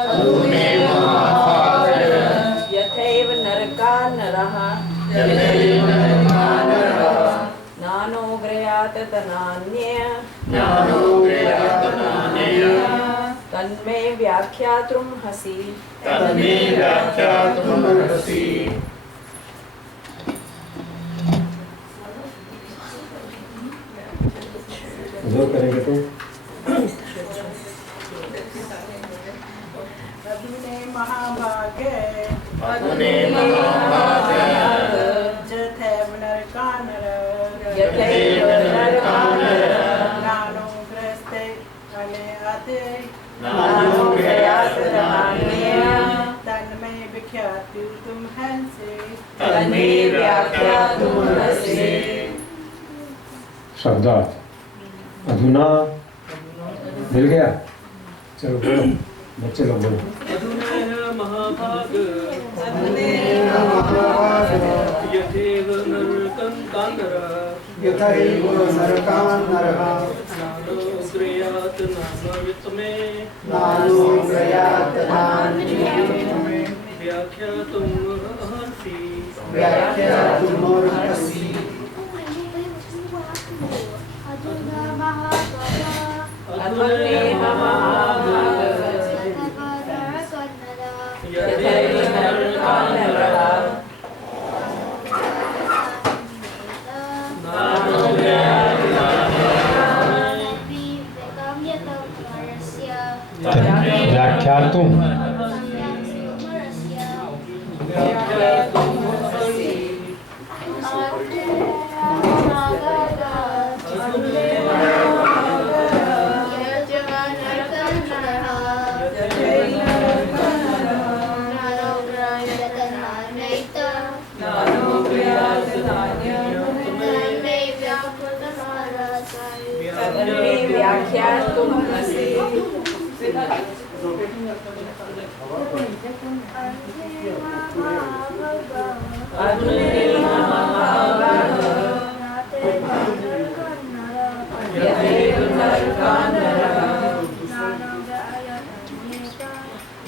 अधुनेव महाभाग यथैव नरकान् नरः नानोग्रयात् तनान्य तन्मे व्याख्यातुमर्हसि जो करेंगे तो अधुने महाभाग यथैव नरकान् नानोग्रयात् तनान्य तन्मे व्याख्यातुमर्हसि शब्दार्थ अधुना मिल गया। चलो बोलो बच्चे लोग बोलो। महाभाग यथैव नरकान्नरः नानोग्रयात् नान्यतमे व्याख्यातुमर्हसि अधुनेव महाभाग यथैव नरकान् नरः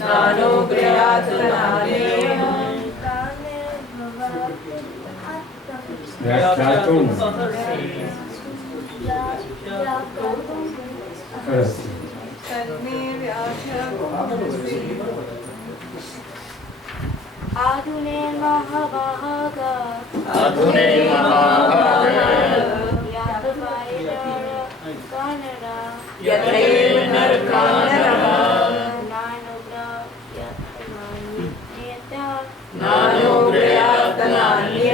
नानोग्रयात् व्याख्यातुम अधुने महाभाग यथैव नरकान् नरः नानोग्रयात् तनान्य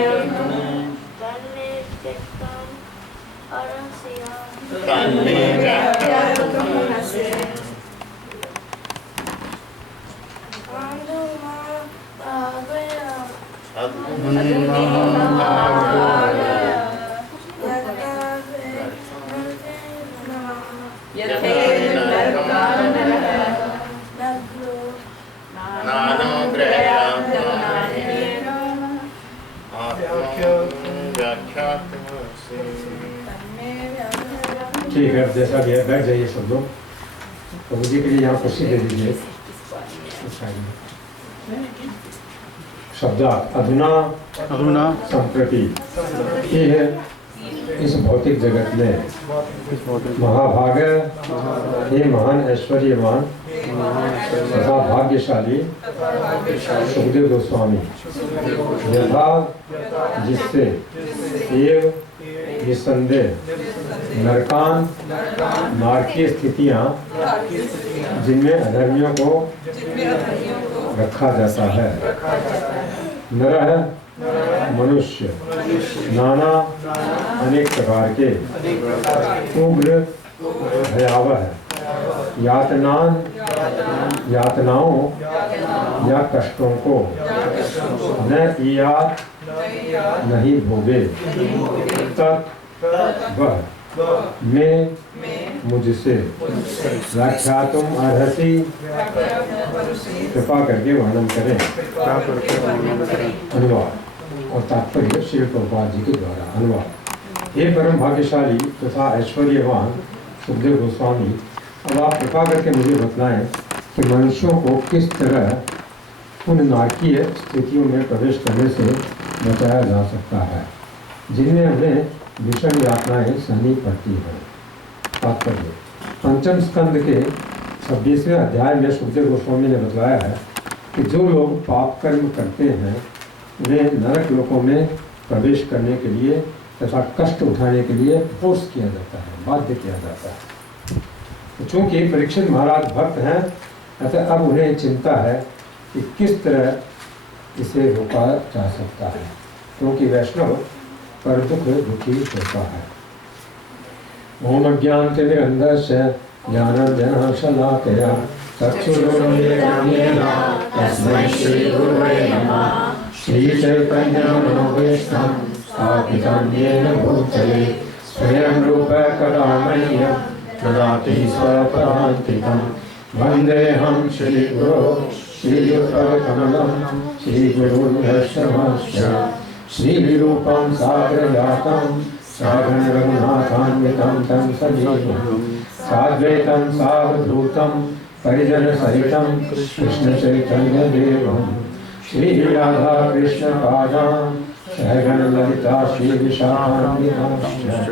तन्मे व्याख्यातुमर्हसि यथैव नरकान् नरः नानोग्रयात् व्याख्यातुमर्हसि। ठीक है, अब जैसा भी है बैठ जाइए सब लोग। प्रभु जी के लिए यहाँ कुर्सी दे दीजिए। शब्दार्थ अधुना संप्रति ये है इस भौतिक जगत में महाभाग ये महान ऐश्वर्यवान तथा भाग्यशाली सुखदेव गोस्वामी यथा जिससे एव निसंदेह नरकान नारकीय स्थितियाँ जिनमें अधर्मियों को रखा जाता है। नरह मनुष्य नाना अनेक प्रकार के उग्र भयावह यातनाओं या कष्टों को न इयात नहीं भोगे तब वह मैं मुझसे व्याख्यातुम अर्हसि कृपा करके वर्णन करें। अनुवाद और तात्पर्य श्री प्रभुपाद जी के द्वारा। अनुवाद। हे परम भाग्यशाली तथा ऐश्वर्यवान सुखदेव गोस्वामी, अब आप कृपा करके मुझे बतलाएं कि मनुष्यों को किस तरह उन नारकीय स्थितियों में प्रवेश करने से बचाया जा सकता है जिनमें उन्हें भीषण यातनाएं सहनी पड़ती हैं। तात्पर्य: पंचम स्कंद के 26वें अध्याय में सुखदेव गोस्वामी ने बतलाया है कि जो लोग पाप कर्म करते हैं उन्हें नरक लोकों में प्रवेश करने के लिए तथा कष्ट उठाने के लिए फोर्स किया जाता है, बाध्य किया जाता है। तो चूँकि परीक्षित महाराज भक्त हैं, अतः अब उन्हें चिंता है कि किस तरह इसे रोका जा सकता है, क्योंकि वैष्णव पर दुख दुखी होता है। ओम अज्ञानतिमिरन्धस्य ज्ञानाञ्जनशलाकया चक्षुरुन्मीलितं तस्मै श्रीगुरवे नमः। श्रीचैतन्यमनोभीष्टं स्थापितं येन भूतले स्वयं रूप कदा मह्यं ददाति स्वपदान्तिकं। वन्देऽहं श्रीगुरो श्रीयुतकमलं श्रीगुरुन् वैष्णवश्च श्रीरूपं साग्रजातं सागं रघुनाथान्वितं तं सजीवं साद्वैतं सावधूतं परिजनसहितं कृष्णचैतन्यदेवं श्रीराधा कृष्णपादां सहगण ललिता श्रीविशाखान्वितांश्च।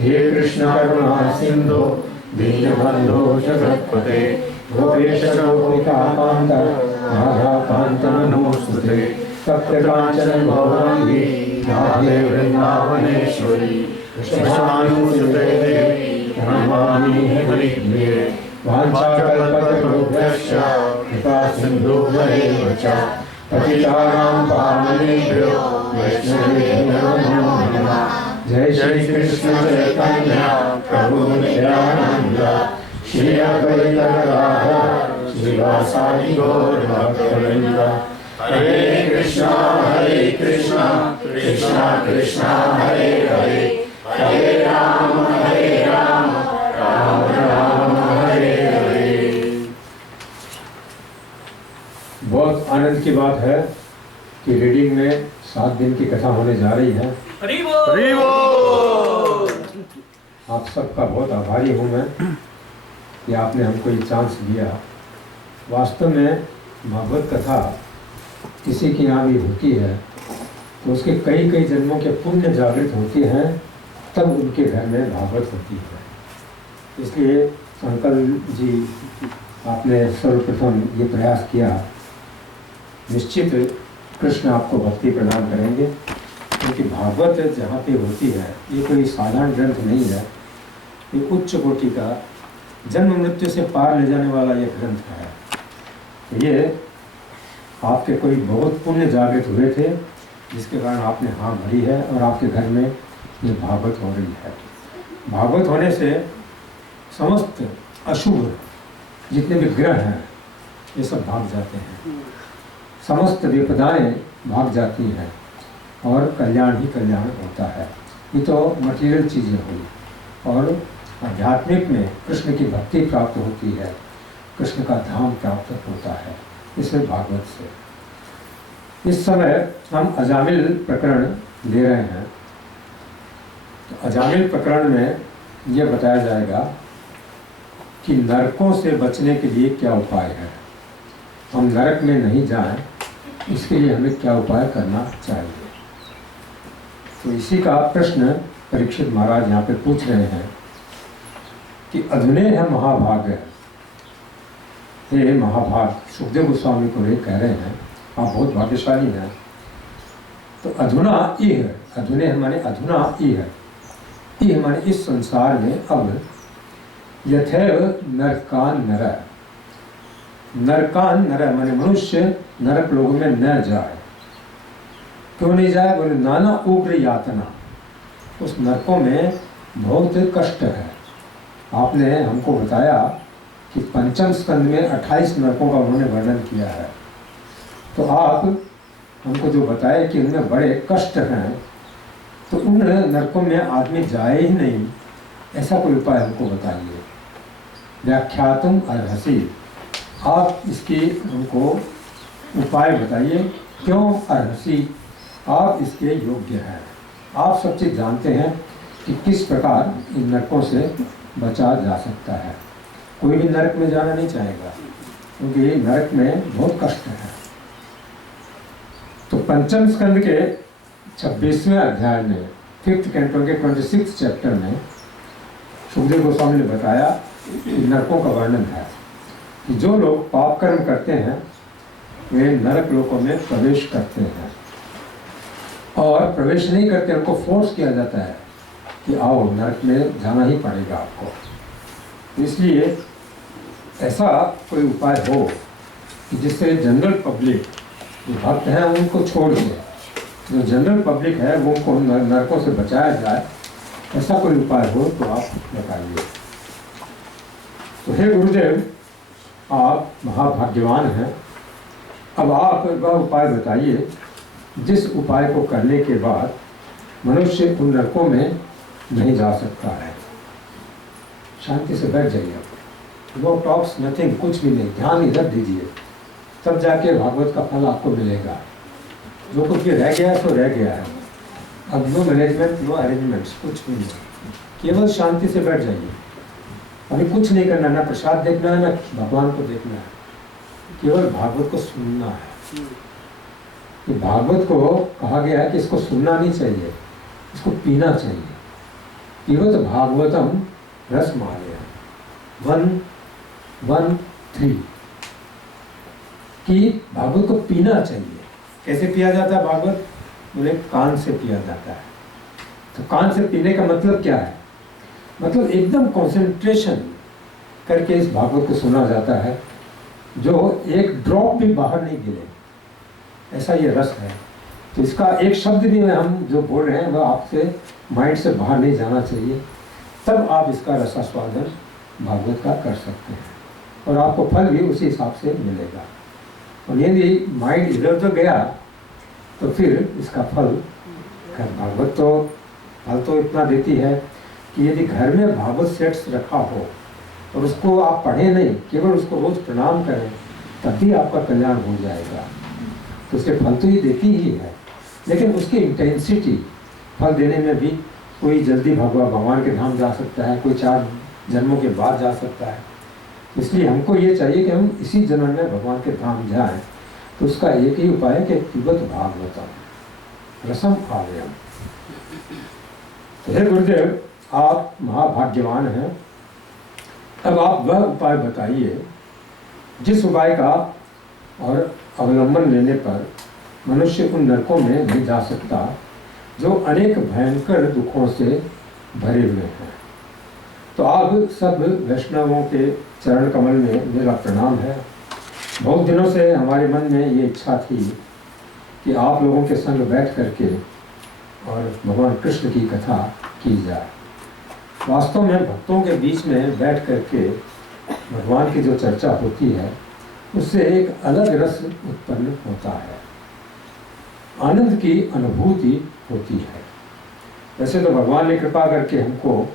हे कृष्ण करुणा सिन्धो दीनबन्धो जगत्पते गोपेश गोपिकान्त राधाकान्त नमोऽस्तुते। सत्यकाञ्चन गौराङ्गी राधे वृन्दावनेश्वरी कृष्णानुसुते देवी प्रणमामि हरिप्रिये। वाञ्छाकल्पतरुभ्यश्च कृपासिन्धुभ्यैव च पतितानां पावनेभ्यो वैष्णवेभ्यो नमो नमः। जय श्री कृष्ण चैतन्य प्रभु नित्यानंद श्री अद्वैत गदाधर श्रीवासादि गौर भक्तवृंद। हरे कृष्णा कृष्णा कृष्णा हरे हरे हरे राम राम राम हरे हरे। बहुत आनंद की बात है कि रीडिंग में 7 दिन की कथा होने जा रही है। हरि बोल। आप सबका बहुत आभारी हूँ मैं कि आपने हमको ये चांस दिया। वास्तव में भागवत कथा किसी की यहाँ भी होती है तो उसके कई कई जन्मों के पुण्य जागृत होते हैं, तब उनके घर में भागवत होती है। इसलिए शंकर जी आपने सर्वप्रथम ये प्रयास किया। निश्चित कृष्ण आपको भक्ति प्रदान करेंगे, क्योंकि भागवत जहाँ पे होती है ये कोई साधारण ग्रंथ नहीं है, ये उच्च कोटि का जन्म मृत्यु से पार ले जाने वाला ये ग्रंथ है। ये आपके कोई बहुत पुण्य जागृत हुए थे जिसके कारण आपने हाँ भरी है और आपके घर में ये भागवत हो रही है। भागवत होने से समस्त अशुभ जितने भी ग्रह हैं ये सब भाग जाते हैं, समस्त विपदाएं भाग जाती हैं और कल्याण ही कल्याण होता है। ये तो मटेरियल चीज़ें हुई। और आध्यात्मिक में कृष्ण की भक्ति प्राप्त होती है, कृष्ण का धाम प्राप्त होता है इसे भागवत से। इस समय हम अजामिल प्रकरण ले रहे हैं। तो अजामिल प्रकरण में यह बताया जाएगा कि नरकों से बचने के लिए क्या उपाय है, हम नरक में नहीं जाएं, इसके लिए हमें क्या उपाय करना चाहिए। तो इसी का प्रश्न परीक्षित महाराज यहाँ पे पूछ रहे हैं कि अधुने है महाभाग, हे महाभाग, सुखदेव गोस्वामी को ये कह रहे हैं आप बहुत भाग्यशाली हैं। तो अधुना इह, अधुने माने अधुना इह, इह माने इस संसार में अब यथैव नरकान नर, नरकान नर माने मनुष्य नरक लोगों में न जाए। क्यों नहीं जाए? बोले नाना उग्र यातना, उस नरकों में बहुत कष्ट है। आपने हमको बताया कि पंचम स्कंद में 28 नरकों का उन्होंने वर्णन किया है। तो आप हमको जो बताए कि उनमें बड़े कष्ट हैं, तो उन नरकों में आदमी जाए ही नहीं, ऐसा कोई उपाय हमको बताइए। व्याख्यातुम अर्हसि, आप इसकी हमको उपाय बताइए। क्यों अर्हसि? आप इसके योग्य हैं, आप सब चीज़ जानते हैं कि किस प्रकार इन नरकों से बचा जा सकता है। कोई भी नरक में जाना नहीं चाहेगा, क्योंकि नरक में बहुत कष्ट है। तो पंचम स्कंद के 26वें अध्याय में 5th कैंटो के 26th चैप्टर में सुखदेव गोस्वामी ने बताया कि नरकों का वर्णन है कि जो लोग पाप कर्म करते हैं वे नरक लोकों में प्रवेश करते हैं, और प्रवेश नहीं करते, उनको फोर्स किया जाता है कि आओ नरक में जाना ही पड़ेगा आपको। इसलिए ऐसा कोई उपाय हो कि जिससे जनरल पब्लिक जो भक्त हैं उनको छोड़ के जो जनरल पब्लिक है वो उनको नरकों से बचाया जाए, ऐसा कोई उपाय हो तो आप बताइए। तो हे गुरुदेव, आप महाभाग्यवान हैं। अब आप वह उपाय बताइए जिस उपाय को करने के बाद मनुष्य उन नरकों में नहीं जा सकता है। शांति से बैठ जाइए, नो टॉक्स नथिंग, कुछ भी नहीं, ध्यान इधर दीजिए, तब जाके भागवत का फल आपको मिलेगा। जो कुछ भी रह गया है सो रह गया है। अब नो मैनेजमेंट, नो अरेंजमेंट्स, कुछ भी नहीं, केवल शांति से बैठ जाइए। अभी कुछ नहीं करना, ना प्रसाद देखना है ना भगवान को देखना है, केवल भागवत को सुनना है। कि भागवत को कहा गया है कि इसको सुनना नहीं चाहिए, इसको पीना चाहिए। पिबत भागवतम रसमालयम 1:1:3 कि भागवत को पीना चाहिए। कैसे पिया जाता है भागवत? बोले कान से पिया जाता है। तो कान से पीने का मतलब क्या है? मतलब एकदम कंसंट्रेशन करके इस भागवत को सुना जाता है, जो एक ड्रॉप भी बाहर नहीं गिरे, ऐसा ये रस है। तो इसका एक शब्द भी हम जो बोल रहे हैं वह आपसे माइंड से बाहर नहीं जाना चाहिए, तब आप इसका रसास्वादन भागवत का कर सकते हैं और आपको फल भी उसी हिसाब से मिलेगा। और यदि माइंड इधर उधर गया तो फिर इसका फल, भागवत तो फल तो इतना देती है कि यदि घर में भागवत सेट्स रखा हो और उसको आप पढ़ें नहीं, केवल उसको रोज प्रणाम करें, तभी आपका कल्याण हो जाएगा। तो उसके फल तो ये देती ही है, लेकिन उसकी इंटेंसिटी फल देने में भी, कोई जल्दी भगवान के धाम जा सकता है, कोई 4 जन्मों के बाद जा सकता है। इसलिए हमको ये चाहिए कि हम इसी जन्म में भगवान के धाम जाएं। तो उसका एक ही उपाय है कि पिबत भागवतम रसम आलयम। तो हे गुरुदेव, आप महाभाग्यवान हैं। अब आप वह उपाय बताइए जिस उपाय का और अवलंबन लेने पर मनुष्य उन नरकों में नहीं जा सकता जो अनेक भयंकर दुखों से भरे हुए हैं। तो आप सब वैष्णवों के चरण कमल में मेरा प्रणाम है। बहुत दिनों से हमारे मन में ये इच्छा थी कि आप लोगों के संग बैठ करके और भगवान कृष्ण की कथा की जाए। वास्तव में भक्तों के बीच में बैठ करके भगवान की जो चर्चा होती है उससे एक अलग रस उत्पन्न होता है, आनंद की अनुभूति होती है। वैसे तो भगवान ने कृपा करके हमको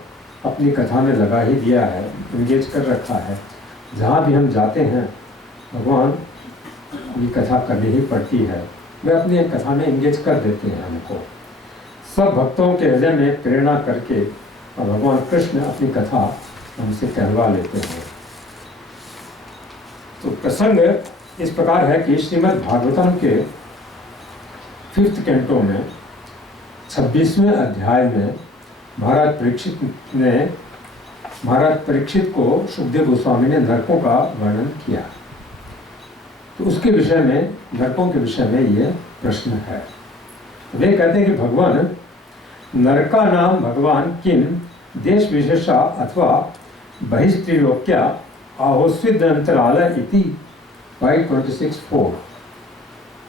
अपनी कथा में लगा ही दिया है, इंगेज कर रखा है। जहाँ भी हम जाते हैं भगवान की कथा करनी ही पड़ती है, वे अपनी एक कथा में इंगेज कर देते हैं हमको। सब भक्तों के हृदय में प्रेरणा करके और भगवान कृष्ण अपनी कथा हमसे कहलवा लेते हैं। तो प्रसंग इस प्रकार है कि श्रीमद् भागवतम के 5th कैंटो में 26वें अध्याय में महाराज परीक्षित को सुखदेव गोस्वामी ने नरकों का वर्णन किया। तो उसके विषय में, नरकों के विषय में ये प्रश्न है। वे कहते हैं कि भगवान नरका नाम भगवान किम देश विशेषा अथवा बहिस्त्रिलोक्या आहोस्विद अंतराल इति 5:26-4।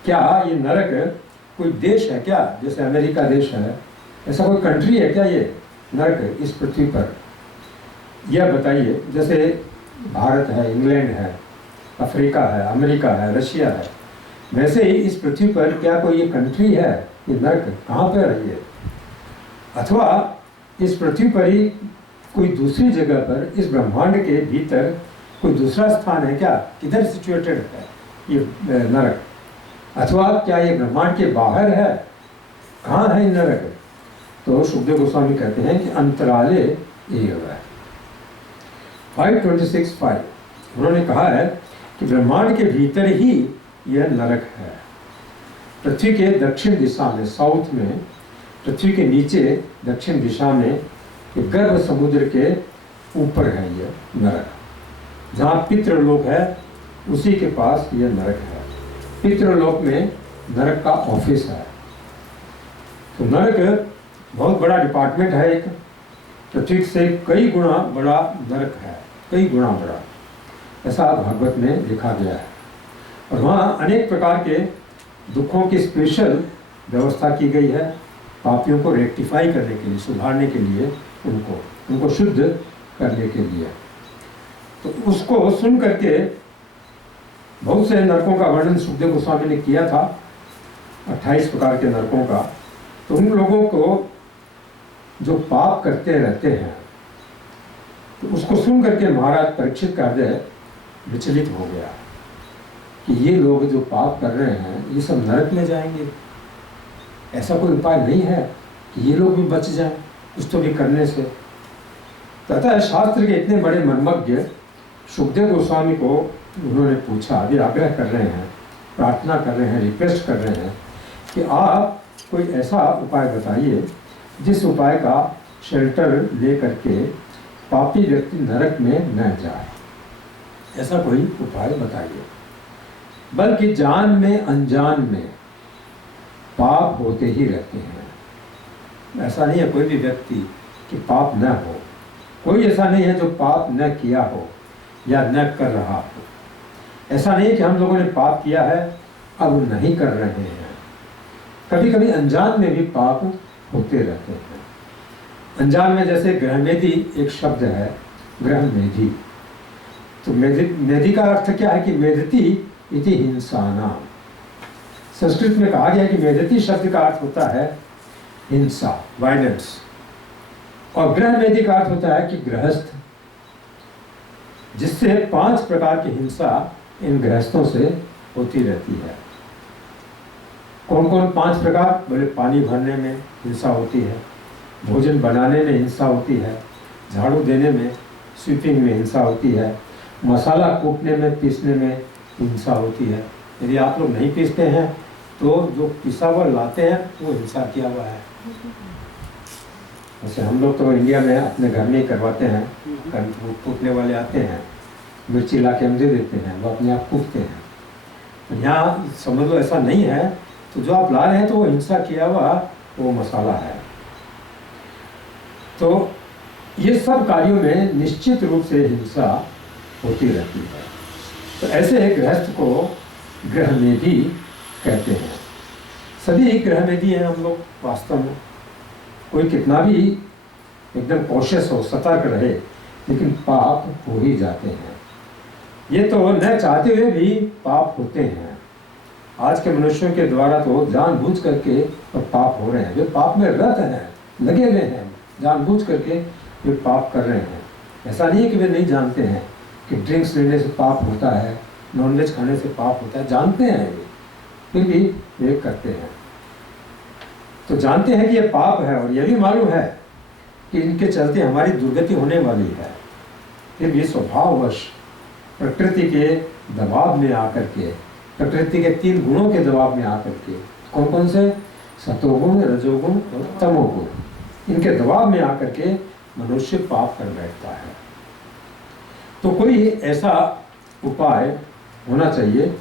क्या ये नरक कोई देश है क्या? जैसे अमेरिका देश है, ऐसा कोई कंट्री है क्या ये नरक इस पृथ्वी पर? यह बताइए। जैसे भारत है, इंग्लैंड है, अफ्रीका है, अमेरिका है, रशिया है, वैसे ही इस पृथ्वी पर क्या कोई ये कंट्री है? ये नरक कहाँ पर है ये? अथवा इस पृथ्वी पर ही कोई दूसरी जगह पर, इस ब्रह्मांड के भीतर कोई दूसरा स्थान है क्या? किधर सिचुएटेड है ये नरक? अथवा क्या ये ब्रह्मांड के बाहर है? कहाँ है नरक? तो सुखदेव गोस्वामी कहते हैं कि अंतराले एव है। 5:26-5 उन्होंने कहा है कि ब्रह्मांड के भीतर ही यह नरक है। पृथ्वी के दक्षिण दिशा में, साउथ में, पृथ्वी के नीचे दक्षिण दिशा में ये गर्भ समुद्र के ऊपर है यह नरक। जहाँ पितृलोक है उसी के पास यह नरक है। पितृलोक में नरक का ऑफिस है। तो नरक बहुत बड़ा डिपार्टमेंट है, एक पृथ्वी से कई गुना बड़ा नरक है, कई गुना बड़ा, ऐसा भागवत में लिखा गया है। और वहाँ अनेक प्रकार के दुखों की स्पेशल व्यवस्था की गई है, पापियों को रेक्टिफाई करने के लिए, सुधारने के लिए, उनको शुद्ध करने के लिए। तो उसको सुन करके बहुत से नरकों का वर्णन सुखदेव गोस्वामी ने किया था, 28 प्रकार के नरकों का। तो उन लोगों को जो पाप करते रहते हैं, तो उसको सुन करके महाराज परीक्षित का हृदय विचलित हो गया कि ये लोग जो पाप कर रहे हैं ये सब नरक में जाएंगे। ऐसा कोई उपाय नहीं है कि ये लोग भी बच जाएं कुछ तो भी करने से। तथा शास्त्र के इतने बड़े मर्मज्ञ सुखदेव गोस्वामी को उन्होंने पूछा, अभी आग्रह कर रहे हैं, प्रार्थना कर रहे हैं, रिक्वेस्ट कर रहे हैं कि आप कोई ऐसा उपाय बताइए जिस उपाय का शेल्टर ले करके पापी व्यक्ति नरक में न जाए। ऐसा कोई उपाय बताइए। बल्कि जान में अनजान में पाप होते ही रहते हैं। ऐसा नहीं है कोई भी व्यक्ति कि पाप न हो, कोई ऐसा नहीं है जो पाप न किया हो या न कर रहा हो। ऐसा नहीं है कि हम लोगों ने पाप किया है अब नहीं कर रहे हैं। कभी कभी अनजान में भी पाप होते रहते हैं। अनजान में जैसे ग्रहमेधी एक शब्द है, ग्रहमेधी। तो मेधी का अर्थ क्या है कि मेधती इति हिंसाना। संस्कृत में कहा गया है कि मेधती शब्द का अर्थ होता है हिंसा, वायलेंस। और ग्रहमेधी का अर्थ होता है कि गृहस्थ, जिससे 5 प्रकार की हिंसा इन गृहस्थों से होती रहती है। कौन कौन 5 प्रकार? बोले पानी भरने में हिंसा होती है, भोजन बनाने में हिंसा होती है, झाड़ू देने में, स्वीपिंग में हिंसा होती है, मसाला कूटने में, पीसने में हिंसा होती है। यदि आप लोग नहीं पीसते हैं तो जो पिसा हुआ लाते हैं वो हिंसा किया हुआ है। वैसे हम लोग तो इंडिया में अपने घर में ही करवाते हैं, वो कूटने वाले आते हैं, मिर्ची ला के हम दे देते हैं, वो अपने आप कूटते हैं। तो यहाँ समझ लो ऐसा नहीं है, तो जो आप ला रहे हैं तो वो हिंसा किया हुआ वो मसाला है। तो ये सब कार्यों में निश्चित रूप से हिंसा होती रहती है। तो ऐसे गृहस्थ को ग्रहमेधी कहते हैं। सभी ग्रहमेधी हैं हम लोग वास्तव में। कोई कितना भी एकदम कॉशियस हो, सतर्क रहे, लेकिन पाप हो ही जाते हैं। ये तो न चाहते हुए भी पाप होते हैं। आज के मनुष्यों के द्वारा तो जानबूझ करके पाप हो रहे हैं। वे पाप में रत हैं, लगे हुए हैं, जानबूझ करके वे पाप कर रहे हैं। ऐसा नहीं है कि वे नहीं जानते हैं कि ड्रिंक्स लेने से पाप होता है, नॉनवेज खाने से पाप होता है, जानते हैं वे, फिर भी वे करते हैं। तो जानते हैं कि ये पाप है और यह भी मालूम है कि इनके चलते हमारी दुर्गति होने वाली है, फिर भी स्वभाववश प्रकृति के दबाव में आकर के, प्रकृति के 3 गुणों के दबाव में आकर के, कौन कौन से? सतोगुण, रजोगुण और तमोगुण, इनके दबाव में आकर के मनुष्य पाप कर बैठता है। तो कोई ऐसा उपाय होना चाहिए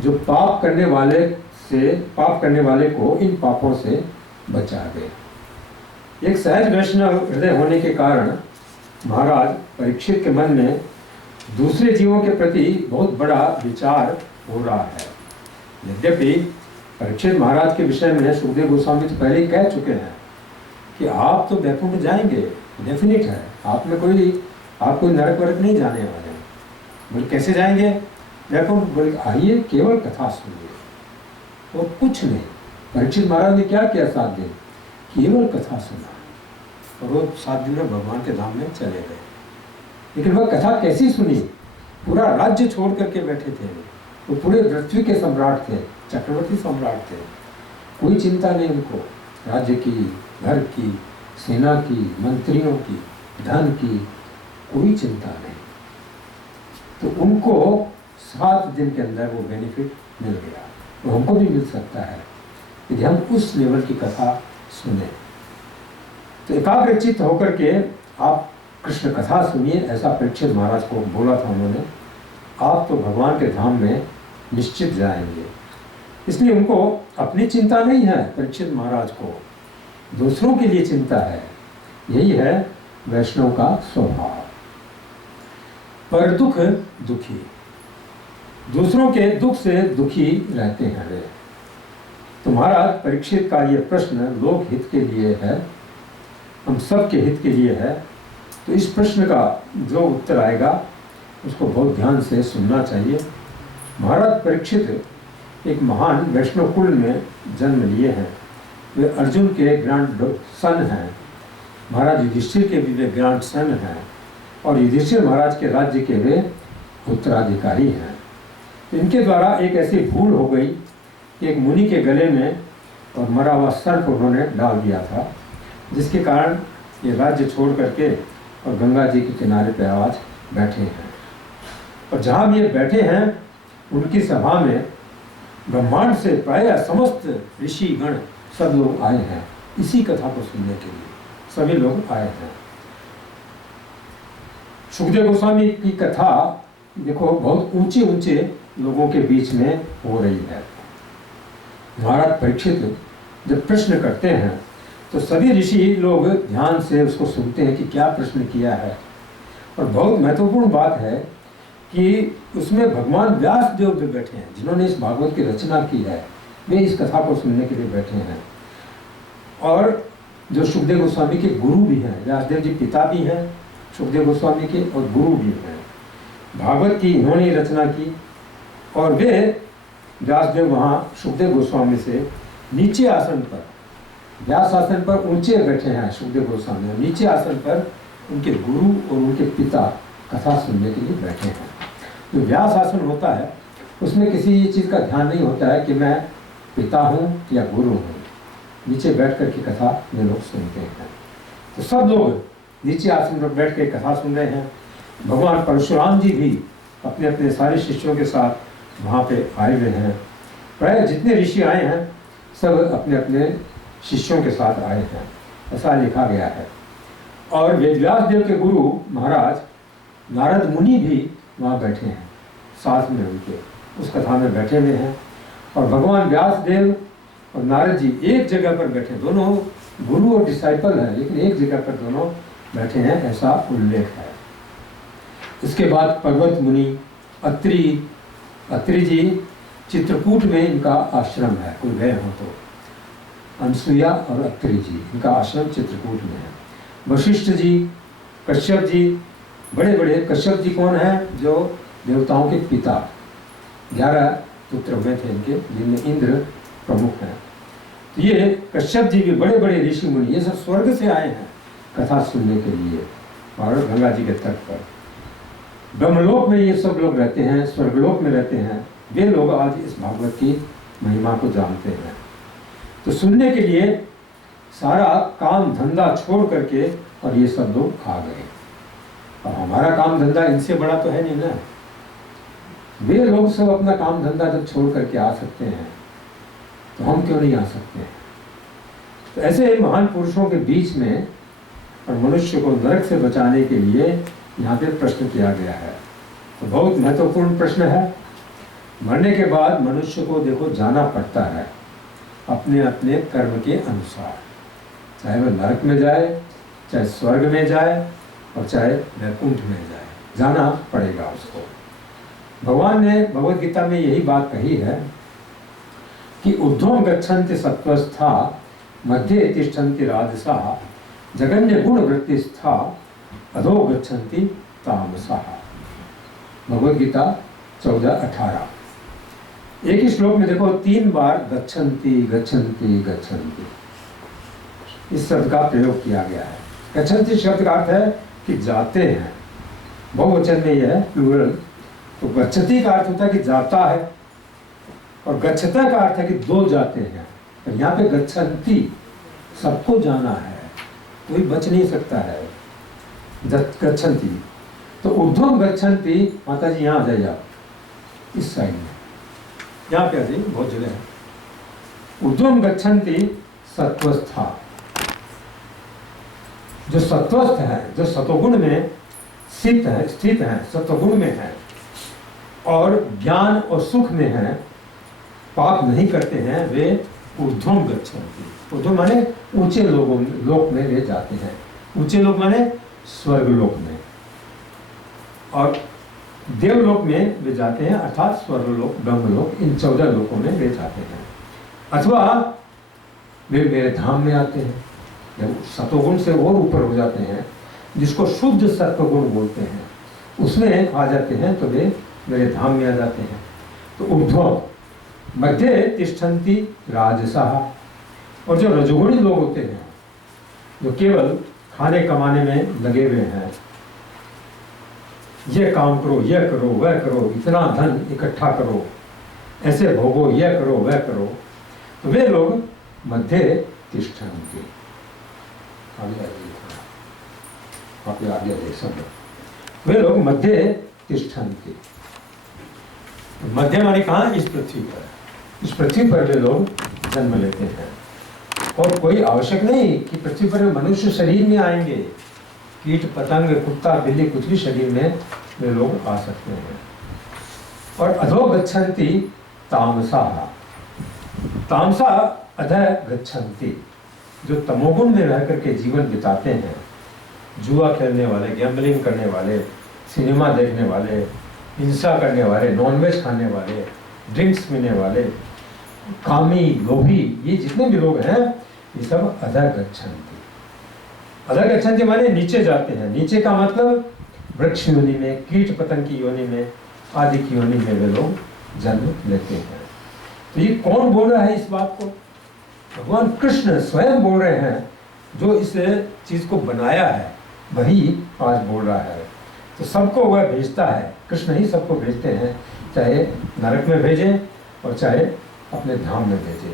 जो पाप करने वाले को इन पापों से बचा दे। एक सहज वैष्णव हृदय होने के कारण महाराज परीक्षित के मन में दूसरे जीवों के प्रति बहुत बड़ा विचार हो रहा है। यद्यपि परीक्षित महाराज के विषय में सुखदेव गोस्वामी तो पहले ही कह चुके हैं कि आप तो वैकुंठ में जाएंगे, डेफिनेट है, आप कोई नरक वरक नहीं जाने वाले। बोले कैसे जाएंगे वैकुंठ? बोले आइए केवल कथा सुनिए और कुछ नहीं। परीक्षित महाराज ने क्या किया 7 दिन? केवल कथा सुना और वो 7 दिन में भगवान के धाम में चले गए। लेकिन वह कथा कैसी सुनी? पूरा राज्य छोड़ करके बैठे थे वो पूरे पृथ्वी के सम्राट थे, चक्रवर्ती सम्राट थे। कोई चिंता नहीं उनको, राज्य की, घर की, सेना की, मंत्रियों की, धन की कोई चिंता नहीं। तो उनको 7 दिन के अंदर वो बेनिफिट मिल गया। तो हमको भी मिल सकता है यदि हम उस लेवल की कथा सुने। तो एकाग्रचित्त होकर के आप कृष्ण कथा सुनिए, ऐसा परीक्षित महाराज को बोला था उन्होंने। आप तो भगवान के धाम में निश्चित जाएंगे। इसलिए उनको अपनी चिंता नहीं है, परीक्षित महाराज को दूसरों के लिए चिंता है। यही है वैष्णव का स्वभाव। पर दुख दुखी, दूसरों के दुख से दुखी रहते हैं वे। तो महाराज परीक्षित का ये प्रश्न लोक हित के लिए है, हम सब के हित के लिए है। तो इस प्रश्न का जो उत्तर आएगा उसको बहुत ध्यान से सुनना चाहिए। महाराज परीक्षित एक महान वैष्णव कुल में जन्म लिए हैं। वे अर्जुन के ग्रैंड सन हैं। महाराज युधिष्ठिर के भी वे ग्रैंड सन हैं और युधिष्ठिर महाराज के राज्य के वे उत्तराधिकारी हैं। तो इनके द्वारा एक ऐसी भूल हो गई कि एक मुनि के गले में और मरा हुआ सर्प उन्होंने डाल दिया था, जिसके कारण ये राज्य छोड़ करके और गंगा जी के किनारे पर आज बैठे हैं। और जहाँ भी ये बैठे हैं उनकी सभा में ब्रह्मांड से प्रायः समस्त ऋषि गण सब लोग आए हैं इसी कथा को सुनने के लिए। सभी लोग आए हैं। सुखदेव गोस्वामी की कथा देखो बहुत ऊंचे ऊंचे लोगों के बीच में हो रही है। महाराज परीक्षित जब प्रश्न करते हैं तो सभी ऋषि लोग ध्यान से उसको सुनते हैं कि क्या प्रश्न किया है। और बहुत महत्वपूर्ण बात है कि उसमें भगवान व्यास देव भी बैठे हैं, जिन्होंने इस भागवत की रचना की है। वे इस कथा को सुनने के लिए बैठे हैं। और जो सुखदेव गोस्वामी के गुरु भी हैं, व्यासदेव जी पिता भी हैं सुखदेव गोस्वामी के और गुरु भी हैं। भागवत की इन्होंने रचना की और वे व्यासदेव वहाँ सुखदेव गोस्वामी से नीचे आसन पर, व्यास आसन पर ऊंचे बैठे हैं सुखदेव गोस्वामी, और नीचे आसन पर उनके गुरु और उनके पिता कथा सुनने के लिए बैठे हैं। जो व्यास आसन होता है उसमें किसी चीज़ का ध्यान नहीं होता है कि मैं पिता हूँ या गुरु हूँ। नीचे बैठ कर के कथा में लोग सुनते हैं। तो सब लोग नीचे आसन पर बैठ के कथा सुन रहे हैं। भगवान परशुराम जी भी अपने अपने सारे शिष्यों के साथ वहाँ पे आए हुए हैं। प्राय जितने ऋषि आए हैं सब अपने अपने शिष्यों के साथ आए हैं, ऐसा लिखा गया है। और वेदव्यास देव के गुरु महाराज नारद मुनि भी वहाँ बैठे हैं, साथ में उनके उस कथा में बैठे हुए हैं। और भगवान व्यास देव और नारद जी एक जगह पर बैठे, दोनों गुरु और डिसाइपल हैं लेकिन एक जगह पर दोनों बैठे हैं, ऐसा उल्लेख है। इसके बाद पर्वत मुनि अत्रि जी चित्रकूट में इनका आश्रम है, कोई गए हो तो। अनसुईया और अत्रि जी इनका आश्रम चित्रकूट में है। वशिष्ठ जी, कश्यप जी, बड़े बड़े, कश्यप जी कौन है? जो देवताओं के पिता, 11 पुत्र हुए थे इनके, जिनमें इंद्र प्रमुख हैं। तो ये कश्यप जी भी बड़े बड़े ऋषि मुनि, ये सब स्वर्ग से आए हैं कथा सुनने के लिए और गंगा जी के तट पर। ब्रह्मलोक में ये सब लोग रहते हैं, स्वर्गलोक में रहते हैं। वे लोग आज इस भागवत की महिमा को जानते हैं। तो सुनने के लिए सारा काम धंधा छोड़ करके और ये सब लोग आ गए। और हमारा काम धंधा इनसे बड़ा तो है नहीं ना। वे लोग सब अपना काम धंधा जब छोड़ करके आ सकते हैं तो हम क्यों नहीं आ सकते हैं? तो ऐसे महान पुरुषों के बीच में और मनुष्य को नरक से बचाने के लिए यहाँ पे प्रश्न किया गया है। तो बहुत महत्वपूर्ण प्रश्न है। मरने के बाद मनुष्य को देखो जाना पड़ता है अपने अपने कर्म के अनुसार, चाहे वह नरक में जाए, चाहे स्वर्ग में जाए और चाहे वैकुंठ में जाए, जाना पड़ेगा उसको। भगवान ने भगवद गीता में यही बात कही है कि ऊर्ध्वं गच्छन्ति सत्वस्था मध्ये तिष्ठन्ति राजसाः जगन्य गुण वृत्तिस्था अधो गच्छन्ति तामसाः। भगवद गीता 14:18। एक ही श्लोक में देखो 3 बार गच्छन्ति गच्छन्ति गच्छन्ति इस शब्द का प्रयोग किया गया है। गच्छन्ति शब्द का अर्थ है कि जाते हैं, बहुवचन में यह है, प्लूरल। तो गच्छति का अर्थ होता है कि जाता है और गच्छता का अर्थ है कि 2 जाते हैं। और यहाँ पे गच्छन्ति सबको जाना है, कोई बच नहीं सकता है। गच्छन्ति तो ऊर्ध्वं गच्छन्ति, माता जी यहाँ आ जाइए आप। इस साइड में, यहाँ पे अभी बहुत जगह है। ऊर्ध्वम गच्छन्ति सत्वस्था, जो सत्वस्थ है, जो सतोगुण में स्थित है, सत्वगुण में है और ज्ञान और सुख में है, पाप नहीं करते हैं, वे ऊर्ध्वम गच्छन्ति। ऊर्ध्वम माने ऊंचे लोक में वे जाते हैं। ऊंचे लोक माने स्वर्ग लोक में, और देवलोक में वे जाते हैं, अर्थात स्वर्गलोक, ब्रह्मलोक, इन 14 लोकों में वे जाते हैं। अथवा वे मेरे धाम में आते हैं, जब सतोगुण से और ऊपर हो जाते हैं, जिसको शुद्ध सत्वगुण बोलते हैं, उसमें आ जाते हैं तो वे मेरे धाम में आ जाते हैं। तो ऊर्ध्व मध्य तिष्ठन्ति राजसः, और जो रजोगुणी लोग होते हैं, जो केवल खाने कमाने में लगे हुए हैं, ये काम करो, यह करो, वह करो, इतना धन इकट्ठा करो, ऐसे भोगो, यह करो, वह करो, तो वे लोग मध्य तिष्ठन्ति। आगे सब वे लोग मध्य तिष्ठन्ति। मध्य माने कहाँ? इस पृथ्वी पर। इस पृथ्वी पर वे लोग जन्म लेते हैं, और कोई आवश्यक नहीं कि पृथ्वी पर मनुष्य शरीर में आएंगे। कीट पतंग, कुत्ता, बिल्ली, कुछ भी शरीर में वे लोग आ सकते हैं। और अधो गच्छन्ति तामसा, तामसा अधः गच्छन्ति, जो तमोगुण में रह करके जीवन बिताते हैं, जुआ खेलने वाले, गैम्बलिंग करने वाले, सिनेमा देखने वाले, हिंसा करने वाले, नॉनवेज खाने वाले, ड्रिंक्स पीने वाले, कामी, लोभी, ये जितने भी लोग हैं, ये सब अधः गच्छन्ति। अधः गच्छन्ति माने नीचे जाते हैं। नीचे का मतलब वृक्ष योनि में, कीट पतंग की योनि में, आदि की योनि में वे लोग जन्म लेते हैं। तो ये कौन बोल रहा है इस बात को? भगवान कृष्ण स्वयं बोल रहे हैं, जो इस चीज को बनाया है वही आज बोल रहा है। तो सबको वह भेजता है, कृष्ण ही सबको भेजते हैं, चाहे नरक में भेजें और चाहे अपने धाम में भेजें।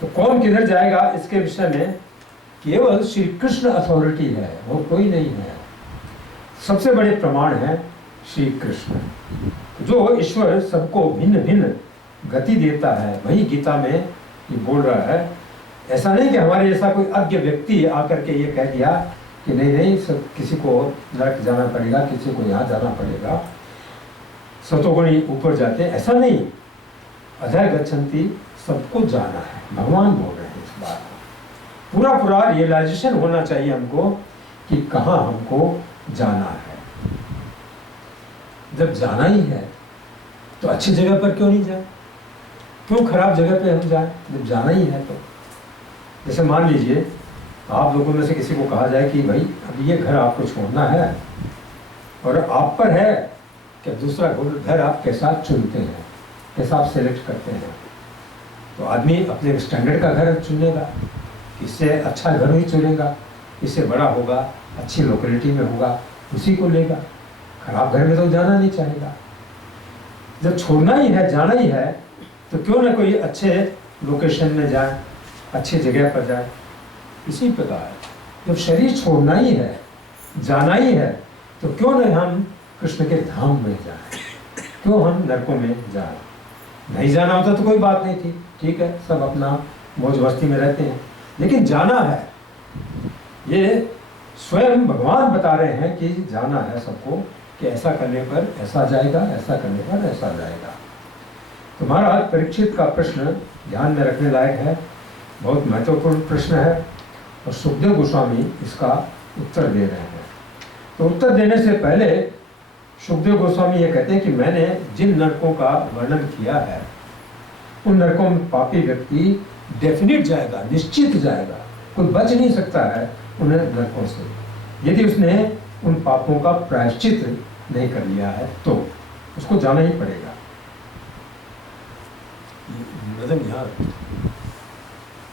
तो कौन किधर जाएगा इसके विषय में केवल श्री कृष्ण अथॉरिटी है, और कोई नहीं है। सबसे बड़े प्रमाण है श्री कृष्ण, जो ईश्वर सबको भिन्न भिन्न गति देता है, वही गीता में ये बोल रहा है। ऐसा नहीं कि हमारे जैसा कोई अज्ञ व्यक्ति आकर के ये कह दिया कि नहीं नहीं, सब किसी को नरक जाना पड़ेगा, किसी को यहाँ जाना पड़ेगा, सतोगुणी ऊपर जाते, ऐसा नहीं। अधः गच्छन्ति, सबको जाना है, भगवान बोल रहे हैं इस बात को। पूरा पूरा रियलाइजेशन होना चाहिए हमको कि कहाँ हमको जाना है। जब जाना ही है तो अच्छी जगह पर क्यों नहीं जाए? क्यों खराब जगह पे हम जाए जब जाना ही है? तो जैसे मान लीजिए आप लोगों में से किसी को कहा जाए कि भाई अभी ये घर आपको छोड़ना है, और आप पर है कि दूसरा घर आप कैसा चुनते हैं, कैसा आप सेलेक्ट करते हैं। तो आदमी अपने स्टैंडर्ड का घर चुनेगा, इससे अच्छा घर ही चुनेगा, इससे बड़ा होगा, अच्छी लोकेलिटी में होगा, उसी को लेगा। खराब घर में तो जाना नहीं चाहेगा। जब छोड़ना ही है, जाना ही है, तो क्यों ना कोई अच्छे लोकेशन में जाए, अच्छी जगह पर जाए। इसी प्रकार जब शरीर छोड़ना ही है, जाना ही है, तो क्यों न हम कृष्ण के धाम में जाएं, क्यों हम नरकों में जाएं। नहीं जाना होता तो कोई बात नहीं थी, ठीक है, सब अपना मौज मस्ती में रहते हैं, लेकिन जाना है। ये स्वयं भगवान बता रहे हैं कि जाना है सबको, कि ऐसा करने पर ऐसा जाएगा, ऐसा करने पर ऐसा जाएगा। तो महाराज परीक्षित का प्रश्न ध्यान में रखने लायक है, बहुत महत्वपूर्ण प्रश्न है, और सुखदेव गोस्वामी इसका उत्तर दे रहे हैं। तो उत्तर देने से पहले सुखदेव गोस्वामी ये कहते हैं कि मैंने जिन नरकों का वर्णन किया है, उन नरकों में पापी व्यक्ति डेफिनेट जाएगा, निश्चित जाएगा, कोई बच नहीं सकता है उन नरकों से, यदि उसने उन पापों का प्रायश्चित नहीं कर लिया है तो उसको जाना ही पड़ेगा।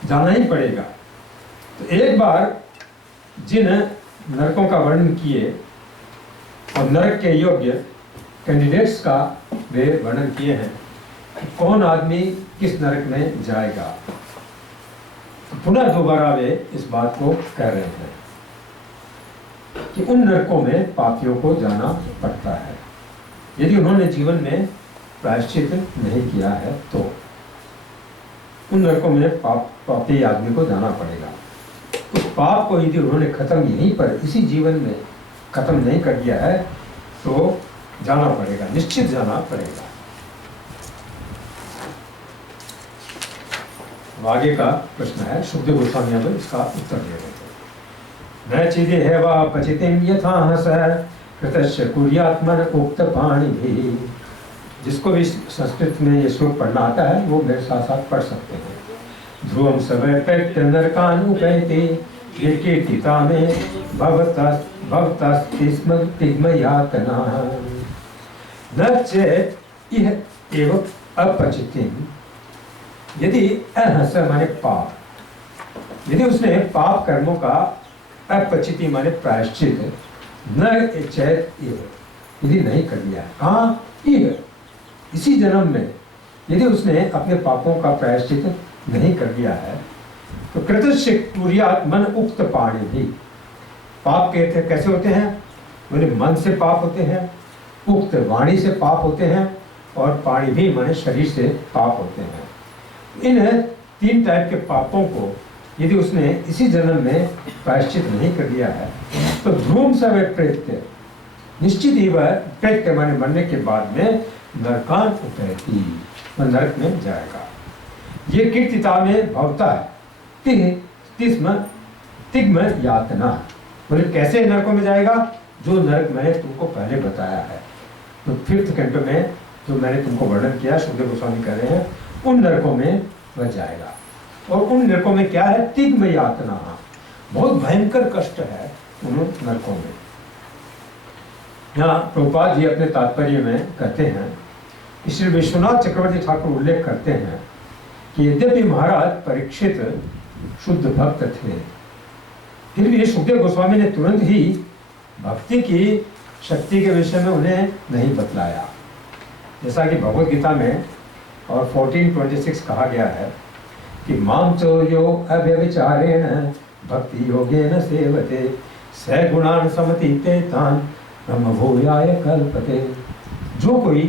जाना ही पड़ेगा। तो एक बार जिन नरकों का वर्णन किए और नरक के योग्य कैंडिडेट्स का वे वर्णन किए हैं, कौन आदमी किस नरक में जाएगा, तो पुनः दोबारा वे इस बात को कह रहे हैं कि उन नरकों में पापियों को जाना पड़ता है। यदि उन्होंने जीवन में प्रायश्चित नहीं किया है तो उन नरकों में पापी आदमी को जाना पड़ेगा। उस पाप को यदि उन्होंने खत्म यहीं पर इसी जीवन में खत्म नहीं कर दिया है तो जाना पड़ेगा, निश्चित जाना पड़ेगा। आगे का प्रश्न है, सुखदेव गोस्वामी अब इसका उत्तर दे रहे थे। न चिदे है वा पचितिम यथा हस कृतस्य कुर्यात्मन उक्त पाणी भी। जिसको भी संस्कृत में ये श्लोक पढ़ना आता है वो मेरे साथ साथ पढ़ सकते हैं। ध्रुवम सवैपेक्ट नरकान उपैते कीर्तिता में भवतस्तिस्म तिग्मयातना न चेत् इह एव अपचितिम। यदि अहस माने पाप, यदि उसने पाप कर्मों का अपचिति माने प्रायश्चित न चेत यदि नहीं कर लिया, हाँ इसी जन्म में यदि उसने अपने पापों का प्रायश्चित नहीं कर लिया है तो कृतस्य कुर्यात् मन उक्त पाणी भी। पाप कहते कैसे होते हैं? बोले मन से पाप होते हैं, उक्त वाणी से पाप होते हैं और पाणी भी माने शरीर से पाप होते हैं। इन 3 टाइप के पापों को यदि उसने इसी जन्म में प्रायश्चित नहीं कर दिया है तो ध्रुवम सवै प्रेत्य, निश्चित ही वह प्रेत्य माने मरने के बाद में नरकान उपैति, वह नरक में जाएगा। ये कीर्तिता में भवता है तिग्म यातना। बोले कैसे नरकों में जाएगा? जो नरक मैंने तुमको पहले बताया है, तो 5th कैंटो में जो मैंने तुमको वर्णन किया, सुखदेव गोस्वामी कह रहे हैं, उन नरकों में वह जाएगा। और उन नरकों में क्या है? तिग्म यातना, बहुत भयंकर कष्ट है उन नरकों में। यहाँ प्रभुपाद जी अपने तात्पर्य में कहते हैं कि श्री विश्वनाथ चक्रवर्ती ठाकुर उल्लेख करते हैं कि यद्यपि महाराज परीक्षित शुद्ध भक्त थे, फिर भी सुखदेव गोस्वामी ने तुरंत ही भक्ति की शक्ति के विषय में उन्हें नहीं बतलाया। जैसा कि भगवद गीता में और 14:26 कहा गया है कि माम चो यो अव्यभिचारेण भक्ति योगेन सेवते स गुणान समतीते तान ब्रह्म भूयाय कल्पते। जो कोई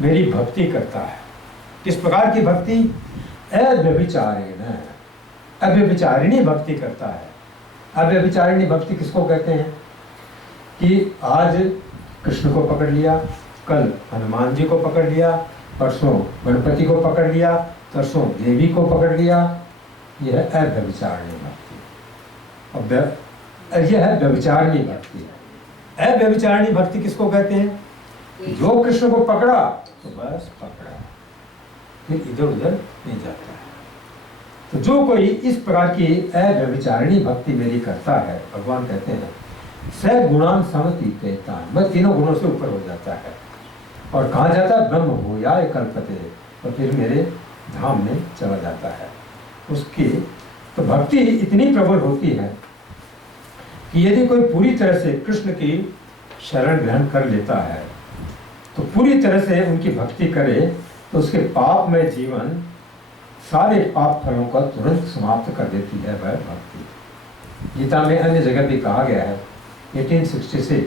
मेरी भक्ति करता है, किस प्रकार की भक्ति? अव्यभिचारेण, अव्यभिचारिणी भक्ति करता है। अव्यभिचारिणी भक्ति किसको कहते हैं? कि आज कृष्ण को पकड़ लिया, कल हनुमान जी को पकड़ लिया, परसों गणपति को पकड़ लिया, तरसों देवी को पकड़ लिया, यह है अव्यभिचारिणी भक्ति। अब यह है व्यभिचारिणी भक्ति। अव्यभिचारिणी भक्ति किसको कहते हैं? जो कृष्ण को पकड़ा तो बस पकड़ा, फिर इधर उधर नहीं जाता है। तो जो कोई इस प्रकार की अव्यभिचारिणी भक्ति मेरी करता है, भगवान कहते हैं स गुणान समतीते तान, वह तीनों गुणों से ऊपर हो जाता है। और कहाँ जाता है? ब्रह्म भूयाय कल्पते, और फिर मेरे धाम में चला जाता है। उसकी तो भक्ति इतनी प्रबल होती है कि यदि कोई पूरी तरह से कृष्ण की शरण ग्रहण कर लेता है तो पूरी तरह से उनकी भक्ति करे तो उसके पापमय जीवन सारे पाप फलों का तुरंत समाप्त कर देती है वह भक्ति। गीता में अन्य जगह भी कहा गया है 1866,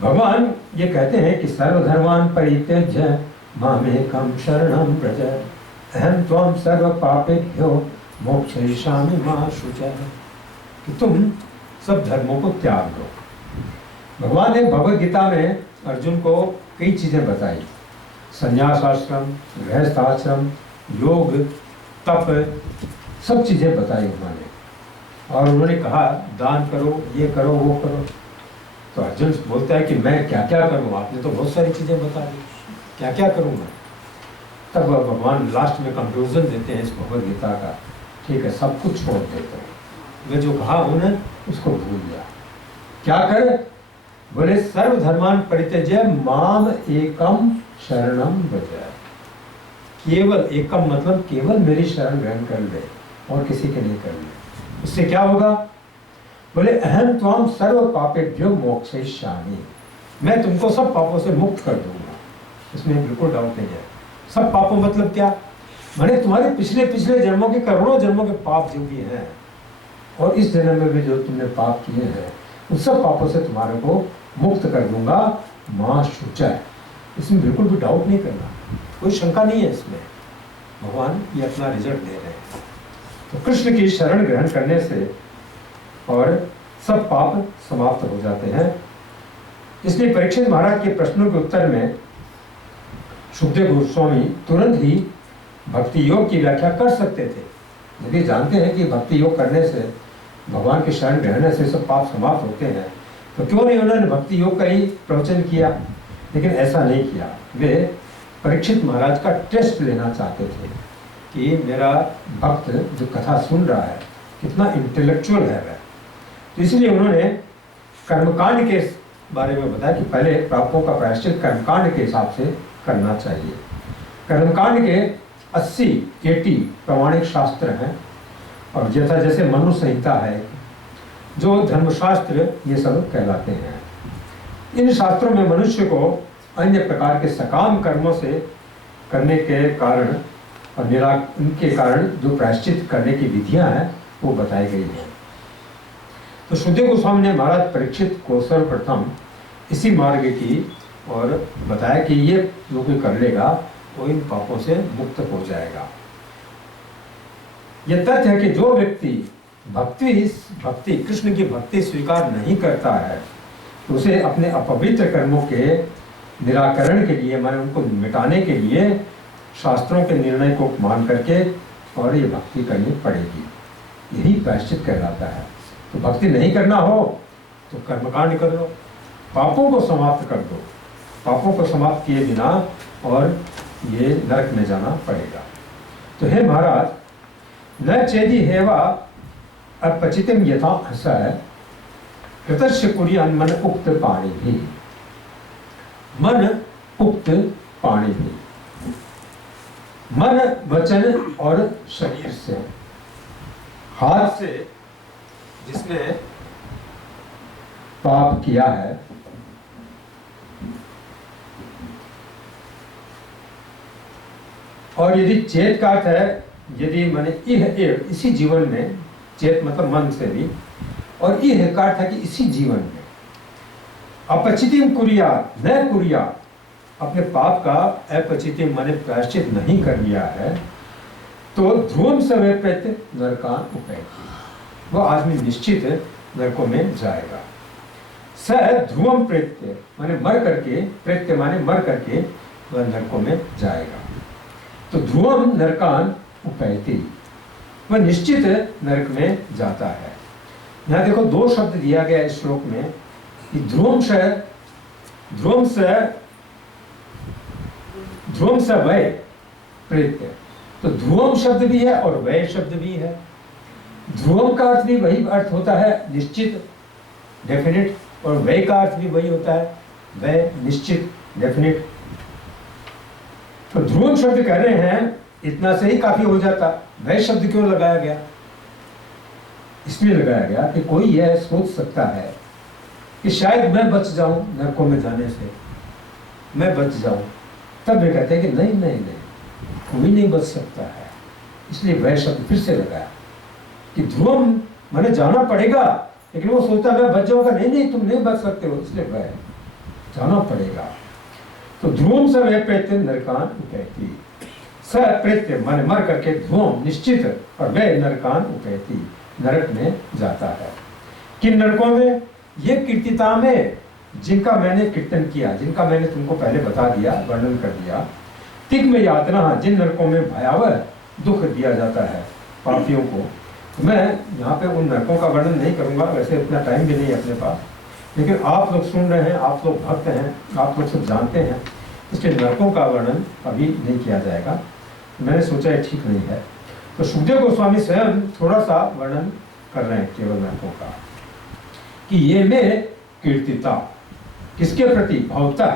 भगवान ये कहते हैं कि सर्वधर्मान परित्यज्य मामेकं शरणं व्रज अहं त्वं सर्व पापेभ्यो मोक्षयिष्यामि मा शुचः। कि तुम सब धर्मों को त्याग दो। भगवान ने भगवद गीता में अर्जुन को कई चीजें बताई, संन्यास आश्रम, गृहस्थ आश्रम, योग, तप, सब चीजें बताई उन्होंने। और उन्होंने कहा दान करो, ये करो, वो करो। तो अर्जुन बोलता है कि मैं क्या क्या करूँ? आपने तो बहुत सारी चीजें बता दी, क्या क्या करूँ मैं? तब भगवान लास्ट में कंक्लूजन देते हैं इस भगवद गीता का, ठीक है सब कुछ छोड़ देते हैं, मैं जो कहा उन्हें उसको भूल जा। क्या करे? बोले सर्वधर्मान परित्यज्य माम एकम शरणम व्रज। केवल एकम मतलब केवल मेरी शरण ग्रहण कर ले और किसी के नहीं कर ले। उससे क्या होगा? बोले अहं त्वं सर्व पापेभ्यो मोक्षयिष्यामि, मैं तुमको सब पापों से मुक्त कर दूंगा। इसमें बिल्कुल डाउट नहीं है। सब पापों मतलब क्या? मैंने तुम्हारे पिछले पिछले जन्मों के करोड़ों जन्मों के पाप जो भी हैं और इस जन्म में भी जो तुमने पाप किए हैं उन सब पापों से तुम्हारे को मुक्त कर दूंगा। मां शुचः, इसमें बिल्कुल भी डाउट नहीं करना, कोई शंका नहीं है इसमें। भगवान ये अपना रिजल्ट दे रहे हैं। तो कृष्ण की शरण ग्रहण करने से और सब पाप समाप्त हो जाते हैं। इसलिए परीक्षित महाराज के प्रश्नों के उत्तर में सुखदेव गोस्वामी तुरंत ही भक्ति योग की व्याख्या कर सकते थे। यदि जानते हैं कि भक्ति योग करने से, भगवान के शरण ग्रहण से सब पाप समाप्त होते हैं, तो क्यों नहीं उन्होंने भक्ति योग का ही प्रवचन किया। लेकिन ऐसा नहीं किया। वे परीक्षित महाराज का टेस्ट लेना चाहते थे कि मेरा भक्त जो कथा सुन रहा है कितना इंटेलेक्चुअल है वह। तो इसलिए उन्होंने कर्मकांड के बारे में बताया कि पहले पापों का प्रायश्चित कर्मकांड के हिसाब से करना चाहिए। कर्मकांड के 80 प्रमाणिक शास्त्र हैं, और जैसे मनु संहिता है, जो धर्मशास्त्र, ये सब कहलाते हैं। इन शास्त्रों में मनुष्य को अन्य प्रकार के सकाम कर्मों से करने के कारण और उनके कारण जो प्रायश्चित करने की विधियां हैं वो बताई गई हैं। तो सुखदेव गोस्वामी ने महाराज परीक्षित को सर्वप्रथम इसी मार्ग की और बताया कि ये जो कोई कर लेगा वो इन पापों से मुक्त हो जाएगा। यह तथ्य है कि जो व्यक्ति भक्ति कृष्ण की भक्ति स्वीकार नहीं करता है, तो उसे अपने अपवित्र कर्मों के निराकरण के लिए, माने उनको मिटाने के लिए शास्त्रों के निर्णय को मान करके और ये भक्ति करनी पड़ेगी। यही प्रायश्चित कहलाता है। तो भक्ति नहीं करना हो तो कर्मकांड कर लो, पापों को समाप्त कर दो। पापों को समाप्त किए बिना और ये नरक में जाना पड़ेगा। तो हे महाराज, न चेदि हेवा अपचितिम यथा हसः कृतस्य कुर्यान् मन उक्त पाणी भी। मन उक्त पाणी भी, मन वचन और शरीर से, हाथ से जिसने पाप किया है, और यदि चेत का अर्थ है, यदि माने इह इसी जीवन में, चेत मतलब मन से भी, और इह का अर्थ है कि इसी जीवन में अपचितिम कुरिया न कुरिया, अपने पाप का अपचितिम माने प्रायश्चित नहीं कर लिया है, तो ध्रुवम सवे प्रत्य नरकान उपैति, वो आदमी निश्चित नरकों में जाएगा। स ध्रुवम प्रत्य माने मर करके, प्रत्य माने मर करके वह नरकों में जाएगा। तो ध्रुवम नरकान उपैति, वह निश्चित नरक में जाता है। यहाँ देखो दो शब्द दिया गया इस श्लोक में कि ध्रुवम स वै प्रत्य। तो ध्रुवम शब्द भी है और वै शब्द भी है। ध्रुवम का अर्थ भी वही अर्थ होता है निश्चित, डेफिनेट, और वै का अर्थ भी वही होता है, वै निश्चित, डेफिनेट। तो ध्रुवम शब्द कह रहे हैं, इतना से ही काफी हो जाता। वै शब्द क्यों लगाया गया? इसलिए लगाया गया कि कोई यह सोच सकता है कि शायद मैं बच जाऊं नरकों में जाने से, मैं बच जाऊं। तब वे कहते हैं कि नहीं नहीं नहीं, कोई नहीं बच सकता है। इसलिए वह शब्द फिर से लगाया कि ध्रुवम मैंने जाना पड़ेगा, लेकिन वो सोचता मैं बच जाऊंगा, नहीं नहीं तुम नहीं बच सकते हो, इसलिए वह जाना पड़ेगा। तो ध्रुवम स वह प्रत्य नरकान उपैति, स प्रत्य माने मर करके, ध्रुवम निश्चित, और वह नरकान उपैति नरक में जाता है। किन नरकों में? ये कीर्तिता में जिनका मैंने कीर्तन किया, जिनका मैंने तुमको पहले बता दिया, वर्णन कर दिया। तिग्म यातना, जिन नरकों में भयावह दुख दिया जाता है पापियों को। मैं यहाँ पे उन नरकों का वर्णन नहीं करूँगा, वैसे इतना टाइम भी नहीं है अपने पास, लेकिन आप लोग सुन रहे हैं, आप लोग भक्त हैं, आप लोग सब जानते हैं, इसलिए नरकों का वर्णन अभी नहीं किया जाएगा। मैंने सोचा ये ठीक नहीं है। तो सुखदेव गोस्वामी स्वयं थोड़ा सा वर्णन कर रहे हैं केवल नरकों का, कि ये में कीर्तिता, किसके प्रति? भवता,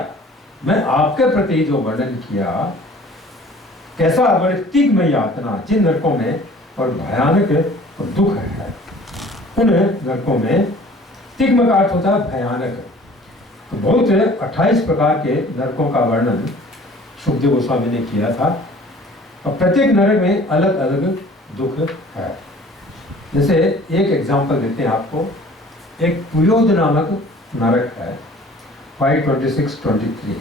मैं आपके प्रति जो वर्णन किया, कैसा? बड़े तिग्म यातना, जिन नरकों में और भयानक और दुख है, उन नरकों में। तिग्म का अर्थ होता है भयानक। तो बहुत 28 प्रकार के नरकों का वर्णन सुखदेव गोस्वामी ने किया था, और प्रत्येक नरक में अलग अलग दुख है। जैसे एक एग्जाम्पल देते हैं आपको, एक पुयोद नामक नरक है, 526-23।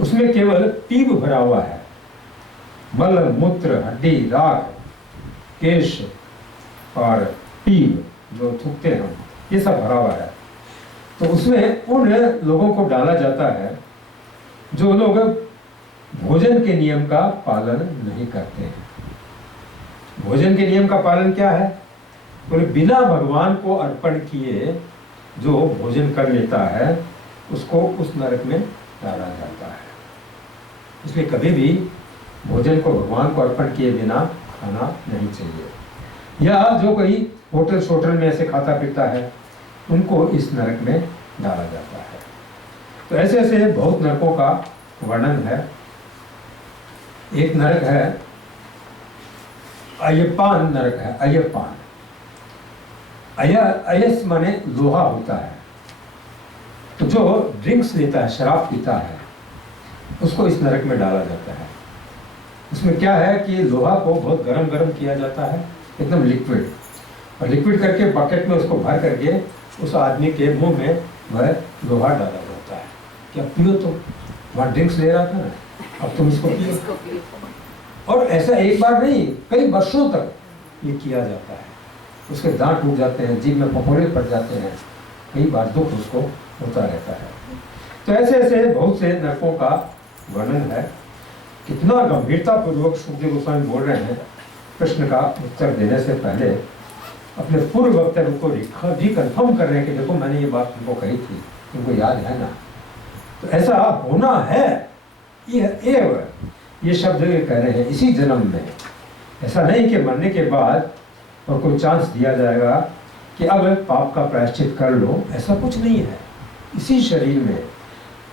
उसमें केवल पीप भरा हुआ है, मल मूत्र हड्डी राख केश और पीप जो थूकते हैं हम, ये सब भरा हुआ है। तो उसमें उन लोगों को डाला जाता है जो लोग भोजन के नियम का पालन नहीं करते हैं। भोजन के नियम का पालन क्या है? बोले बिना भगवान को अर्पण किए जो भोजन कर लेता है उसको उस नरक में डाला जाता है। इसलिए कभी भी भोजन को भगवान को अर्पण किए बिना खाना नहीं चाहिए। या जो कोई होटल शोटल में ऐसे खाता पीता है उनको इस नरक में डाला जाता है। तो ऐसे ऐसे बहुत नरकों का वर्णन है। एक नरक है अय्यपान नरक है। अय्यपान अयस माने लोहा होता है। तो जो ड्रिंक्स लेता है, शराब पीता है, उसको इस नरक में डाला जाता है। उसमें क्या है कि लोहा को बहुत गरम गरम किया जाता है, एकदम लिक्विड, और लिक्विड करके बकेट में उसको भर करके उस आदमी के मुंह में वह लोहा डाला जाता है। क्या पियो, तो वहाँ ड्रिंक्स ले रहा था ना, अब तुम इसको पियो। और ऐसा एक बार नहीं, कई वर्षों तक ये किया जाता है। उसके दांत टूट जाते हैं, जीभ में फफोले पड़ जाते हैं, कई बार दुख उसको होता रहता है। तो ऐसे ऐसे बहुत से नरकों का वर्णन है। कितना गंभीरता पूर्वक सुखदेव गोस्वामी बोल रहे हैं। प्रश्न का उत्तर देने से पहले अपने पूर्व वक्तव्य को रिकन्फर्म कर रहे हैं कि देखो मैंने ये बात तुमको कही थी, तुमको याद है ना। तो ऐसा होना है, ये शब्द कह रहे हैं इसी जन्म में। ऐसा नहीं कि मरने के बाद और कोई चांस दिया जाएगा कि अब पाप का प्रायश्चित कर लो, ऐसा कुछ नहीं है। इसी शरीर में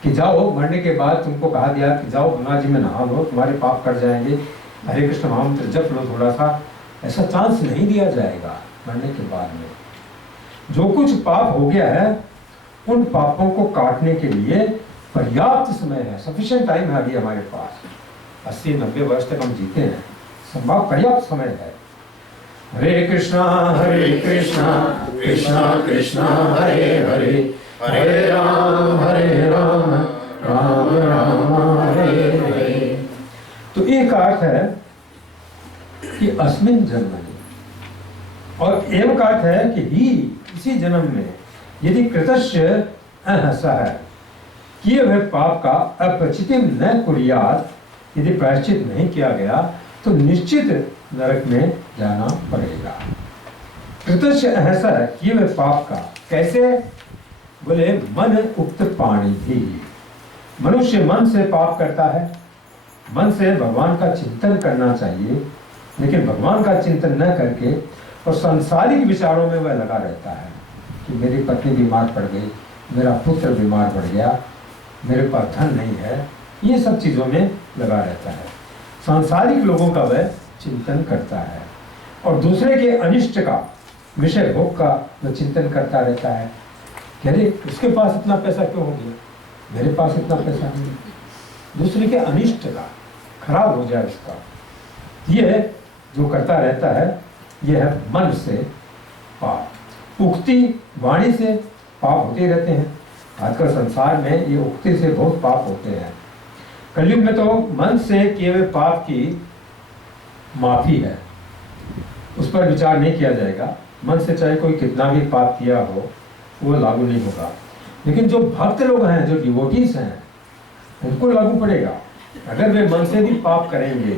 कि जाओ, मरने के बाद तुमको कहा दिया कि जाओ गंगा जी में नहा लो, तुम्हारे पाप कट जाएंगे, हरे कृष्ण महामंत्र जप लो थोड़ा सा, ऐसा चांस नहीं दिया जाएगा मरने के बाद में। जो कुछ पाप हो गया है उन पापों को काटने के लिए पर्याप्त समय है, सफिशिएंट टाइम है अभी हमारे पास। 80-90 वर्ष तक हम जीते हैं, संभव पर्याप्त समय है। हरे कृष्णा कृष्णा कृष्णा हरे हरे, हरे राम राम राम हरे हरे। तो एक अर्थ है कि अस्मिन जन्मनि, और एवं का अर्थ है कि ही इसी जन्म में यदि कृतस्य अहसा है, किए हुए पाप का अपचितिम न कुर्यात, यदि प्रायश्चित नहीं किया गया तो निश्चित नरक में जाना पड़ेगा। कृतस्य अहसा है, किए हुए पाप का, कैसे? बोले मन उक्त पाणी भी। मनुष्य मन से पाप करता है, मन से भगवान का चिंतन करना चाहिए, लेकिन भगवान का चिंतन न करके और सांसारिक विचारों में वह लगा रहता है कि मेरी पत्नी बीमार पड़ गई, मेरा पुत्र बीमार पड़ गया, मेरे पास धन नहीं है, ये सब चीज़ों में लगा रहता है। सांसारिक लोगों का वह चिंतन करता है और दूसरे के अनिष्ट का, विषय भोग का वह चिंतन करता रहता है। अरे उसके पास इतना पैसा क्यों हो गया, मेरे पास इतना पैसा नहीं। दूसरे के अनिष्ट का, खराब हो जाए उसका, ये जो करता रहता है, ये है मन से पाप। उक्ति वाणी से पाप होते रहते हैं। आजकल संसार में ये उक्ति से बहुत पाप होते हैं। कलयुग में तो मन से किए हुए पाप की माफी है, उस पर विचार नहीं किया जाएगा। मन से चाहे कोई कितना भी पाप किया हो वो लागू नहीं होगा, लेकिन जो भक्त लोग हैं, जो डिवोटीज हैं, उनको लागू पड़ेगा। अगर वे मन से भी पाप करेंगे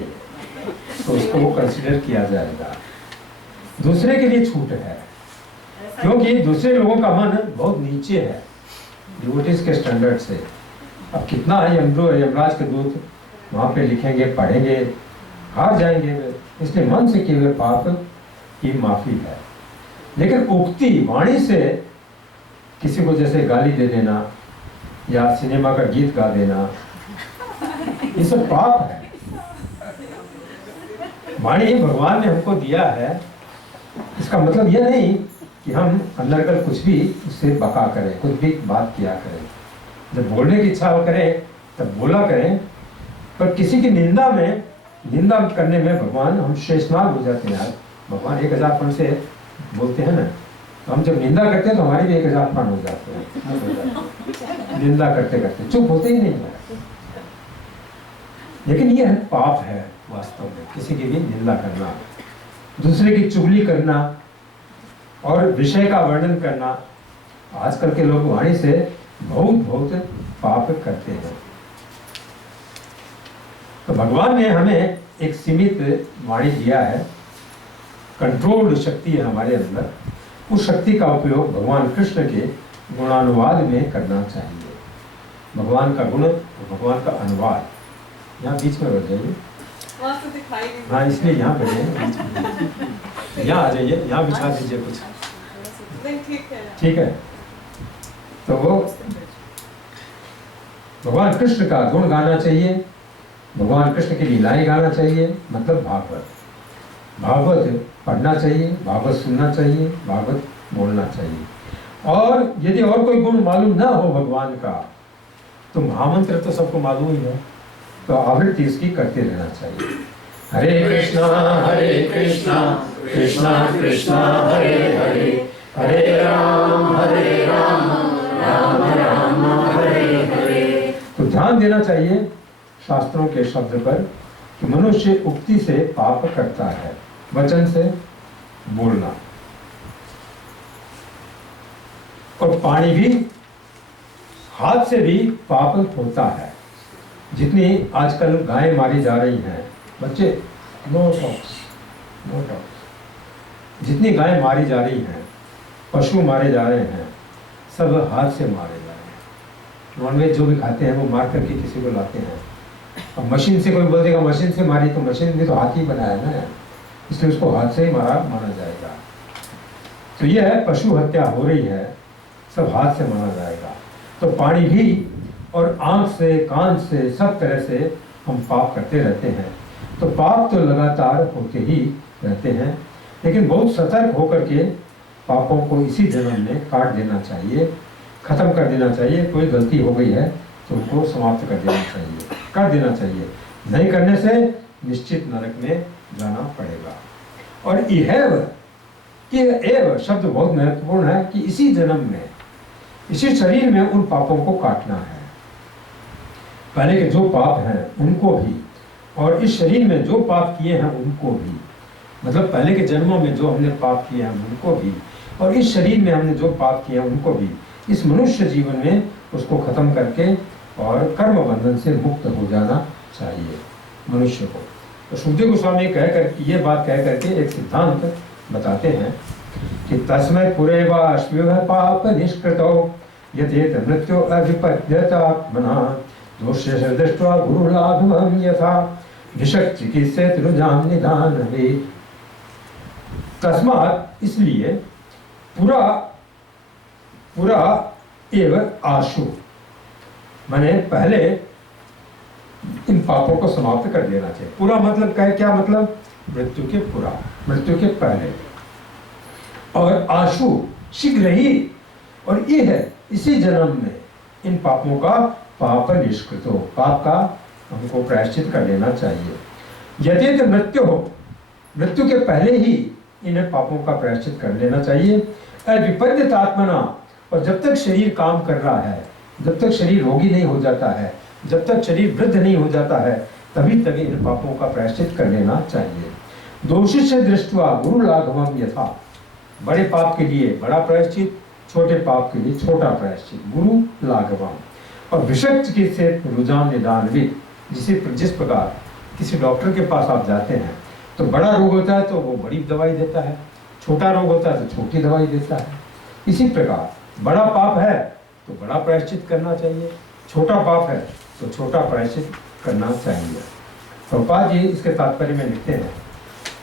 तो उसको वो कंसिडर किया जाएगा। दूसरे के लिए छूट है, क्योंकि दूसरे लोगों का मन बहुत नीचे है डिवोटीज के स्टैंडर्ड से। अब कितना है यमराज के दूत वहाँ पे लिखेंगे, पढ़ेंगे, हार जाएंगे वे। इसलिए मन से किए हुए पाप की माफी है। लेकिन उक्ति वाणी से किसी को जैसे गाली दे देना या सिनेमा का गीत गा देना, ये सब पाप है। वाणी भगवान ने हमको दिया है, इसका मतलब यह नहीं कि हम अंदर कर कुछ भी उससे बका करें, कुछ भी बात किया करें। जब बोलने की इच्छा करें तब बोला करें, पर किसी की निंदा करने में भगवान हम शेषनाग हो जाते हैं। भगवान 1000 फण से बोलते हैं ना, तो हम जब निंदा करते हैं तो हमारे भी 1000 फण हो जाते हैं। निंदा करते करते चुप होते ही नहीं है। लेकिन यह पाप है वास्तव में, किसी की भी निंदा करना, दूसरे की चुगली करना और विषय का वर्णन करना। आजकल के लोग वाणी से बहुत पाप करते हैं। तो भगवान ने हमें एक सीमित वाणी दिया है, कंट्रोल्ड शक्ति है हमारे अंदर। उस शक्ति का उपयोग भगवान कृष्ण के गुणानुवाद में करना चाहिए। भगवान का गुण और भगवान का अनुवाद। यहाँ बीच में बैठ जाइए, वहाँ से दिखाई नहीं हाँ इसलिए यहाँ बैठे, यहाँ आ जाइए, यहाँ बिछा दीजिए कुछ, नहीं, ठीक है। ठीक है। तो वो भगवान कृष्ण का गुण गाना चाहिए, भगवान कृष्ण की लीलाएं गाना चाहिए, मतलब भागवत पढ़ना चाहिए, भागवत सुनना चाहिए, भागवत बोलना चाहिए। और यदि और कोई गुण मालूम ना हो भगवान का, तो महामंत्र तो सबको मालूम ही है, तो आवृत्ति इसकी करते रहना चाहिए। हरे कृष्णा कृष्णा कृष्णा हरे हरे, हरे राम राम राम हरे हरे। तो ध्यान देना चाहिए शास्त्रों के शब्द पर कि मनुष्य उक्ति से पाप करता है, वचन से बोलना, और पानी भी, हाथ से भी पाप होता है। जितनी आजकल गायें मारी जा रही हैं, बच्चे नो टॉक्स, जितनी गायें मारी जा रही हैं, पशु मारे जा रहे हैं, सब हाथ से मारे जा रहे हैं। नॉनवेज जो भी खाते हैं वो मार करके किसी को लाते हैं। अब मशीन से कोई बोल देगा मशीन से मारी, तो मशीन ने तो हाथ ही बनाया ना, इसलिए उसको हाथ से ही माना जाएगा। तो यह है पशु हत्या हो रही है, सब हाथ से माना जाएगा। तो पानी भी और आंख से, कान से, सब तरह से हम पाप करते रहते हैं। तो पाप तो लगातार होते ही रहते हैं, लेकिन बहुत सतर्क होकर के पापों को इसी जन्म में काट देना चाहिए, खत्म कर देना चाहिए। कोई गलती हो गई है तो उनको समाप्त कर देना चाहिए, कर देना चाहिए। नहीं करने से निश्चित नरक में जाना पड़ेगा। और एव शब्द बहुत महत्वपूर्ण है कि इसी जन्म में, इसी शरीर में उन पापों को काटना है। पहले के जो पाप हैं उनको भी, और इस शरीर में जो पाप किए हैं उनको भी, मतलब पहले के जन्मों में जो हमने पाप किए हैं उनको भी, और इस शरीर में हमने जो पाप किए हैं उनको भी, इस मनुष्य जीवन में उसको खत्म करके और कर्म बंधन से मुक्त हो जाना चाहिए मनुष्य को। तो सुखदेव गोस्वामी ये बात कह करके एक सिद्धांत बताते हैं कि तस्मै पुरेवा अश्व्युः पाप निष्कृतो यथेत मृत्यु अभिपद्यतात्मना दोषेश दृष्ट्वा गुरुलाघवं यथा भिषक् चिकित्सेत रुजां निधानवे। तस्मात् इसलिए पुरा एव आशु, मैंने पहले इन पापों को समाप्त कर देना चाहिए। पूरा मतलब क्या मतलब? मृत्यु के पूरा, मृत्यु के पहले। और आशु शीघ्र ही, और ये है इसी जन्म में इन पापों का पाप निष्कृत हो, पाप का हमको प्रायश्चित कर लेना चाहिए। यदि मृत्यु हो, मृत्यु के पहले ही इन्हें पापों का प्रायश्चित कर लेना चाहिए। अविपद्यत आत्मना, और जब तक शरीर काम कर रहा है, जब तक शरीर रोगी नहीं हो जाता है, जब तक शरीर वृद्ध नहीं हो जाता है, तभी तक इन पापों का प्रायश्चित कर लेना चाहिए। दोषिष्ठ दृष्ट्वा गुरु लाघवम यथा, बड़े पाप के लिए बड़ा प्रायश्चित, छोटे पाप के लिए छोटा प्रायश्चित, गुरु लाघवम। और भिषक् चिकित्सेत रुजान निदानविद, जिस प्रकार किसी डॉक्टर के पास आप जाते हैं तो बड़ा रोग होता है तो वो बड़ी दवाई देता है, छोटा रोग होता है तो छोटी दवाई देता है। इसी प्रकार बड़ा पाप है तो बड़ा प्रायश्चित करना चाहिए, छोटा पाप है तो छोटा प्रायश्चित करना चाहिए। प्रभुपाद जी इसके तात्पर्य में लिखते हैं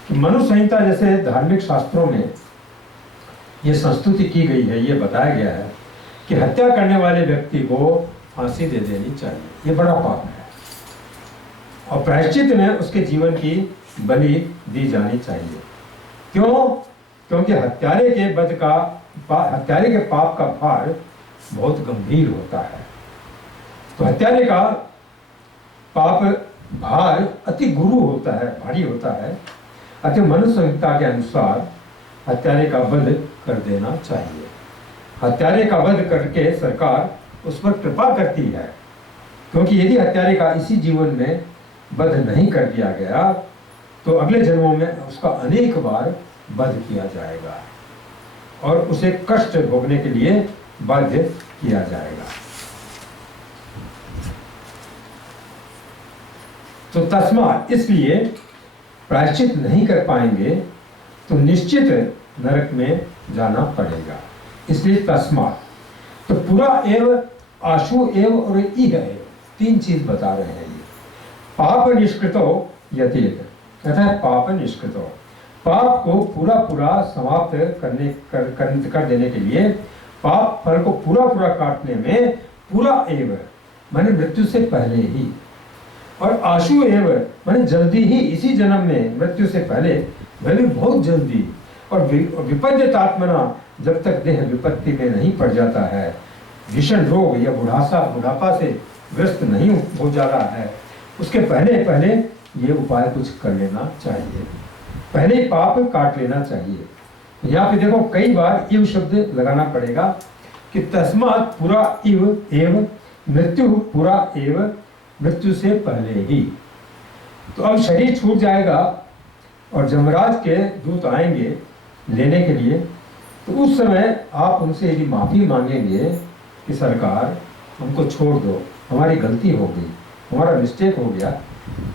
कि मनु संहिता जैसे धार्मिक शास्त्रों में ये संस्तुति की गई है, ये बताया गया है कि हत्या करने वाले व्यक्ति को फांसी दे देनी चाहिए, ये बड़ा पाप है। और प्रायश्चित में उसके जीवन की बलि दी जानी चाहिए। क्यों? क्योंकि हत्यारे के पाप का भार बहुत गंभीर होता है। तो हत्यारे का पाप भार अति गुरु होता है, भारी होता है। अतः मनु संहिता के अनुसार हत्यारे का वध कर देना चाहिए। हत्यारे का वध करके सरकार उस पर कृपा करती है, क्योंकि यदि हत्यारे का इसी जीवन में वध नहीं कर दिया गया तो अगले जन्मों में उसका अनेक बार वध किया जाएगा और उसे कष्ट भोगने के लिए बाध्य किया जाएगा। तो तस्मात्, इसलिए प्रायश्चित नहीं कर पाएंगे तो निश्चित नरक में जाना पड़ेगा। इसलिए तस्मात्, तो पूरा एव, आशु एव और इह एव, तीन चीज बता रहे हैं ये। पाप निष्कृतो यतेत, कहता है पाप निष्कृतो, पाप को पूरा पूरा समाप्त कर देने के लिए, पाप फल को पूरा पूरा काटने में पूरा एव माने मृत्यु से पहले ही, और आशु एव माने जल्दी ही, इसी जन्म में मृत्यु से पहले, वह भी बहुत जल्दी, और विपद्यतात्मना, जब तक देह विपत्ति में नहीं पड़ जाता है, भीषण रोग या बुढ़ापा से ग्रस्त नहीं हो जा रहा है, उसके पहले पहले ये उपाय कुछ कर लेना चाहिए, पहले ही पाप काट लेना चाहिए। यहाँ पे देखो कई बार इव शब्द लगाना पड़ेगा कि तस्मात् पूरा इव एव, मृत्यु पूरा एव, मृत्यु से पहले ही। तो अब शरीर छूट जाएगा और जमराज के दूत आएंगे लेने के लिए, तो उस समय आप उनसे यदि माफी मांगेंगे कि सरकार हमको छोड़ दो, हमारी गलती हो गई, हमारा मिस्टेक हो गया,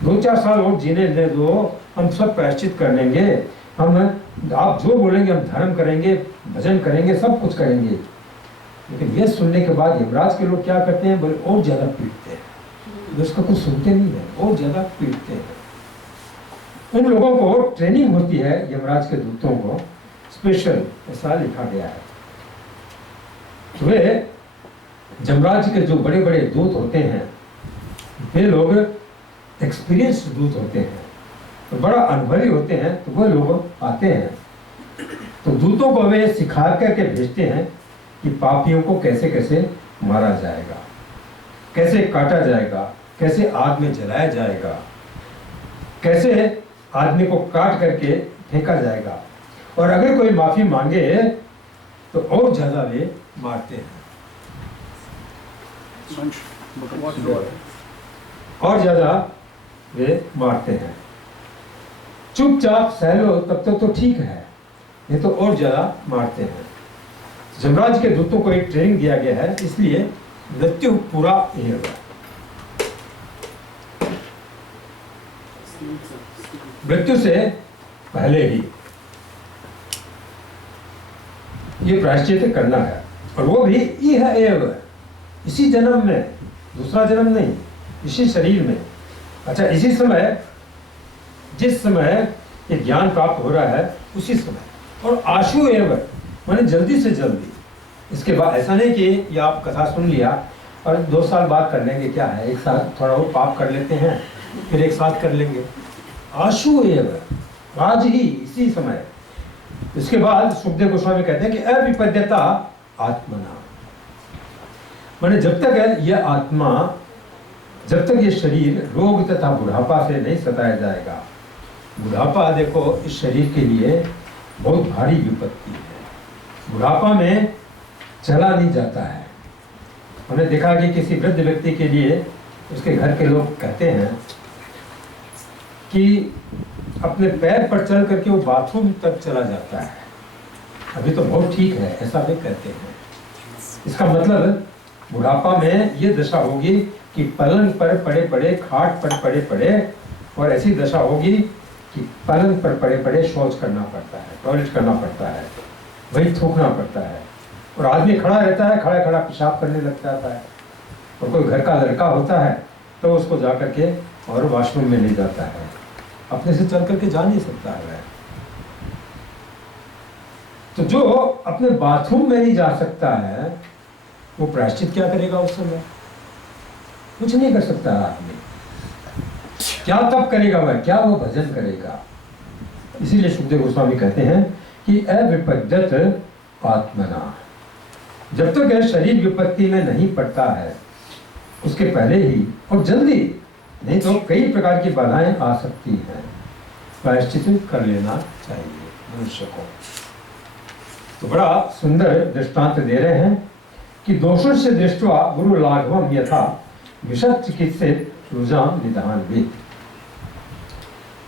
2-4 साल और जीने दे दो, हम सब प्रायश्चित कर लेंगे, हम आप जो बोलेंगे हम धर्म करेंगे, भजन करेंगे, सब कुछ करेंगे। लेकिन ये सुनने के बाद यमराज के लोग क्या करते हैं, बोले और ज्यादा पीटते हैं, उसका कुछ सुनते नहीं है, और ज्यादा पीटते हैं। उन लोगों को ट्रेनिंग होती है, यमराज के दूतों को स्पेशल, ऐसा लिखा गया है। तो वे यमराज के जो बड़े बड़े दूत होते हैं, वे लोग एक्सपीरियंस्ड दूत होते हैं, तो बड़ा अनुभवी होते हैं, तो वह लोग आते हैं तो दूतों को वे सिखा करके भेजते हैं कि पापियों को कैसे कैसे मारा जाएगा, कैसे काटा जाएगा, कैसे आग में जलाया जाएगा, कैसे आदमी को काट करके फेंका जाएगा, और अगर कोई माफी मांगे तो और ज्यादा वे मारते हैं, और ज्यादा वे मारते हैं। चुपचाप सह लो तब तक तो ठीक है, ये तो और ज्यादा मारते हैं। यमराज के दूतों को एक ट्रेनिंग दिया गया है, इसलिए मृत्यु पूरा एव, मृत्यु से पहले ही ये प्रायश्चित करना है, और वो भी इह एव, इसी जन्म में, दूसरा जन्म नहीं, इसी शरीर में। अच्छा, इसी समय, जिस समय ये ज्ञान प्राप्त हो रहा है उसी समय, और आशु एव माने जल्दी से जल्दी। इसके बाद ऐसा नहीं कि ये आप कथा सुन लिया और 2 साल बाद कर लेंगे, क्या है, एक साथ थोड़ा वो पाप कर लेते हैं फिर एक साथ कर लेंगे। आशु एव, आज ही, इसी समय। इसके बाद सुखदेव गोस्वामी कहते हैं कि अविपद्यता आत्मना, माने जब तक है यह आत्मा, जब तक ये शरीर रोग तथा बुढ़ापा से नहीं सताया जाएगा। बुढ़ापा देखो इस शरीर के लिए बहुत भारी विपत्ति है, बुढ़ापा में चला नहीं जाता है। हमने देखा कि किसी वृद्ध व्यक्ति के लिए उसके घर के लोग कहते हैं कि अपने पैर पर चल करके वो बाथरूम तक चला जाता है, अभी तो बहुत ठीक है, ऐसा वे कहते हैं। इसका मतलब बुढ़ापा में ये दशा होगी कि पलंग पर पड़े पड़े, खाट पर पड़े पड़े, और ऐसी दशा होगी कि पलंग पर पड़े पड़े शौच करना पड़ता है, टॉयलेट करना पड़ता है, वही थूकना पड़ता है, और आदमी खड़ा रहता है, खड़ा खड़ा पेशाब करने लग जाता है, और कोई घर का लड़का होता है तो उसको जा करके और वॉशरूम में ले जाता है, अपने से चल करके जा नहीं सकता है। तो जो अपने बाथरूम में नहीं जा सकता है वो प्रायश्चित क्या करेगा उस समय? कुछ नहीं कर सकता आदमी, क्या तप करेगा वह, क्या वो भजन करेगा? इसीलिए सुखदेव गोस्वामी कहते हैं कि अविपद्यत आत्मना, जब तक यह शरीर विपत्ति में नहीं पड़ता है उसके पहले ही और जल्दी, नहीं तो कई प्रकार की बाधाएं आ सकती हैं, प्रायश्चित कर लेना चाहिए मनुष्य को। तो बड़ा सुंदर दृष्टांत दे रहे हैं कि दोषों से दृष्टवा गुरु लाघवम यथा विषद चिकित्सित रुजाम निधान विद।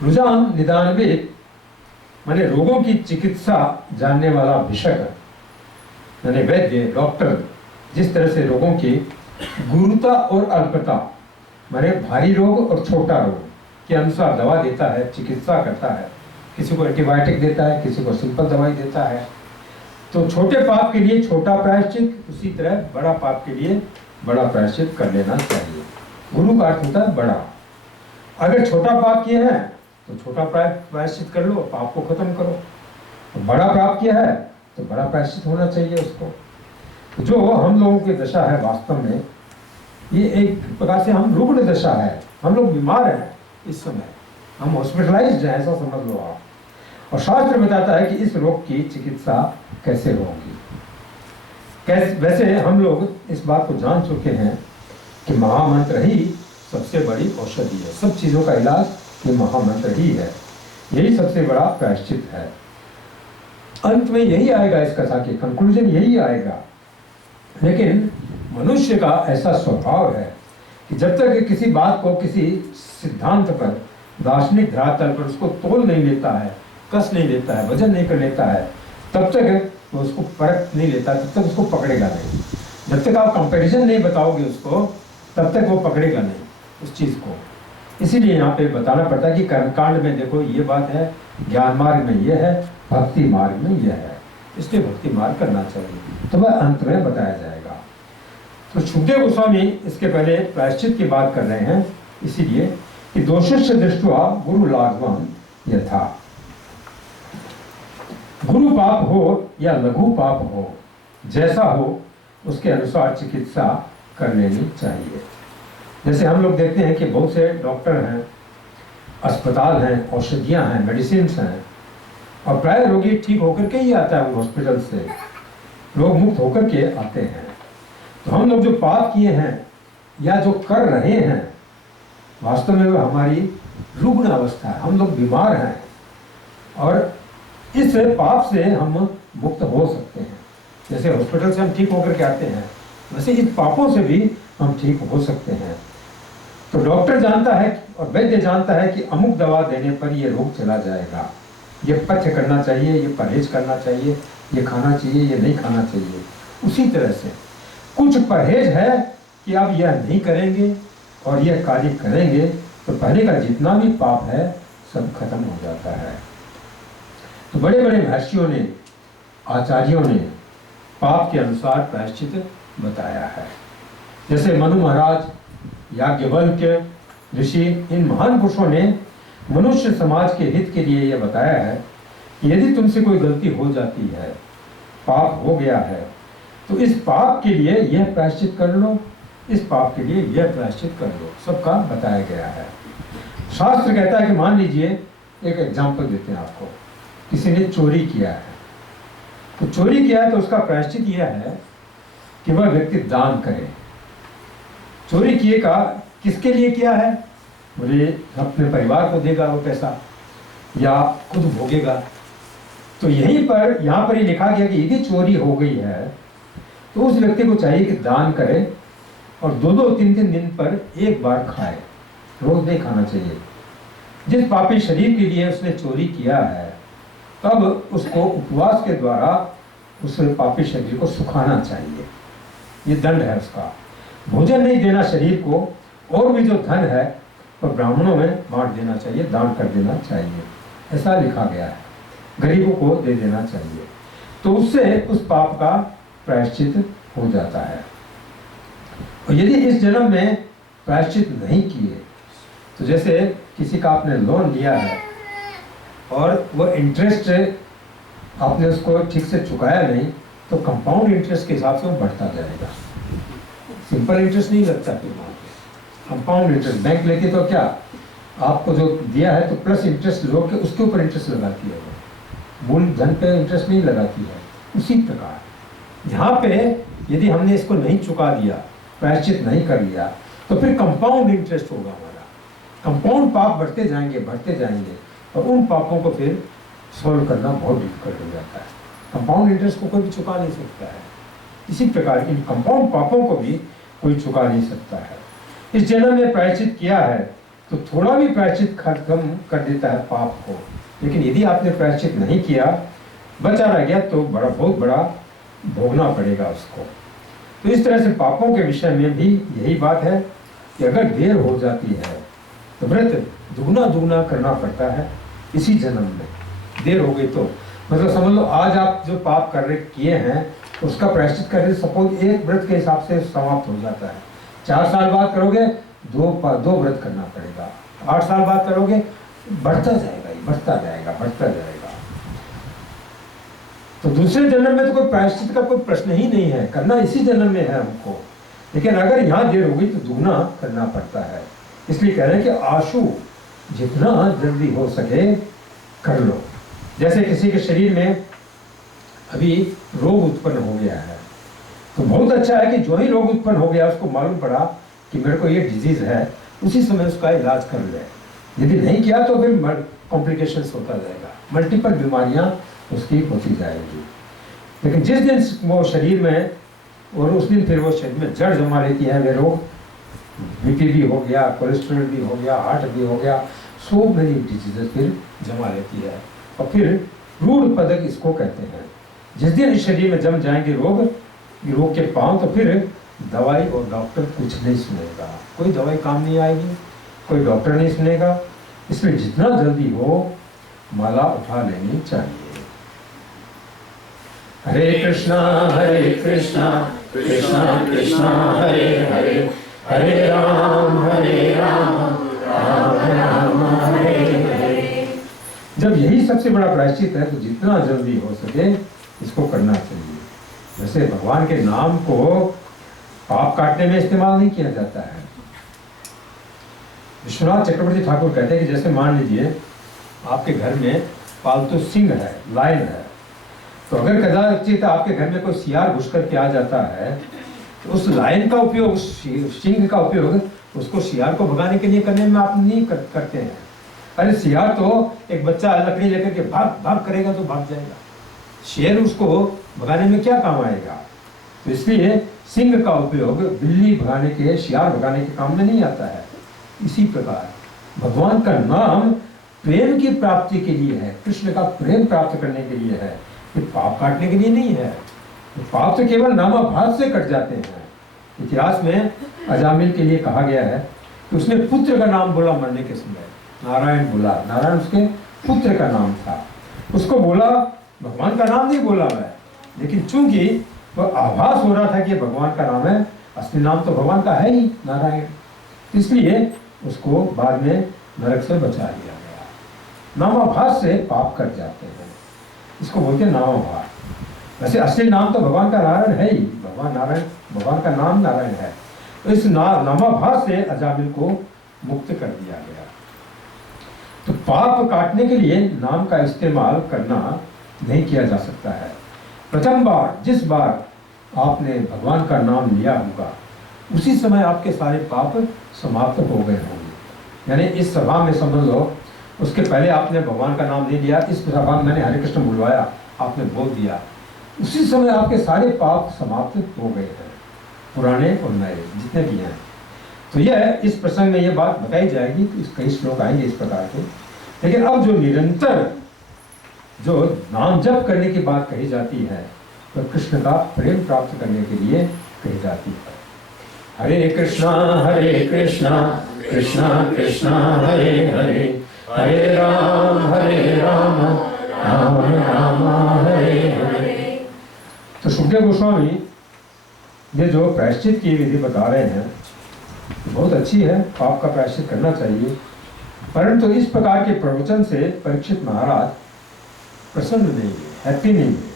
रुझान निदानविद माने रोगों की चिकित्सा जानने वाला विशेषज्ञ यानी वैद्य डॉक्टर जिस तरह से रोगों की गुरुता और अल्पता माने भारी रोग और छोटा रोग के अनुसार दवा देता है, चिकित्सा करता है। किसी को एंटीबायोटिक देता है, किसी को सिंपल दवाई देता है। तो छोटे पाप के लिए छोटा प्रायश्चित, उसी तरह बड़ा पाप के लिए बड़ा प्रायश्चित कर लेना चाहिए। गुरु का अर्थ होता है बड़ा। अगर छोटा पाप किया है तो छोटा प्रायश्चित कर लो, पाप को खत्म करो। बड़ा पाप किया है तो बड़ा प्रायश्चित होना चाहिए उसको। जो हम लोगों की दशा है वास्तव में ये एक प्रकार से हम रुग्ण दशा है, हम लोग बीमार हैं इस समय, हम हॉस्पिटलाइज्ड हैं ऐसा समझ लो आप। और शास्त्र बताता है कि इस रोग की चिकित्सा कैसे होगी। वैसे हम लोग इस बात को जान चुके हैं कि महामंत्र ही सबसे बड़ी औषधि है। सब चीज़ों का इलाज ये महामंत्र ही है, यही सबसे बड़ा प्रायश्चित है। अंत में यही आएगा इस कथा के कंक्लूजन यही आएगा। लेकिन मनुष्य का ऐसा स्वभाव है कि जब तक किसी बात को किसी सिद्धांत पर दार्शनिक धरातल पर उसको तोल नहीं लेता है, कस नहीं लेता है, वजन नहीं कर लेता है, तब तक वो उसको परख नहीं लेता, तब तक उसको पकड़ेगा नहीं। जब तक आप कंपैरिजन नहीं बताओगे उसको तब तक वो पकड़ेगा नहीं उस चीज़ को। इसीलिए यहाँ पे बताना पड़ता है कि कर्मकांड में देखो ये बात है, ज्ञान मार्ग में ये है, भक्ति मार्ग में ये है, इसलिए भक्ति मार्ग करना चाहिए। तो वह अंत में बताया जाएगा। तो सुखदेव गोस्वामी इसके पहले प्रायश्चित की बात कर रहे हैं, इसीलिए कि दोषस्य दृष्ट्वा गुरु लाघवम यथा। गुरु पाप हो या लघु पाप हो, जैसा हो उसके अनुसार चिकित्सा कर लेनी चाहिए। जैसे हम लोग देखते हैं कि बहुत से डॉक्टर हैं, अस्पताल हैं, औषधियां हैं, मेडिसिन हैं, और प्राय रोगी ठीक होकर के ही आता है, वो हॉस्पिटल से रोग मुक्त होकर के आते हैं। तो हम लोग जो पाप किए हैं या जो कर रहे हैं वास्तव में वो हमारी रुग्ण अवस्था है, हम लोग बीमार हैं और इस पाप से हम मुक्त हो सकते हैं। जैसे हॉस्पिटल से हम ठीक होकर के आते हैं वैसे इन पापों से भी हम ठीक हो सकते हैं। तो डॉक्टर जानता है और वैद्य जानता है कि अमुक दवा देने पर ये रोग चला जाएगा, ये पथ्य करना चाहिए, ये परहेज करना चाहिए, ये खाना चाहिए, ये नहीं खाना चाहिए। उसी तरह से कुछ परहेज है कि अब यह नहीं करेंगे और यह कार्य करेंगे तो पहले का जितना भी पाप है सब खत्म हो जाता है। तो बड़े बड़े महर्षियों ने, आचार्यों ने पाप के अनुसार प्रायश्चित बताया है। जैसे मनु महाराज, याज्ञवल्क्य ऋषि, इन महान पुरुषों ने मनुष्य समाज के हित के लिए यह बताया है कि यदि तुमसे कोई गलती हो जाती है, पाप हो गया है, तो इस पाप के लिए यह प्रायश्चित कर लो, इस पाप के लिए यह प्रायश्चित कर लो, सबका बताया गया है। शास्त्र कहता है कि मान लीजिए एक एग्जाम्पल देते हैं आपको, किसी ने चोरी किया है, तो चोरी किया है तो उसका प्रायश्चित यह है कि वह व्यक्ति दान करे। चोरी किए का किसके लिए किया है? बोले अपने परिवार को देगा वो पैसा या खुद भोगेगा। तो यहीं पर यहाँ पर ही लिखा गया कि यदि चोरी हो गई है तो उस व्यक्ति को चाहिए कि दान करे और 2-2-3-3 दिन पर एक बार खाए, रोज नहीं खाना चाहिए। जिस पापी शरीर के लिए उसने चोरी किया है तब उसको उपवास के द्वारा उस पापी शरीर को सुखाना चाहिए, ये दंड है उसका। भोजन नहीं देना शरीर को, और भी जो धन है वो ब्राह्मणों में बांट देना चाहिए, दान कर देना चाहिए, ऐसा लिखा गया है। गरीबों को दे देना चाहिए, तो उससे उस पाप का प्रायश्चित हो जाता है। और यदि इस जन्म में प्रायश्चित नहीं किए, तो जैसे किसी का आपने लोन लिया है और वो इंटरेस्ट आपने उसको ठीक से चुकाया नहीं, तो कंपाउंड इंटरेस्ट के हिसाब से वो बढ़ता जाएगा। सिंपल इंटरेस्ट नहीं लगता फिर वहाँ पे, कंपाउंड इंटरेस्ट। बैंक लेके तो क्या आपको जो दिया है तो प्लस इंटरेस्ट लो के उसके ऊपर इंटरेस्ट लगाती है, मूल धन पे इंटरेस्ट नहीं लगाती है। उसी प्रकार यहाँ पे यदि हमने इसको नहीं चुका दिया, प्रायश्चित नहीं कर लिया, तो फिर कंपाउंड इंटरेस्ट होगा हमारा। कंपाउंड पाप बढ़ते जाएंगे और उन पापों को फिर सॉल्व करना बहुत डिफिकल्ट हो जाता है। कंपाउंड इंटरेस्ट को कोई भी चुका नहीं सकता है, इसी प्रकार इन कंपाउंड पापों को भी कोई चुका नहीं सकता है। इस जन्म में प्रायश्चित किया है तो थोड़ा भी प्रायश्चित खत्म कर देता है पाप को। लेकिन यदि आपने प्रायश्चित नहीं किया, बचा रह गया, तो बहुत बड़ा भोगना पड़ेगा उसको। तो इस तरह से पापों के विषय में भी यही बात है कि अगर देर हो जाती है तो व्रत दुगना करना पड़ता है इसी जन्म में। देर हो गई तो मतलब समझ लो, आज आप जो पाप किए हैं उसका प्रायश्चित करने, सपोज एक व्रत के हिसाब से समाप्त हो जाता है। 4 साल बाद करोगे, दो व्रत करना पड़ेगा। 8 साल बाद करोगे, बढ़ता जाएगा। तो दूसरे जन्म में तो कोई प्रायश्चित का कोई प्रश्न ही नहीं है, करना इसी जन्म में है हमको। लेकिन अगर यहाँ देर हो गई तो दुगना करना पड़ता है। इसलिए कह रहे हैं कि आशु जितना जल्दी हो सके कर लो। जैसे किसी के शरीर में अभी रोग उत्पन्न हो गया है, तो बहुत अच्छा है कि जो ही रोग उत्पन्न हो गया उसको मालूम पड़ा कि मेरे को ये डिजीज है, उसी समय उसका इलाज कर ले। यदि नहीं किया तो फिर कॉम्प्लिकेशंस होता जाएगा, मल्टीपल बीमारियां उसकी होती जाएगी। लेकिन जिस दिन वो शरीर में, और उस दिन फिर वो शरीर में जड़ जमा लेती है, वे रोग, बीपी भी हो गया, कोलेस्ट्रॉल भी हो गया, हार्ट भी हो गया, सो मेनी डिजीजेस फिर जमा लेती है। और फिर रूढ़ पदक इसको कहते हैं। जिस दिन इस शरीर में जम जाएंगे रोग के पांव, तो फिर दवाई और डॉक्टर कुछ नहीं सुनेगा, कोई दवाई काम नहीं आएगी, कोई डॉक्टर नहीं सुनेगा। इसलिए जितना जल्दी हो माला उठा लेनी चाहिए। हरे कृष्णा कृष्णा कृष्णा हरे हरे, हरे राम राम राम हरे हरे। जब यही सबसे बड़ा प्रायश्चित है तो जितना जल्दी हो सके इसको करना चाहिए। वैसे भगवान के नाम को पाप काटने में इस्तेमाल नहीं किया जाता है। विश्वनाथ चक्रवर्ती ठाकुर कहते हैं कि जैसे मान लीजिए आपके घर में पालतू सिंह है, लायन है, तो अगर कदाचित आपके घर में कोई सियार घुस करके आ जाता है तो उस लायन का उपयोग, सिंह का उपयोग उसको सियार को भगाने के लिए करने में आप नहीं करते हैं। अरे सियार तो एक बच्चा लकड़ी लेकर के भाग करेगा तो भाग जाएगा, शेर उसको भगाने में क्या काम आएगा। तो इसलिए सिंह का उपयोग बिल्ली भगाने के, शियार भगाने के काम में नहीं आता है। इसी प्रकार भगवान का नाम प्रेम की प्राप्ति के लिए है, कृष्ण का प्रेम प्राप्त करने के लिए है, ये पाप काटने के लिए नहीं है। पाप तो केवल नामाभास से कट जाते हैं। इतिहास में अजामिल के लिए कहा गया है कि उसने पुत्र का नाम बोला मरने के समय, नारायण बोला, नारायण उसके पुत्र का नाम था, उसको बोला, भगवान का नाम नहीं बोला है, लेकिन चूंकि वह आभास हो रहा था कि भगवान का नाम है, असली नाम तो भगवान का है ही नारायण, इसलिए उसको बाद में नरक से बचा लिया गया। नामाभास से पाप कट जाते हैं, इसको बोलते हैं नामाभास। वैसे असली नाम तो भगवान का नारायण है ही, भगवान का नाम नारायण है। तो इस नामाभास से अजामिल को मुक्त कर दिया गया। तो पाप काटने के लिए नाम का इस्तेमाल करना नहीं किया जा सकता है। प्रथम बार जिस बार आपने भगवान का नाम लिया होगा उसी समय आपके सारे पाप समाप्त हो गए होंगे। यानी इस सभा में समझ लो, उसके पहले आपने भगवान का नाम नहीं लिया, इस सभा में मैंने हरे कृष्ण बुलवाया, आपने बोल दिया, उसी समय आपके सारे पाप समाप्त हो गए हैं, पुराने और नए जितने भी हैं। तो यह इस प्रसंग में यह बात बताई जाएगी, तो कई श्लोक आएंगे इस प्रकार के। लेकिन अब जो निरंतर जो नाम जप करने की बात कही जाती है तो कृष्ण का प्रेम प्राप्त करने के लिए कही जाती है। हरे कृष्णा कृष्णा कृष्णा हरे हरे, हरे राम राम राम हरे हरे। तो सुखदेव गोस्वामी ये जो प्रायश्चित की विधि बता रहे हैं बहुत अच्छी है, पाप का प्रायश्चित करना चाहिए, परंतु इस प्रकार के प्रवचन से परीक्षित महाराज प्रसन्न नहीं है, हैप्पी नहीं है।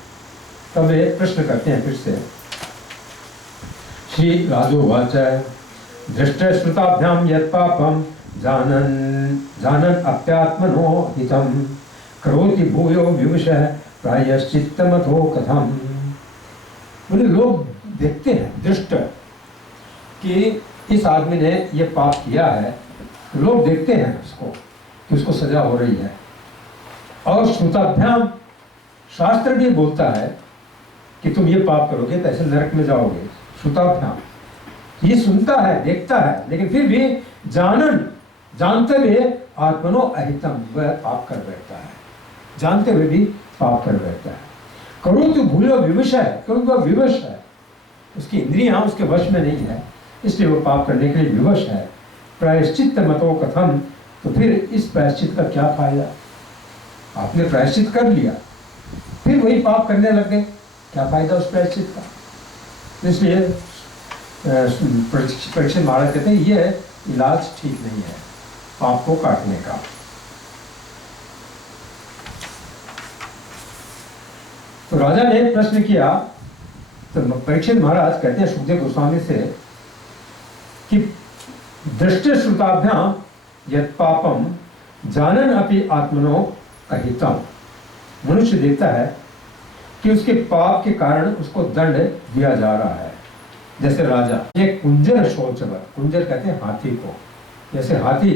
तब वे प्रश्न करते हैं फिर से। श्री राजोवाच दृष्ट श्रुताभ्याम यत् पापम जानन अप्यात्मनो हितम करोति भूयो विवशः प्रायश्चित्तमथो कथम। बोले लोग देखते हैं, दृष्ट कि इस आदमी ने ये पाप किया है, लोग देखते हैं उसको कि उसको सजा हो रही है। और श्रुताभ्याम, शास्त्र भी बोलता है कि तुम ये पाप करोगे तो ऐसे नरक में जाओगे। श्रुताभ्याम ये सुनता है, देखता है, लेकिन फिर भी जानते हुए आत्मनो अहितम, वह पाप कर बैठता है, जानते हुए भी पाप कर बैठता है। करो तो भूलो विवश है, क्योंकि वह विवश है, उसकी इंद्रियां उसके वश में नहीं है, इसलिए वो पाप करने के लिए विवश है। प्रायश्चित मतो कथम, तो फिर इस प्रायश्चित का क्या फायदा? आपने प्रायश्चित कर लिया, फिर वही पाप करने लग गए, क्या फायदा उस प्रायश्चित का? इसलिए परीक्षित महाराज कहते हैं यह इलाज ठीक नहीं है पाप को काटने का। तो राजा ने प्रश्न किया, तो परीक्षित महाराज कहते हैं सुखदेव गोस्वामी से कि दृष्टि श्रुताभ्याम यत् पापम जानन अपि आत्मनो अहितम। मनुष्य देखता है कि उसके पाप के कारण उसको दंड दिया जा रहा है। जैसे राजा, ये कुंजर शौचवत, कुंजर कहते हैं हाथी को, जैसे हाथी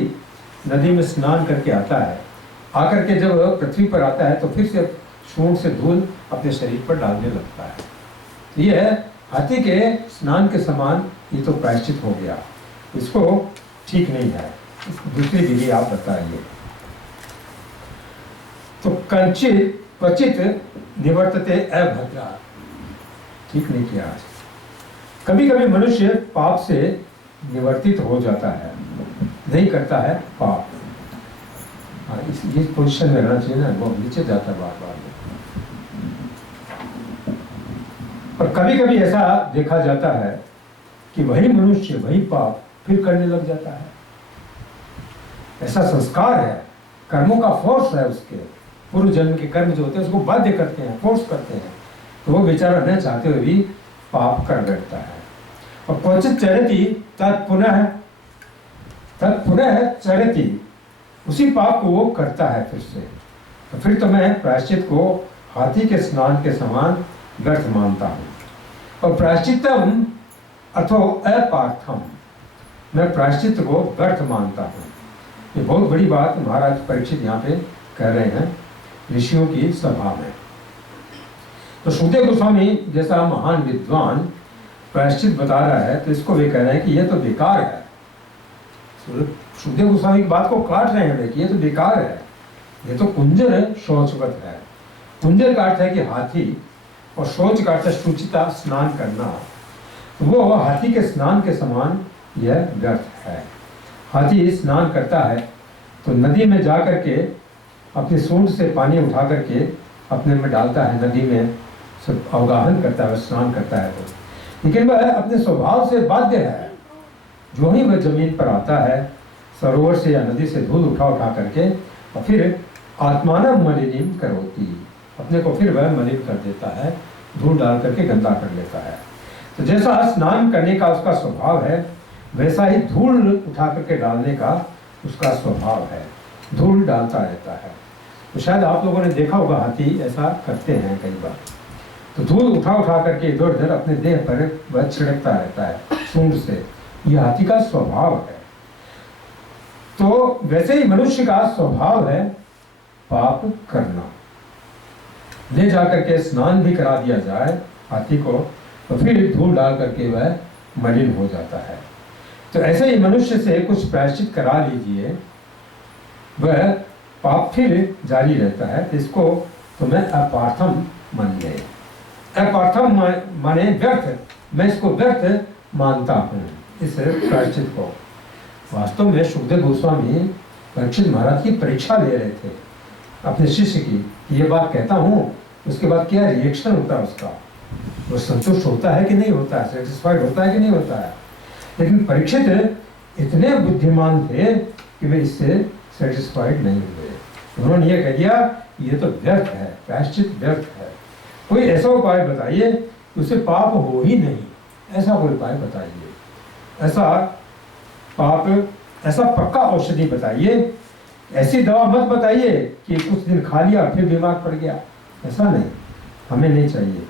नदी में स्नान करके आता है, आकर के जब पृथ्वी पर आता है तो फिर से सूंड से धूल अपने शरीर पर डालने लगता है। ये है हाथी के स्नान के समान, ये तो प्रायश्चित हो गया, इसको ठीक नहीं है, दूसरी विधि आप बताइए। तो कंचित क्वचित निवर्तते अभद्रा, ठीक नहीं किया। कभी कभी मनुष्य पाप से निवर्तित हो जाता है, नहीं करता है पाप। इस पोजीशन में रहना चाहिए ना, वो नीचे जाता है बार बार। और कभी कभी ऐसा देखा जाता है कि वही मनुष्य वही पाप फिर करने लग जाता है। ऐसा संस्कार है, कर्मों का फोर्स है, उसके पूर्व जन्म के कर्म जो होते हैं उसको बाध्य करते हैं, फोर्स करते हैं, तो वो बेचारा न चाहते हुए भी पाप कर बैठता है। और क्वचित चरति तत्पुनः चरति, उसी पाप को वो करता है फिर से। तो फिर तो मैं प्रायश्चित को हाथी के स्नान के समान व्यर्थ मानता हूँ। और प्रायश्चितम अथो अपार्थम, मैं प्रायश्चित को व्यर्थ मानता हूँ। ये बहुत बड़ी बात महाराज परीक्षित यहाँ पे कह रहे हैं ऋषियों की सभा में। तो सुखदेव गोस्वामी जैसा महान विद्वान प्रायश्चित बता रहा है, तो इसको वे कह रहे हैं कि यह तो बेकार है। सुखदेव गोस्वामी की बात को काट रहे हैं कि ये तो बेकार है, ये तो कुंजर शौचवत है। कुंजर का अर्थ है कि हाथी, और शौच का अर्थ है शुचिता, स्नान करना। तो वो हाथी के स्नान के समान यह व्यर्थ है। हाथी स्नान करता है तो नदी में जा करके अपनी सूंड से पानी उठा करके अपने में डालता है, नदी में सब अवगाहन करता है, स्नान करता है। तो लेकिन वह अपने स्वभाव से बाध्य है। जो ही वह जमीन पर आता है सरोवर से या नदी से धूल उठा करके, और फिर आत्मानम मलिनीम करोति, अपने को फिर वह मलिन कर देता है, धूल डाल करके गंदा कर लेता है। तो जैसा स्नान करने का उसका स्वभाव है, वैसा ही धूल उठा करके डालने का उसका स्वभाव है, धूल डालता रहता है। तो शायद आप लोगों ने देखा होगा हाथी ऐसा करते हैं कई बार, तो धूल उठा करके इधर उधर अपने देह पर वह छिड़कता रहता है सूंड से, यह हाथी का स्वभाव है। तो वैसे ही मनुष्य का स्वभाव है पाप करना। ले जाकर के स्नान भी करा दिया जाए हाथी को, तो फिर धूल डाल करके वह मलिन हो जाता है। तो ऐसे ही मनुष्य से कुछ प्रायश्चित करा लीजिए, वह पाप फिर जारी रहता है। इसको तो मैं अपार्थम मान ले, अपार्थम माने व्यर्थ, मैं इसको व्यर्थ मानता हूँ इस प्रायश्चित को। वास्तव में सुखदेव गोस्वामी परीक्षित महाराज की परीक्षा ले रहे थे अपने शिष्य की, ये बात कहता हूँ, उसके बाद क्या रिएक्शन होता है उसका, वो संतुष्ट होता है कि नहीं होता है, सेटिस्फाइड होता है कि नहीं होता है। लेकिन परीक्षित इतने बुद्धिमान थे कि वे इससे सेटिस्फाइड नहीं हुए। उन्होंने ये कह दिया ये तो व्यर्थ है, प्रायश्चित व्यर्थ है, कोई ऐसा उपाय बताइए कि उसे पाप हो ही नहीं, ऐसा कोई उपाय बताइए, ऐसा पाप, ऐसा पक्का औषधि बताइए, ऐसी दवा मत बताइए कि कुछ दिन खा लिया फिर बीमार पड़ गया, ऐसा नहीं, हमें नहीं चाहिए।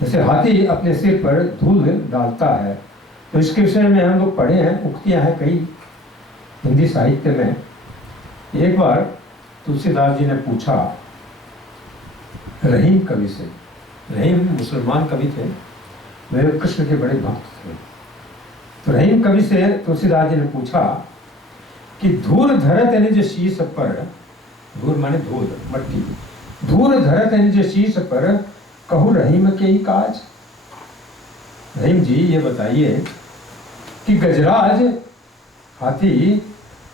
जैसे हाथी अपने सिर पर धूल डालता है, तो इसके विषय में हम लोग पढ़े हैं, उक्तियां हैं कई हिंदी साहित्य में। एक बार तुलसीदास जी ने पूछा रहीम कवि से, रहीम मुसलमान कवि थे, वे कृष्ण के बड़े भक्त थे। तो रहीम कवि से तुलसीदास जी ने पूछा कि धूल धरत यानी जो शीश पर, धूल माने धूल मट्टी, धूल धरत यानी जो शीश पर कहूँ रहीम के ही काज। रहीम जी ये बताइए कि गजराज हाथी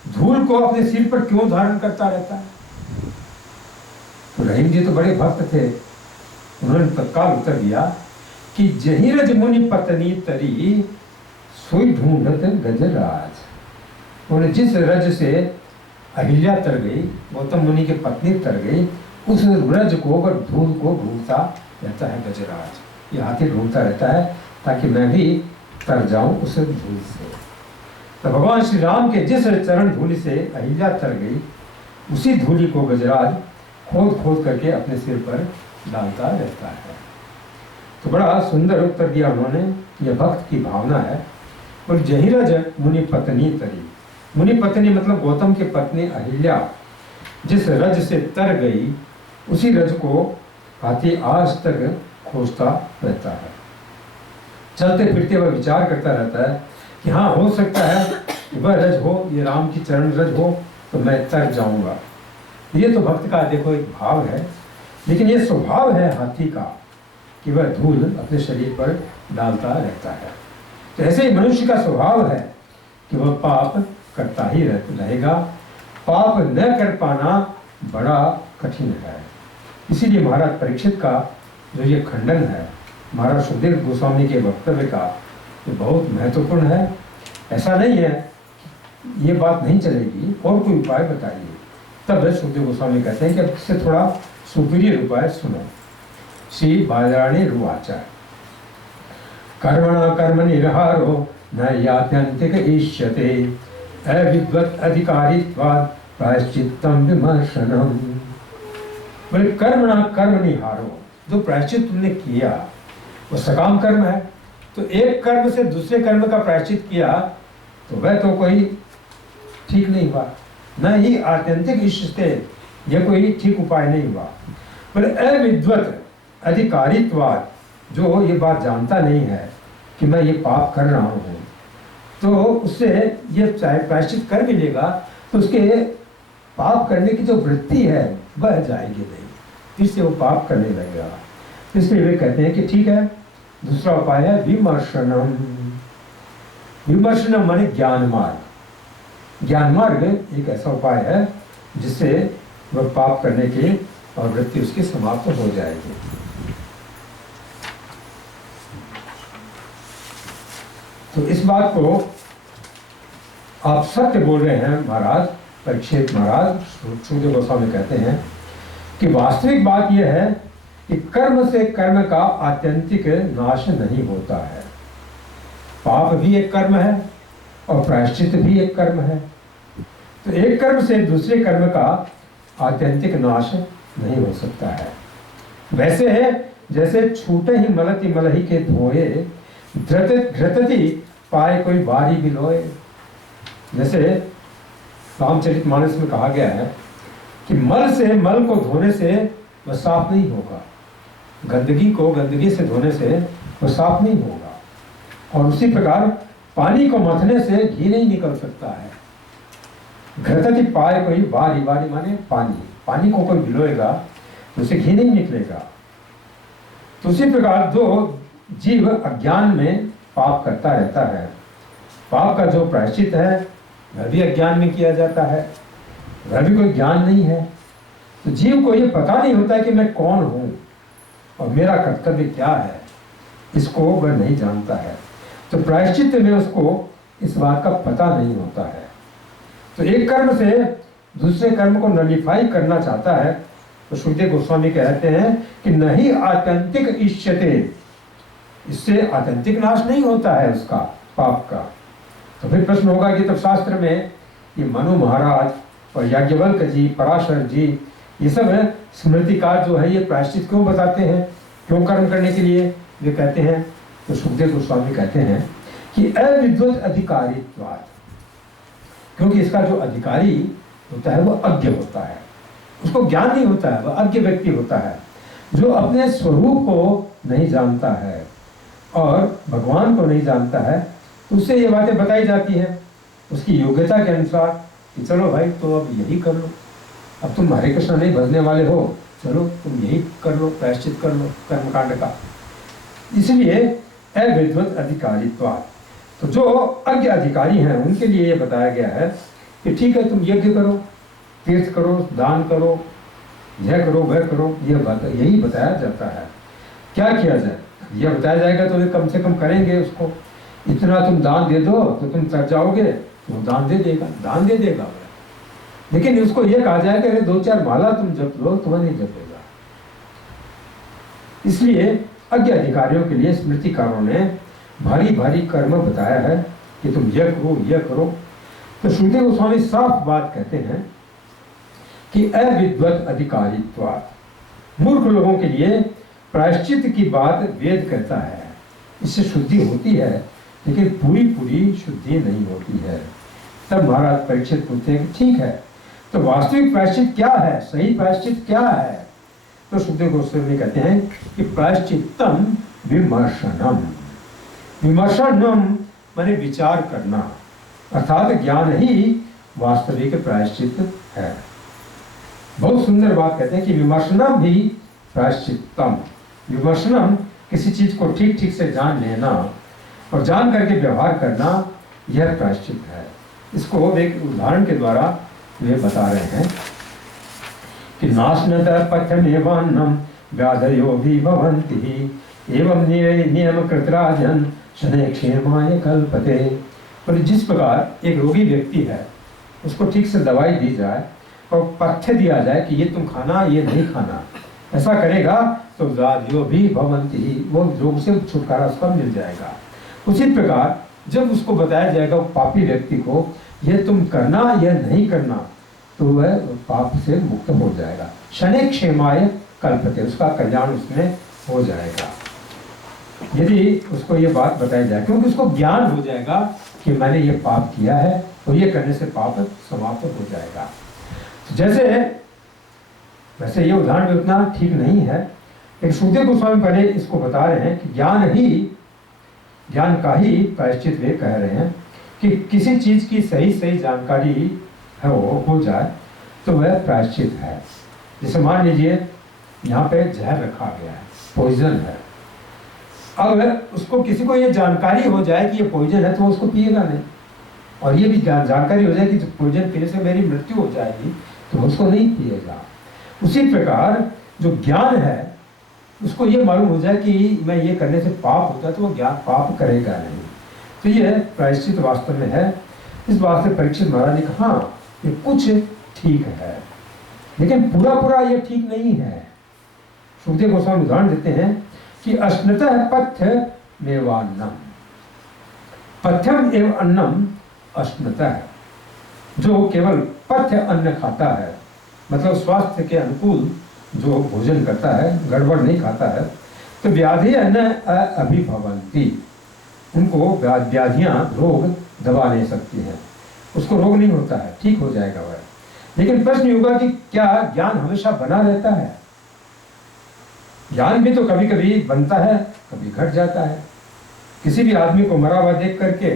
धूल को अपने सिर पर क्यों धारण करता रहता है? तो रहीम जी तो बड़े भक्त थे, उन्होंने तत्काल उत्तर दिया कि जही रज मुनि पत्नी तरी सोई ढूंढत गजराज। उन्होंने जिस रज से अहिल्या तर गई, गौतम मुनि की पत्नी तर गई, उस रज को और धूल को ढूंढता रहता है गजराज। ये हाथी ढूंढता रहता है ताकि मैं भी तर जाऊं उस धूल से। तो भगवान श्री राम के जिस चरण धूलि से अहिल्या तर गई, उसी धूलि को गजराज खोद खोद करके अपने सिर पर डालता रहता है। तो बड़ा सुंदर उत्तर दिया उन्होंने, यह भक्त की भावना है। और जहिरज मुनि पत्नी तरी, मुनि पत्नी मतलब गौतम की पत्नी अहिल्या जिस रज से तर गई, उसी रज को हाथी आज तक खोजता रहता है। चलते फिरते वह विचार करता रहता है कि हाँ, हो सकता है कि वह रज हो, ये राम की चरण रज हो, तो मैं तर जाऊंगा। ये तो भक्त का देखो एक भाव है, लेकिन ये स्वभाव है हाथी का कि वह धूल अपने शरीर पर डालता रहता है। तो ऐसे ही मनुष्य का स्वभाव है कि वह पाप करता ही रहेगा। पाप न कर पाना बड़ा कठिन है। इसीलिए महाराज परीक्षित का जो ये खंडन है महाराज सुखदेव गोस्वामी के वक्तव्य का, ये बहुत महत्वपूर्ण है। ऐसा नहीं है ये बात नहीं चलेगी, और कोई उपाय बताइए। तब सुखदेव गोस्वामी कहते हैं कि अब इससे थोड़ा सुपीरियर उपाय सुनो। श्री बाजाराणी रुवाचा कर्मणा कर्म निर्हारो न यात्यंतिक इष्यते अविद्वत् अधिकारित्वात् प्रायश्चित्तम विमर्शनम। बोले कर्मणा कर्म निहारो, जो प्रायश्चित तुमने किया वो सकाम कर्म है, तो एक कर्म से दूसरे कर्म का प्रायश्चित किया तो वह तो कोई ठीक नहीं हुआ, न ही आत्यंतिक इष्यते, यह कोई ठीक उपाय नहीं हुआ। पर अविद्वत् अधिकारित्वात्, जो ये बात जानता नहीं है कि मैं ये पाप कर रहा हूँ, तो उससे ये चाहे प्रायश्चित कर भी लेगा तो उसके पाप करने की जो वृत्ति है वह जाएगी नहीं, फिर से वो पाप करने लगेगा। इसलिए वे कहते हैं कि ठीक है, दूसरा उपाय है विमर्शनम। विमर्शनम माने ज्ञान मार्ग। ज्ञान मार्ग एक ऐसा उपाय है जिससे वह पाप करने की और वृत्ति उसकी समाप्त हो जाएगी। तो इस बात को आप सत्य बोल रहे हैं महाराज परीक्षित महाराज। सुखदेव गोस्वामी कहते हैं कि वास्तविक बात यह है कि कर्म से कर्म का आत्यंतिक नाश नहीं होता है। पाप भी एक कर्म है और प्रायश्चित भी एक कर्म है। तो एक कर्म से दूसरे कर्म का आत्यंतिक नाश नहीं हो सकता है। वैसे है जैसे छूटे ही मलति मलही के धोए, धृतति पाए कोई बारी बिलोए। जैसे रामचरितमानस में कहा गया है कि मल से, मल को धोने से वह साफ नहीं होगा, गंदगी को गंदगी से धोने से वह साफ नहीं होगा। और उसी प्रकार पानी को मथने से घी नहीं निकल सकता है। घृतति पाए कोई बारी, बारी माने पानी, पानी को कोई भिलोएगा तो उसे घी नहीं निकलेगा। तो उसी प्रकार जो जीव अज्ञान में पाप करता रहता है, पाप का जो प्रायश्चित है वह भी अज्ञान में किया जाता है, वह भी कोई ज्ञान नहीं है। तो जीव को ये पता नहीं होता कि मैं कौन हूँ और मेरा कर्तव्य क्या है, इसको वह नहीं जानता है। तो प्रायश्चित में उसको इस बात का पता नहीं होता है। तो एक कर्म से दूसरे कर्म को नलिफाई करना चाहता है, तो सुखदेव गोस्वामी कहते हैं कि नहीं आत्यंतिक इष्यते, इससे आत्यंतिक नाश नहीं होता है उसका पाप का। तो फिर प्रश्न होगा कि तब शास्त्र में ये मनु महाराज और याज्ञवल्क्य जी, पराशर जी, ये सब है स्मृतिकार जो है, ये प्रायश्चित क्यों बताते हैं, क्यों कर्म करने के लिए वे कहते हैं? तो सुखदेव गोस्वामी कहते हैं कि अविद्वत् अधिकारित्वात्, क्योंकि इसका जो अधिकारी होता है वह अज्ञ होता है, उसको ज्ञान नहीं होता है, वह अज्ञ व्यक्ति होता है जो अपने स्वरूप को नहीं जानता है और भगवान को नहीं जानता है। तो उससे ये बातें बताई जाती है उसकी योग्यता के अनुसार, कि चलो भाई तो अब यही कर लो, अब तुम हरे कृष्ण नहीं भजने वाले हो, चलो तुम यही कर लो, प्रायश्चित कर लो कर्मकांड का। इसलिए अविद्वत अधिकारित्वात्, तो जो अज्ञ अधिकारी हैं उनके लिए ये बताया गया है कि ठीक है तुम यज्ञ करो, तीर्थ करो, दान करो, यह करो वह करो, यही बताया जाता है। क्या किया जाए यह बताया जाएगा तो वे कम से कम करेंगे उसको। इतना तुम दान दे दो तो तुम तर जाओगे, तो वो दान दे देगा। लेकिन उसको ये कहा जाएगा कि 2-4 माला तुम जप लो, तुम्हें नहीं जपेगा। इसलिए अज्ञ अधिकारियों के लिए स्मृतिकारों ने भारी भारी कर्म बताया है कि तुम यह करो। तो श्रुति गोस्वामी साफ बात कहते हैं कि अविद्वत अधिकारित्वात्, मूर्ख लोगों के लिए प्रायश्चित की बात वेद कहता है। इससे शुद्धि होती है लेकिन पूरी शुद्धि नहीं होती है। तब महाराज परीक्षित पूछते हैं कि ठीक है तो वास्तविक प्रायश्चित क्या है, सही प्रायश्चित क्या है? तो शुद्धि गोस्वामी कहते हैं कि प्रायश्चित्तम विमर्शनम। विमर्शनम माने विचार करना, अर्थात ज्ञान ही वास्तविक प्रायश्चित है। बहुत सुंदर बात कहते हैं कि विमर्शनम भी प्रायश्चित्तम। विमर्शनम किसी चीज को ठीक से जान लेना और जान करके व्यवहार करना, यह प्रायश्चित है। इसको एक उदाहरण के द्वारा वे बता रहे हैं कि नाश्नतः पथ्यमेवान्नम व्याधयो भी भवन्ति एवं नियम कृतराजन शनैः क्षेमाय कल्पते। और जिस प्रकार एक रोगी व्यक्ति है उसको ठीक से दवाई दी जाए और पथ्य दिया जाए कि ये तुम खाना ये नहीं खाना, ऐसा करेगा तो व्याधयो भी भवन्ति, वो रोग से छुटकारा उसका मिल जाएगा। उसी प्रकार जब उसको बताया जाएगा पापी व्यक्ति को ये तुम करना यह नहीं करना, तो वह पाप से मुक्त हो जाएगा। शनैः क्षेमाय कल्पते, उसका कल्याण उसमें हो जाएगा यदि उसको ये बात बताई जाए, क्योंकि उसको ज्ञान हो जाएगा कि मैंने ये पाप किया है और ये करने से पाप समाप्त हो जाएगा। तो वैसे ये उदाहरण भी उतना ठीक नहीं है, लेकिन शुद्धि गोस्वामी पहले इसको बता रहे हैं कि ज्ञान का ही प्रायश्चित वे कह रहे हैं कि किसी चीज की सही जानकारी है वो हो जाए तो वह प्रायश्चित है। जैसे मान लीजिए यहाँ पे जहर रखा गया है, पॉइजन है, अब उसको किसी को ये जानकारी हो जाए कि ये पॉइजन है तो वो उसको पिएगा नहीं, और ये भी जानकारी हो जाए कि पॉइजन पीने से मेरी मृत्यु हो जाएगी तो उसको नहीं पिएगा। उसी प्रकार जो ज्ञान है उसको ये मालूम हो जाए कि मैं ये करने से पाप होता है तो वो ज्ञान पाप करेगा नहीं। तो ये प्रायश्चित वास्तव में है। इस बात से परीक्षित महाराज ने कहा ये कुछ ठीक है लेकिन पूरा ये ठीक नहीं है। सुखदेव गोस्वामी उदाहरण देते हैं कि अश्नतः पथ्यमेवान्नम, पथ्यम एवं अन्नम अश्नतः, जो केवल पथ्य अन्न खाता है, मतलब स्वास्थ्य के अनुकूल जो भोजन करता है, गड़बड़ नहीं खाता है, तो व्याधि न अभिभवन्ति, उनको व्याधियां रोग दबा नहीं सकती हैं, उसको रोग नहीं होता है, ठीक हो जाएगा वह। लेकिन प्रश्न होगा कि क्या ज्ञान हमेशा बना रहता है? ज्ञान भी तो कभी कभी बनता है, कभी घट जाता है। किसी भी आदमी को मरा हुआ देख करके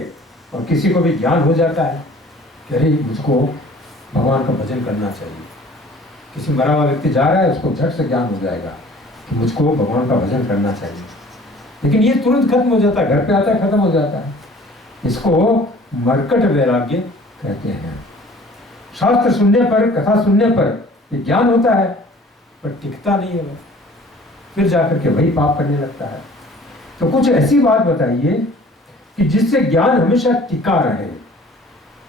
और किसी को भी ज्ञान हो जाता है कि अरे मुझको भगवान का भजन करना चाहिए। किसी मरा हुआ व्यक्ति जा रहा है, उसको झट से ज्ञान हो जाएगा कि मुझको भगवान का भजन करना चाहिए, लेकिन ये तुरंत खत्म हो जाता है, घर पे आता है खत्म हो जाता है। इसको मरकट वैराग्य कहते हैं। शास्त्र सुनने पर, कथा सुनने पर ये ज्ञान होता है पर टिकता नहीं है, फिर जाकर के वही पाप करने लगता है। तो कुछ ऐसी बात बताइए कि जिससे ज्ञान हमेशा टिका रहे।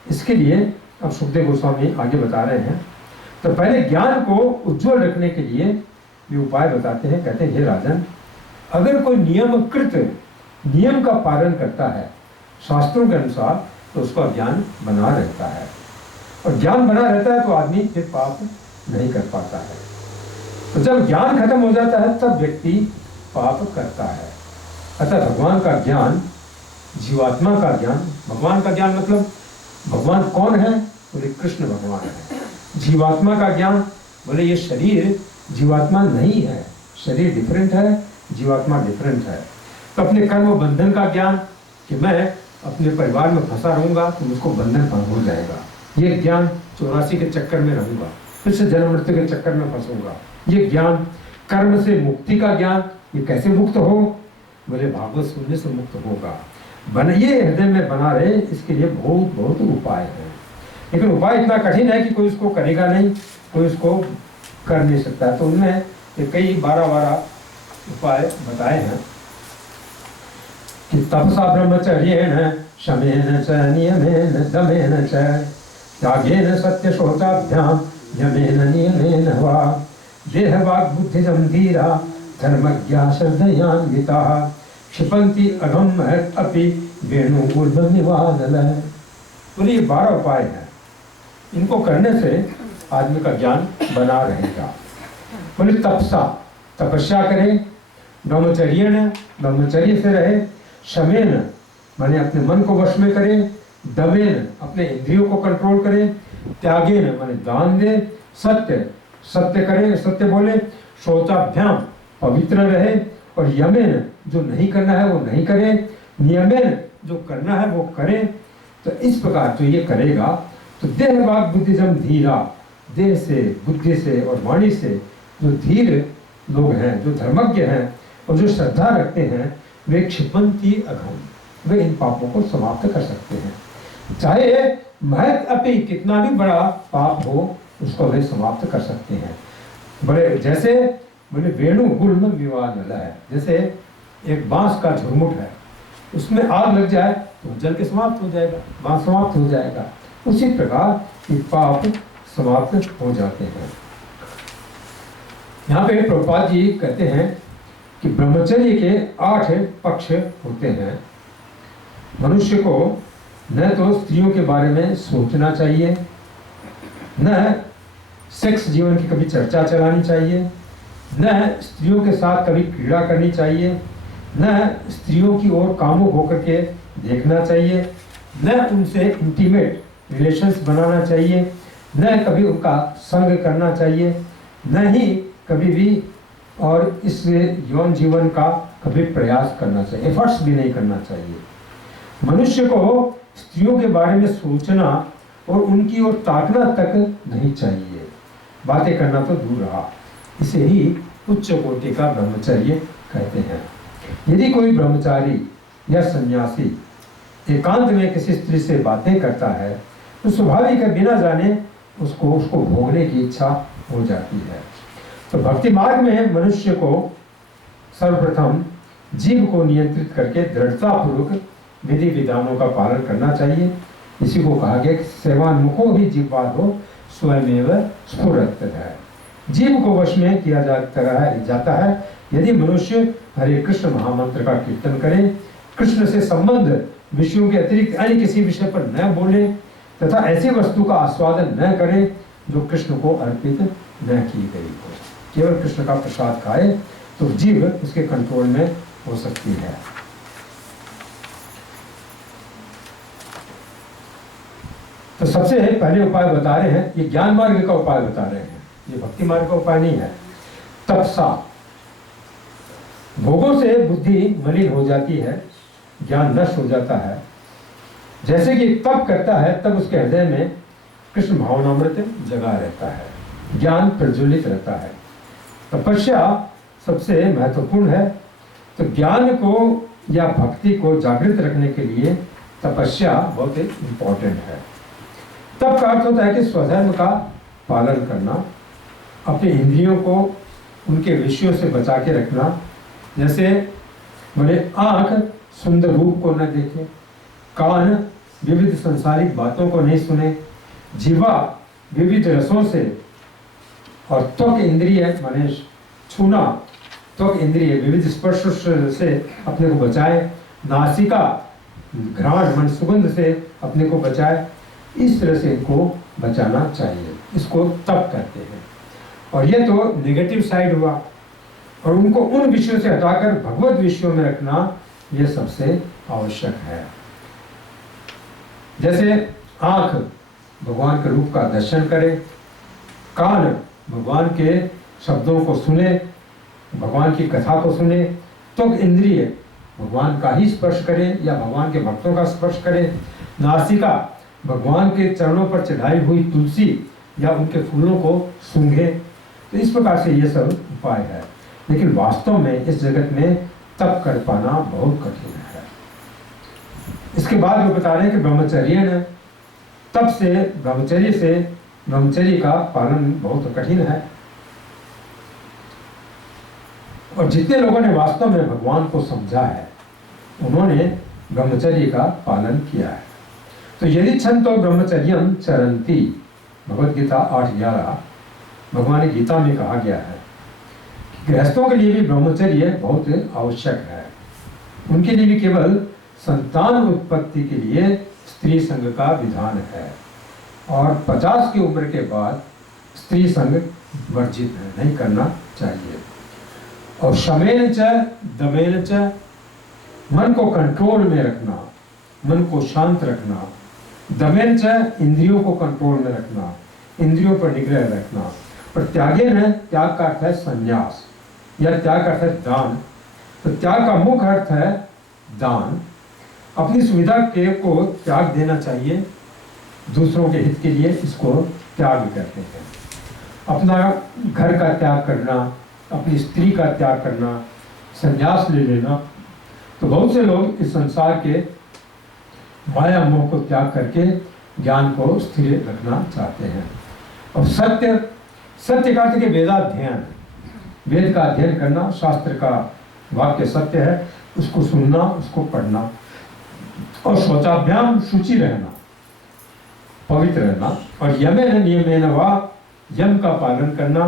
इसके लिए अब सुखदेव गोस्वामी आगे बता रहे हैं। तो पहले ज्ञान को उज्ज्वल रखने के लिए ये उपाय बताते हैं। कहते हैं हे राजन, अगर कोई नियम का पालन करता है शास्त्रों के अनुसार तो उसका ज्ञान बना रहता है, और ज्ञान बना रहता है तो आदमी फिर पाप नहीं कर पाता है। तो जब ज्ञान खत्म हो जाता है तब व्यक्ति पाप करता है। अतः भगवान का ज्ञान, जीवात्मा का ज्ञान, भगवान का ज्ञान मतलब भगवान कौन है? बोले कृष्ण भगवान है। जीवात्मा का ज्ञान बोले ये शरीर जीवात्मा नहीं है, शरीर डिफरेंट है, जीवात्मा डिफरेंट है। तो अपने कर्म बंधन का ज्ञान कि मैं अपने परिवार में फंसा रहूंगा तो मुझको बंधन हो जाएगा, ये ज्ञान 84 के चक्कर में रहूंगा, फिर से जन्म मृत्यु के चक्कर में फंसूंगा। ये ज्ञान, कर्म से मुक्ति का ज्ञान, ये कैसे मुक्त हो? बोले भागवत सुनने से मुक्त होगा। ये हृदय में बना रहे, इसके लिए बहुत बहुत उपाय है। लेकिन उपाय इतना कठिन है कि कोई उसको करेगा नहीं, कोई उसको कर नहीं सकता। तो उनमें कई 12 उपाय बताए हैं कि तपसा ब्रह्मचर्येण शमेन च नियमेन दमेन च त्यागेन सत्य शोचाभ्याम यमेन नियमेन वा देह वाक् बुद्धिजं धीरा धर्मज्ञा श्रद्धयान्विताः क्षिपन्ति अघं महत् अपि वेणुगुल्मनिवादलः। बोले ये 12 उपाय हैं, इनको करने से आदमी का ज्ञान बना रहेगा। बोले तपसा, तपस्या करे, ब्रह्मचर्येण, ब्रह्मचर्य से रहे, शमेन माने अपने मन को वश में करे, दमेन अपने इंद्रियों को कंट्रोल करे, त्यागेन माने दान दे, सत्य सत्य करे, सत्य बोले, शौचाभ्याम पवित्र रहे, और यमेन जो नहीं करना है वो नहीं करे, नियमेन जो करना है वो करे। तो इस प्रकार जो ये करेगा तो देह वाक् बुद्धिजम धीरा, देह से, बुद्धि से और वाणी से जो धीर लोग हैं, जो धर्मज्ञ हैं और जो श्रद्धा रखते हैं, वे क्षिपन्ति अघम, वे इन पापों को समाप्त कर सकते हैं। चाहे महत् अपि, कितना भी बड़ा पाप हो उसको वे समाप्त कर सकते हैं। बड़े जैसे बोले वेणु गुल्म विवादल है, जैसे एक बांस का झुरमुट है, उसमें आग लग जाए तो जल के समाप्त हो जाएगा, बांस समाप्त हो जाएगा। उसी प्रकार ये पाप समाप्त हो जाते हैं। यहाँ पे प्रभुपाद जी कहते हैं कि ब्रह्मचर्य के 8 पक्ष होते हैं। मनुष्य को न तो स्त्रियों के बारे में सोचना चाहिए, न सेक्स जीवन की कभी चर्चा चलानी चाहिए, न स्त्रियों के साथ कभी क्रीड़ा करनी चाहिए, न स्त्रियों की ओर कामुक होकर के देखना चाहिए, न उनसे इंटीमेट रिलेशंस बनाना चाहिए, न कभी उनका संग करना चाहिए, न ही कभी भी और इस यौन जीवन का कभी प्रयास करना चाहिए, एफर्ट्स भी नहीं करना चाहिए। मनुष्य को स्त्रियों के बारे में सोचना और उनकी ओर ताकना तक नहीं चाहिए, बातें करना तो दूर रहा। इसे ही उच्च कोटि का ब्रह्मचर्य कहते हैं। यदि कोई ब्रह्मचारी या सन्यासी एकांत में किसी स्त्री से बातें करता है तो स्वाभाविक है बिना जाने उसको भोगने की इच्छा हो जाती है। तो भक्ति मार्ग में मनुष्य को सर्वप्रथम जीव को नियंत्रित करके दृढ़तापूर्वक विधि विधानों का पालन करना चाहिए। इसी को कहा गया कि सेवान्मुखो ही जीवादो स्वयमेव स्फुरत है। जीव को वश में किया जाता है यदि मनुष्य हरे कृष्ण महामंत्र का कीर्तन करे, कृष्ण से संबंध विषयों के अतिरिक्त अन्य किसी विषय पर न बोले तथा ऐसी वस्तु का आस्वादन न करे जो कृष्ण को अर्पित न की गई हो। केवल कृष्ण का प्रसाद खाए तो जीव उसके कंट्रोल में हो सकती है। तो सबसे पहले उपाय बता रहे हैं, ये ज्ञान मार्ग का उपाय बता रहे हैं, ये भक्ति मार्ग का उपाय नहीं है। तपसा, भोगों से बुद्धि मलिन हो जाती है, ज्ञान नष्ट हो जाता है। जैसे कि तप करता है तब उसके हृदय में कृष्ण भावनामृत जगा रहता है, ज्ञान प्रज्वलित रहता है। तपस्या सबसे महत्वपूर्ण है। तो ज्ञान को या भक्ति को जागृत रखने के लिए तपस्या बहुत इंपॉर्टेंट है। तप का अर्थ होता है कि स्वधर्म का पालन करना, अपने इंद्रियों को उनके विषयों से बचा के रखना। जैसे बोले आँख सुंदर रूप को न देखे, कान विविध संसारिक बातों को नहीं सुने, जीवा विविध रसों से, और त्वक इंद्रिय माने छूना, त्वक इंद्रिय विविध स्पर्श से अपने को बचाए, नासिका घ्राण मन सुगंध से अपने को बचाए। इस तरह से इनको बचाना चाहिए, इसको तप कहते हैं। और ये तो नेगेटिव साइड हुआ, और उनको उन विषयों से हटाकर भगवत विषयों में रखना ये सबसे आवश्यक है। जैसे आँख भगवान के रूप का दर्शन करे, कान भगवान के शब्दों को सुने, भगवान की कथा को सुने, तो इंद्रिय भगवान का ही स्पर्श करे या भगवान के भक्तों का स्पर्श करे, नासिका भगवान के चरणों पर चढ़ाई हुई तुलसी या उनके फूलों को सूंघे। तो इस प्रकार से ये सब उपाय है, लेकिन वास्तव में इस जगत में तप कर पाना बहुत कठिन है। इसके बाद वो बता रहे हैं कि ब्रह्मचर्य का पालन बहुत कठिन है। और जितने लोगों ने वास्तव में भगवान को समझा है उन्होंने ब्रह्मचर्य का पालन किया है। तो यदि छंतो ब्रह्मचर्यम चरंती, भगवद गीता 8:11 भगवान गीता में कहा गया है। गृहस्थों के लिए भी ब्रह्मचर्य बहुत आवश्यक है। उनके लिए भी केवल संतान उत्पत्ति के लिए स्त्री संग का विधान है, और 50 की उम्र के बाद स्त्री संग वर्जित है, नहीं करना चाहिए। और शमेन च दमेन च, मन को कंट्रोल में रखना, मन को शांत रखना। दमेन च, इंद्रियों को कंट्रोल में रखना, इंद्रियों पर निग्रह रखना। और त्यागेन है, त्याग का अर्थ है संन्यास या त्याग का अर्थ है दान। तो त्याग का मुख्य अर्थ है दान। अपनी सुविधा के को त्याग देना चाहिए, दूसरों के हित के लिए इसको त्याग कहते हैं। अपना घर का त्याग करना, अपनी स्त्री का त्याग करना, संन्यास ले लेना। तो बहुत से लोग इस संसार के माया मोह को त्याग करके ज्ञान को स्थिर रखना चाहते हैं। और सत्य का अर्थ के वेदाध्ययन, वेद का अध्ययन करना, शास्त्र का वाक्य सत्य है उसको सुनना, उसको पढ़ना। और शौचाभ्याम शुचि रहना, पवित्र रहना। और यमेन नियमेन वा, यम का पालन करना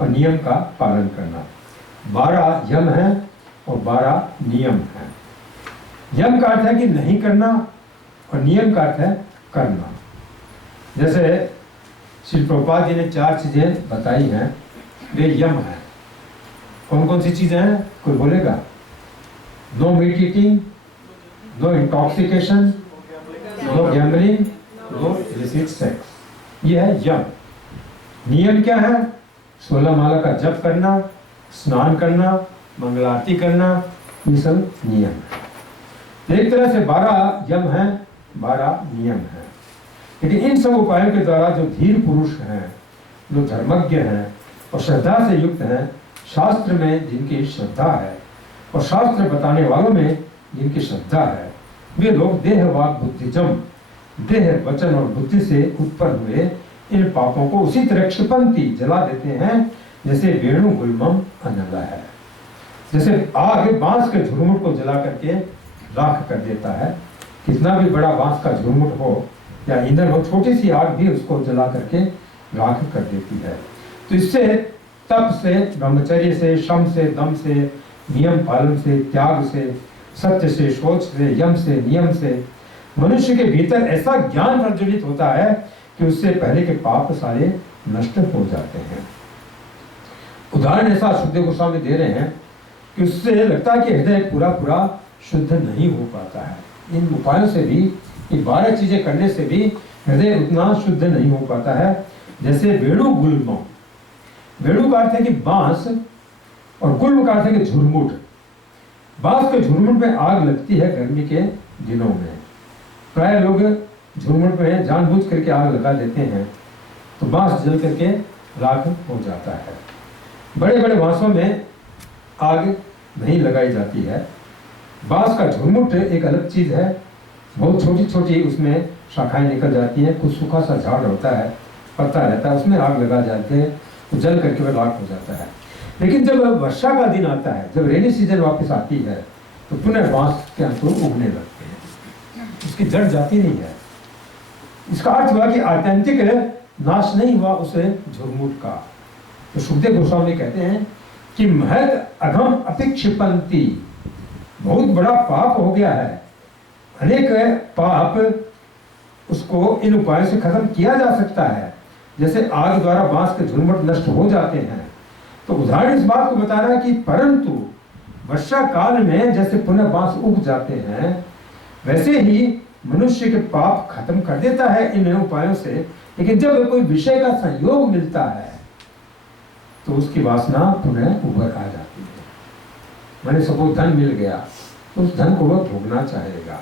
और नियम का पालन करना। 12 यम है और 12 नियम है। यम का अर्थ है कि नहीं करना और नियम का अर्थ है करना। जैसे श्री प्रभुपाद जी ने 4 चीजें बताई हैं, वे यम है। कौन कौन सी चीजें हैं, कोई बोलेगा? No meat eating, no intoxication, no gambling, no illicit sex. ये है यम। नियम क्या है? 16 माला का जप करना, स्नान करना, मंगल आरती करना, ये सब नियम है। एक तरह से 12 यम है, 12 नियम है। लेकिन इन सब उपायों के द्वारा जो धीर पुरुष हैं, जो धर्मज्ञ हैं और श्रद्धा से युक्त हैं, शास्त्र में जिनकी श्रद्धा है और शास्त्र बताने वालों में जिनकी श्रद्धा है, वे लोग देह वाक बुद्धिजम, देह वचन और बुद्धि से उत्पन्न हुए इन पापों को उसी तरह क्षिपंती जला देते हैं जैसे वेणु गुलमम अनला है। जैसे आग बांस के झुरमुट को जला करके राख कर देता है। कितना भी बड़ा बांस का झुरमुट हो या ईंधन हो, छोटी सी आग भी उसको जला करके राख कर देती है। तो इससे तप से, ब्रह्मचर्य से, शम से, दम से, नियम पालन से, त्याग से, सत्य से, शौच से, यम से, नियम से मनुष्य के भीतर ऐसा ज्ञान प्रज्वलित होता है कि उससे पहले के पाप सारे नष्ट हो जाते हैं। उदाहरण ऐसा सुखदेव गोस्वामी दे रहे हैं कि उससे लगता है कि हृदय पूरा पूरा शुद्ध नहीं हो पाता है। इन उपायों से भी, ये 12 चीजें करने से भी हृदय उतना शुद्ध नहीं हो पाता है जैसे वेणु गुल्म। वेणु का अर्थ है कि बांस और गुल्म का अर्थ है कि झुरमुट। बांस के झुरमुट में आग लगती है गर्मी के दिनों में। प्राय लोग झुरमुट में जानबूझ करके आग लगा देते हैं तो बांस जल करके राख हो जाता है। बड़े बड़े बांसों में आग नहीं लगाई जाती है। बांस का झुरमुट एक अलग चीज है, बहुत छोटी छोटी उसमें शाखाएं निकल जाती हैं। कुछ सूखा सा झाड़ होता है, पत्ता रहता है, उसमें आग लगा जाते हैं तो जल करके वह राख हो जाता है। लेकिन जब वर्षा का दिन आता है, जब रेनी सीजन वापस आती है तो पुनः बांस के अंकुर उगने लगते हैं, उसकी जड़ जाती नहीं है। इसका अर्थ हुआ कि आत्यंतिक नाश नहीं हुआ उसे झुरमुट का। तो सुखदेव गोस्वामी कहते हैं कि महत अघम अपिक्षिपंती, बहुत बड़ा पाप हो गया है। अनेक पाप उसको इन उपायों से खत्म किया जा सकता है। जैसे आग द्वारा बांस के झुरमुट नष्ट हो जाते हैं, तो उदाहरण इस बात को बता रहा है कि परंतु वर्षा काल में जैसे पुनः बांस उग जाते हैं, वैसे ही मनुष्य के पाप खत्म कर देता है इन उपायों से। लेकिन जब कोई विषय का संयोग मिलता है तो उसकी वासना पुनः उभर आ जाती है। मैंने सपोज धन मिल गया तो उस धन को वह भोगना चाहेगा,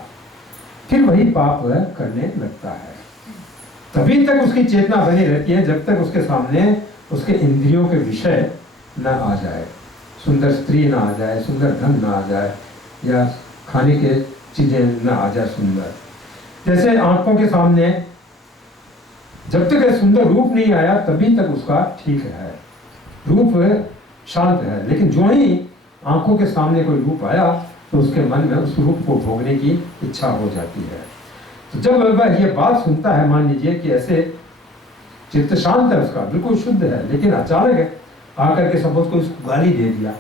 फिर वही पाप वह करने लगता है। तभी तक उसकी चेतना बनी रहती है जब तक उसके सामने उसके इंद्रियों के विषय न आ जाए, सुंदर स्त्री ना आ जाए, सुंदर धन ना आ जाए, या खाने के चीजें न आ जाए सुंदर। जैसे आंखों के सामने जब तक सुंदर रूप नहीं आया तभी तक उसका ठीक है, रूप शांत है। लेकिन जो ही आंखों के सामने कोई रूप आया तो उसके मन में उस रूप को भोगने की इच्छा हो जाती है। तो जब वह ये बात सुनता है, मान लीजिए कि ऐसे चित्त शांत है उसका, बिल्कुल शुद्ध है, लेकिन अचानक आकर के सपोज को उसको गाली दे दिया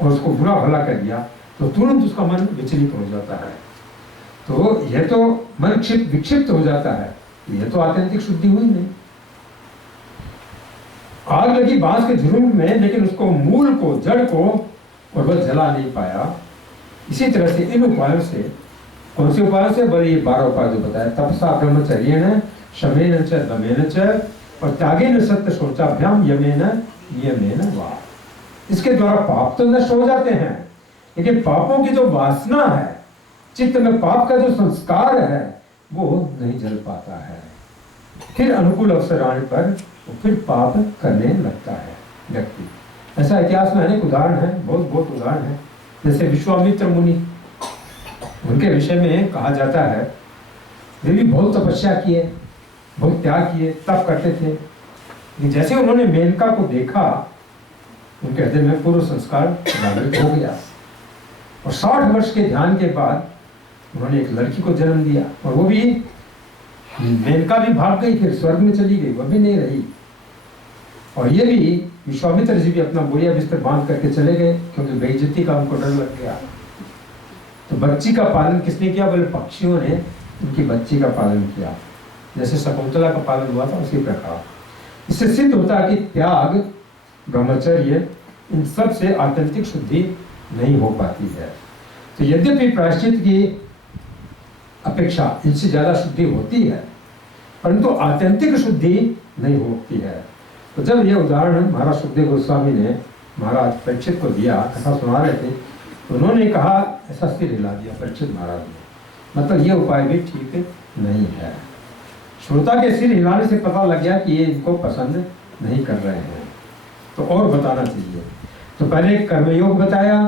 और उसको बुरा भला कर दिया तो तुरंत उसका मन विचलित हो जाता है। तो यह तो मन विक्षिप्त हो जाता है, यह तो आत्यंतिक शुद्धि हुई नहीं। आग लगी बांस के झुरमुट में, लेकिन उसको मूल को, जड़ को और वह जला नहीं पाया। इसी तरह से इन उपायों से, कौन से उपायों से? बड़े ये 12 उपाय जो बताया, तपसा ब्रह्मचर्येण शमेन च दमेन च और त्यागेन सत्य शौचाभ्याम यमेन नियमेन वा। इसके द्वारा पाप तो नष्ट हो जाते हैं, लेकिन पापों की जो वासना है, चित्त में पाप का जो संस्कार है, वो नहीं जल पाता है। फिर अनुकूल अवसर आने पर वो फिर पाप करने लगता है व्यक्ति। ऐसा इतिहास में अनेक उदाहरण है, बहुत उदाहरण है। जैसे विश्वामित्र मुनि, उनके विषय में कहा जाता है वे भी बहुत तपस्या किए, बहुत त्याग किए, तप करते थे। लेकिन जैसे उन्होंने मेनका को देखा, उनके हृदय में पूर्व संस्कार जागृत हो गया और 60 वर्ष के ध्यान के बाद उन्होंने एक लड़की को जन्म दिया। और वो भी, मेनका भी भाग गई, फिर स्वर्ग में चली गई, वह भी नहीं रही। और ये भी विश्वामित्र जी भी अपना बोरिया बिस्तर बांध करके चले गए, क्योंकि बेइज्जती का उनको डर लग गया। तो बच्ची का पालन किसने किया? बोले पक्षियों ने उनकी बच्ची का पालन किया, जैसे शकुंतला का पालन हुआ था उसी प्रकार। इससे सिद्ध होता है कि त्याग, ब्रह्मचर्य, इन सब से आत्यंतिक शुद्धि नहीं हो पाती है। तो यद्यपि प्रायश्चित की अपेक्षा इनसे ज्यादा शुद्धि होती है, परंतु आत्यंतिक शुद्धि नहीं होती है। तो जब यह उदाहरण महाराज सुखदेव गोस्वामी ने महाराज परीक्षित को दिया, कथा सुना रहे थे, तो उन्होंने कहा, ऐसा सिर हिला दिया परीक्षित महाराज ने, मतलब ये उपाय भी ठीक नहीं है। श्रोता के सिर हिलाने से पता लग गया कि ये इनको पसंद नहीं कर रहे हैं, तो और बताना चाहिए। तो पहले कर्मयोग बताया,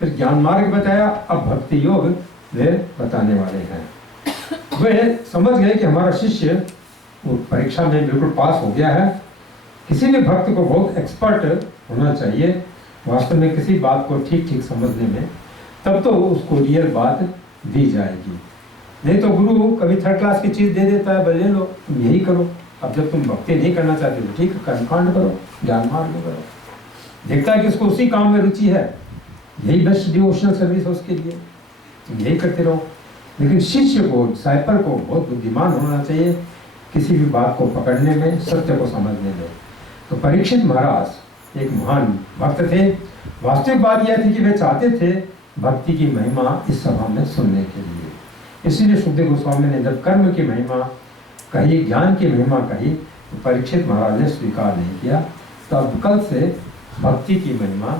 फिर ज्ञान मार्ग बताया, अब भक्ति योग वे बताने वाले हैं। वे समझ गए कि हमारा शिष्य वो परीक्षा में बिल्कुल पास हो गया है। किसी भी भक्त को बहुत एक्सपर्ट होना चाहिए वास्तव में किसी बात को ठीक ठीक समझने में, तब तो उसको रियल बात दी जाएगी। नहीं तो गुरु कभी थर्ड क्लास की चीज़ दे देता है, ले लो तुम यही करो। अब जब तुम भक्ति नहीं करना चाहते तो ठीक है, कर्मकांड करो, ज्ञान मार्ग करो। देखता है कि उसको उसी काम में रुचि है, यही बेस्ट डिवोशनल सर्विस है उसके लिए, तुम यही करते रहो। लेकिन शिष्य को, डिसाइपल को बहुत बुद्धिमान होना चाहिए किसी भी बात को पकड़ने में, सत्य को समझने में। तो परीक्षित महाराज एक महान भक्त थे। वास्तविक बात यह थी कि वे चाहते थे भक्ति की महिमा इस सभा में सुनने के लिए। इसीलिए सुखदेव गोस्वामी ने जब कर्म की महिमा कही, ज्ञान की महिमा कही, तो परीक्षित महाराज ने स्वीकार नहीं किया। तो अब कल से भक्ति की महिमा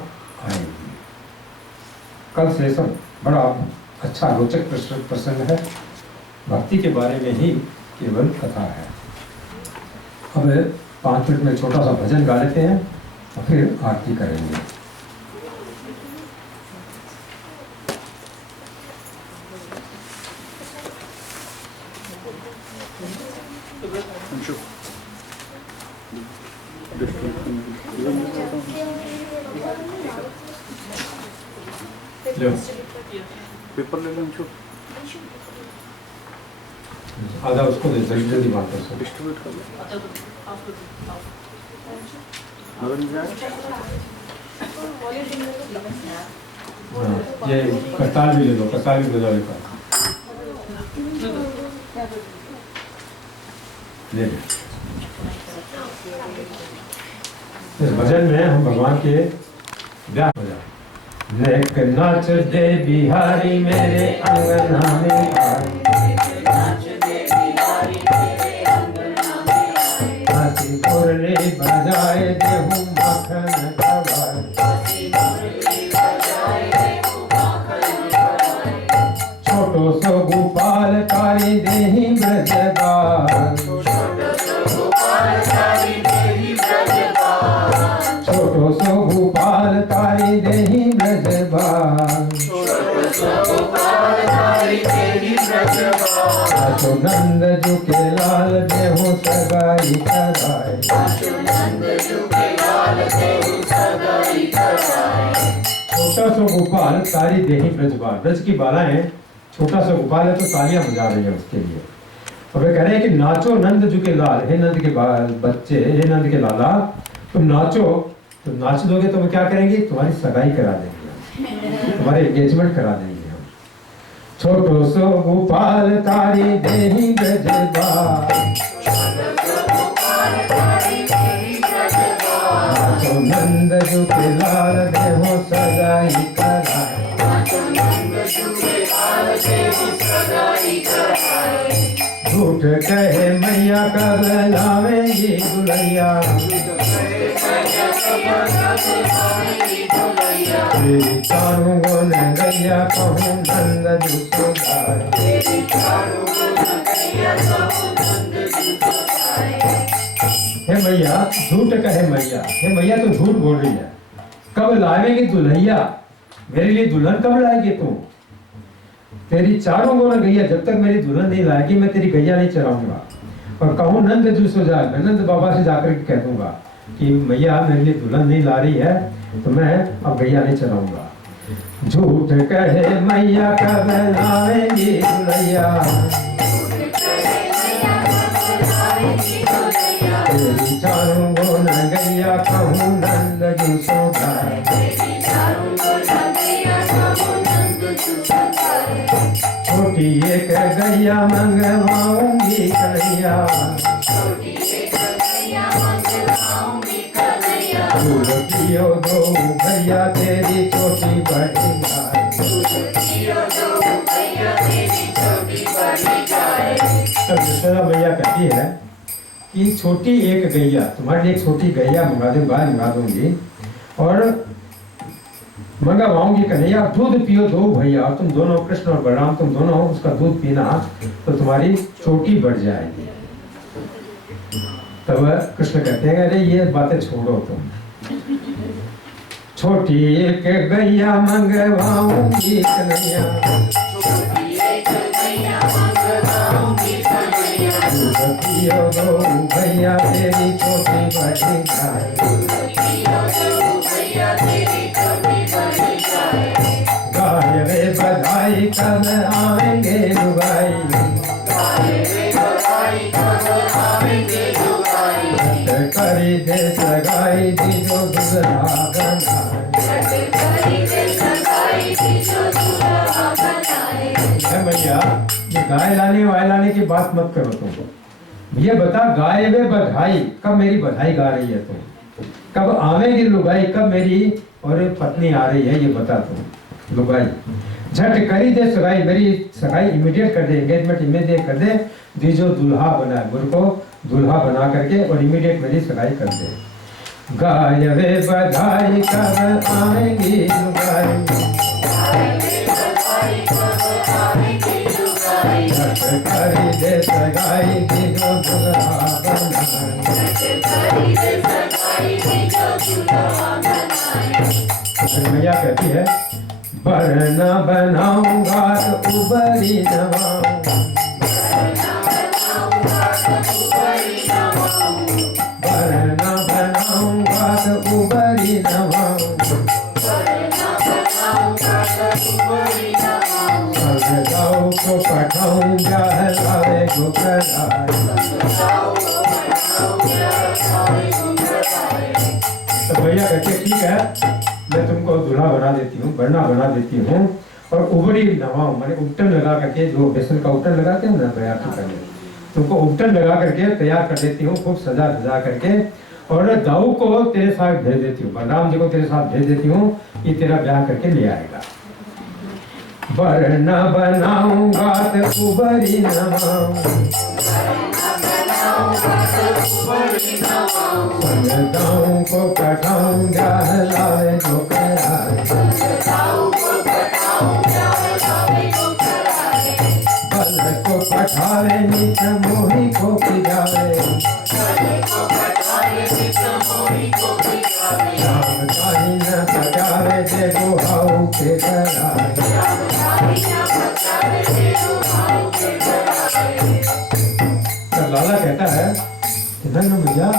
आएगी। कल से सब बड़ा अच्छा रोचक प्रसंग है, भक्ति के बारे में ही केवल कथा है। अब 5 मिनट में छोटा सा भजन गा लेते हैं और फिर आरती करेंगे। पेपर ले लें, आधा उसको दे, जल्दी जल्दी बात कर सकते। डिस्ट्रीब्यूट कर लें। अगर नहीं जाए हाँ, ये करताल भी ले लो, करताल भी बजा लेता ले लो। इस भजन में हम भगवान के व्यास बजा, नेक नाच दे बिहारी मेरे अंगना में आई, हंसी मुरली बजाए देहूं माखन खवाए, छोटो सो गोपाल कारी देही ब्रजबार, सो गोपाल तारी देहि ब्रजबाल आचो नंद जो के लाल देहो सगाई कराए छोटा सा गोपाल तारी देही ब्रजबाल, ब्रज की बाला है, छोटा सा गोपाल है तो तालियां बजा रही है उसके लिए। और वे कह रहे हैं कि नाचो नंद जो के लाल, हे नंद के बच्चे, हे नंद के लाला, तुम नाचो, तुम नाच दोगे तो हम क्या करेंगे, तुम्हारी सगाई करा देंगे, तुम्हारे एंगेजमेंट करा देंगे हम। छोटो सो गोपाल तारी देही ब्रजबाल नाचो नंद जो के लाल देहो सगाई कराए। झूठ कहे मैया कर लावेंगी दुल्हैया, तेरी चारों गुण गैया कहूँ नंद जो गाए। हे मैया, झूठ कहे मैया, हे मैया तो झूठ बोल रही है, कब लावेंगी दुल्हैया, मेरे लिए दुल्हन कब लाएगी तू? तेरी चारों गुण गैया, जब तक मेरी दुल्हन नहीं लाएगी मैं तेरी गैया नहीं चराऊंगा। और कहूँ नंद जूस हो जाए, मैं नंद बाबा से जाकर कह दूंगा कि मैया मेरे लिए दुल्हन नहीं ला रही है तो मैं अब गैया नहीं चराऊंगा। झूठ कहे मैया कब लावेंगी दुल्हैया, तेरी चारों गुण गैया कहूँ नंद जूस हो जाए। छोटी एक गैया मंगवाऊंगी कन्हैया, दूध पियो दो भैया तेरी छोटी बड़ी गाय। तब यशोदा मैया कहती है कि छोटी एक गैया, तुम्हारे लिए एक छोटी गैया मंगा दूं, गाय मंगा दूंगी और मंगवाऊंगी कन्हैया, दूध पियो दो भैया, और तुम दोनों कृष्ण और बलराम तुम दोनों उसका दूध पीना तो तुम्हारी चोटी बढ़ जाएगी। तब कृष्ण कहते हैं अरे ये बातें छोड़ो तुम, छोटी एक गैया मंगवाऊंगी कन्हैया, दूध पियो दो भैया तेरी छोटी बड़ी गाय। गाय वे बधाई कब आएंगे लुगाई, करी दे सगाई दीजो दुल्हा बनाए। भैया ये गाय लाने वाय लाने की बात मत करो तुम, ये बता गाय वे बधाई, कब मेरी बधाई गा रही है तुम, कब आवेगी लुगाई, कब मेरी और पत्नी आ रही है ये बता तुम लुगाई। झट करी दे सगाई, मेरी सगाई इमीडिएट कर दे, एंगेजमेंट इमीडिएट कर दे, दीजो दुल्हा बना, गुरु को दुल्हा बना करके और इमीडिएट मेरी सगाई कर दे। गाय वे बधाई कब आएंगी लुगाई, झट करी दे सगाई दीजो दुल्हा बनाए। मैया कहती है बरना बनाऊंगा तो उबरी नवाऊं, बरना बनाऊंगा तो उबरी नवाऊं, सजदाऊ को पठाऊं जहलावे गुकराए। तो भैया कहते ठीक है मैं तुमको दूल्हा बना देती हूँ, बरना बना देती हूँ और उबरी नवाऊं, मैंने उपटन लगा करके, जो बेसन का उपटन लगाते हैं ना तैयार करके, तुमको उपटन लगा करके तैयार कर देती हूँ खूब सजा सजा करके, और दाऊ को तेरे साथ भेज देती हूँ, बलराम जी को तेरे साथ भेज देती हूँ, ये तेरा ब्याह करके ले आएगा। बरना बनाऊंगा तो उबरी नवाऊं, सजदाऊ को पठाऊं जहलावे गुकराए। बल को पठावे नित मोही को पिजावे, श्याम ताहि न पटावे जे गुहाऊ के धराए। तो लाला कहता है कि नंद भैया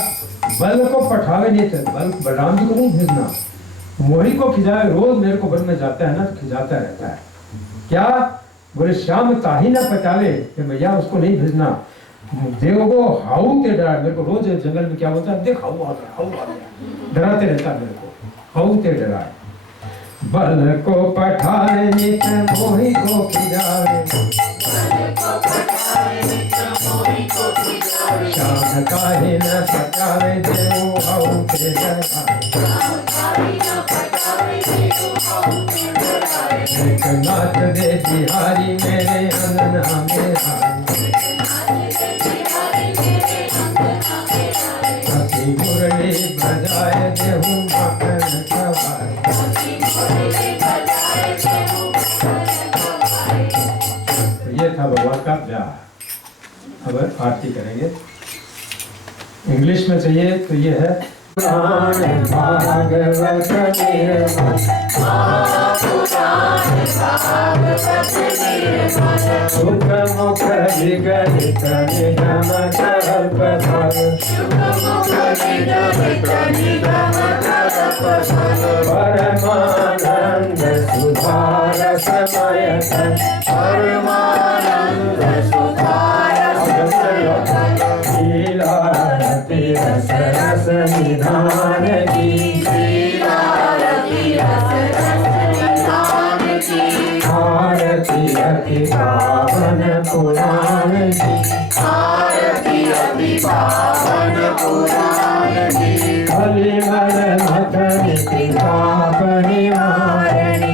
बल को पठावे नहीं थे, बल बलराम जी को नहीं भेजना, मोही को खिजाए। रोज मेरे को वन में जाता है ना तो खिजाता रहता है। क्या बोले? श्याम ताही ना पटावे कि भैया उसको नहीं भेजना, देव को हाउ के डरा। मेरे को रोज जंगल में क्या बोलता है, देख हाउ आ गया, हाउ आ गया, डराते रहता है मेरे को, हाउ ते डराए। बल को पठावे नित मोही को खिजावे, श्याम ताही न पटावे देव हाउ के डराए। एक नाथ दे बिहारी मेरे अंगना में आए, हंसी मुरली बजाए देहूं माखन खवाए। तो ये था भगवान का ब्याह। अब आरती करेंगे। इंग्लिश में चाहिए तो ये है भागवत सुख मुख विगलित निगम कल्पफल, परमानंद सुधार समयत, लीलारति रस रस निधान की, आरती अति पावन पुराण की, कलिमल मथन ताप निवारणी,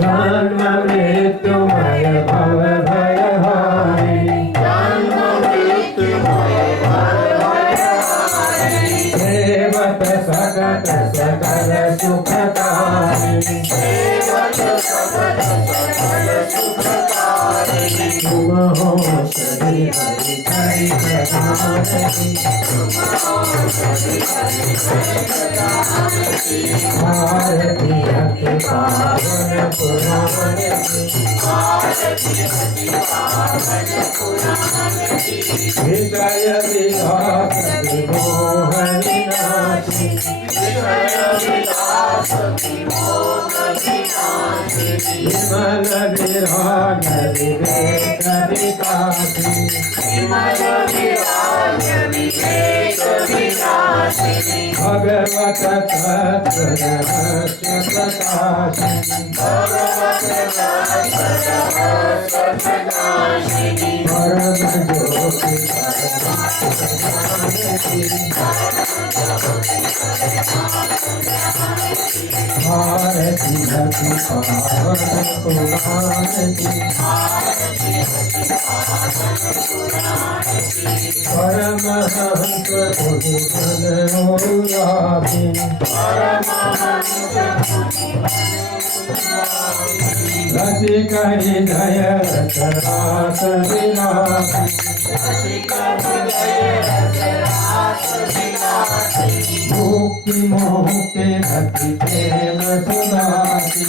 जन्म मृत्युमय भव भय हारिणी, सेवत सकट सकल सुखकारिणी, तुम हो श्री हरि प्रधान की, भारती अति पावन पुराण की, हृदय विलास विमोहनि नाथी, विमल विराग विवेक विकासी, भगवत तत्व रहस्य प्रकाशिनी, परम ज्योति भारती अति पावन पुराण की, परमहंस बुद्धि जन होयापी, रसिक हृदय रसरास विलासी, मुक्ति मोक्ति भक्ति प्रेम सुदासी,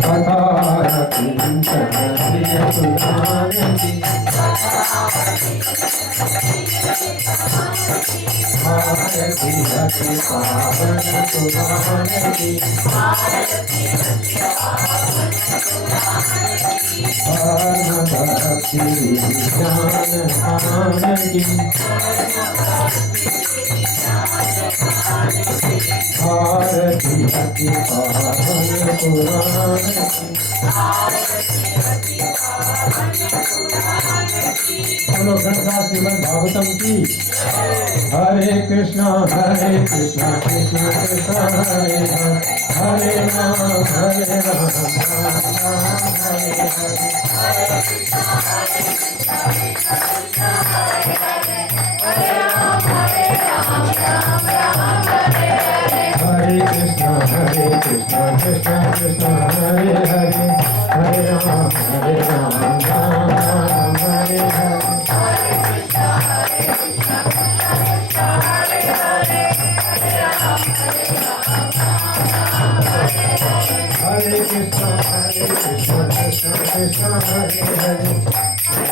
कथा रचिंतन प्रिय सुधान की, भारती अति पावन पुराण की, परम भक्ति ज्ञान आन की, भारती अति पावन पुराण की। बोलो गणका श्रीमद् भागवतम की। हरे कृष्णा कृष्णा कृष्णा हरे हरे, हरे राम हरे कृष्णा कृष्णा कृष्णा हरे हरे, हरे राम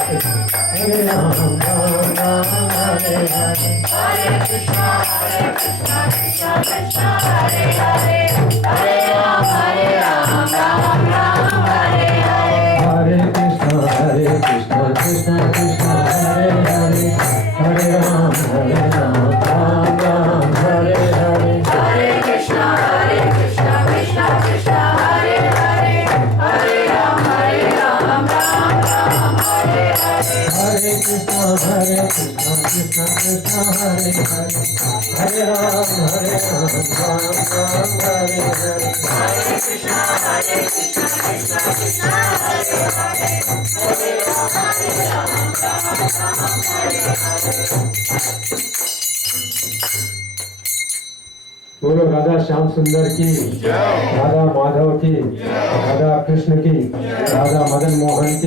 हरे Ram Ram Ram Hare Hare Hare Krishna Krishna Krishna Hare Hare Hare Ram Ram Ram Hare Hare हरे Krishna Krishna Krishna Hare Hare Hare Ram Ram Ram Hare Hare Hare Krishna Krishna Krishna Hare Hare Hare Ram Ram Ram Hare Hare हरे Krishna Krishna Krishna Hare Hare Hare Ram Ram Ram Hare Hare Hare Krishna Krishna Krishna Hare Hare Hare Ram Ram Ram Hare Hare बोलो राधा श्याम सुंदर की, राधा माधव की, राधा कृष्ण की, राधा मदन मोहन की।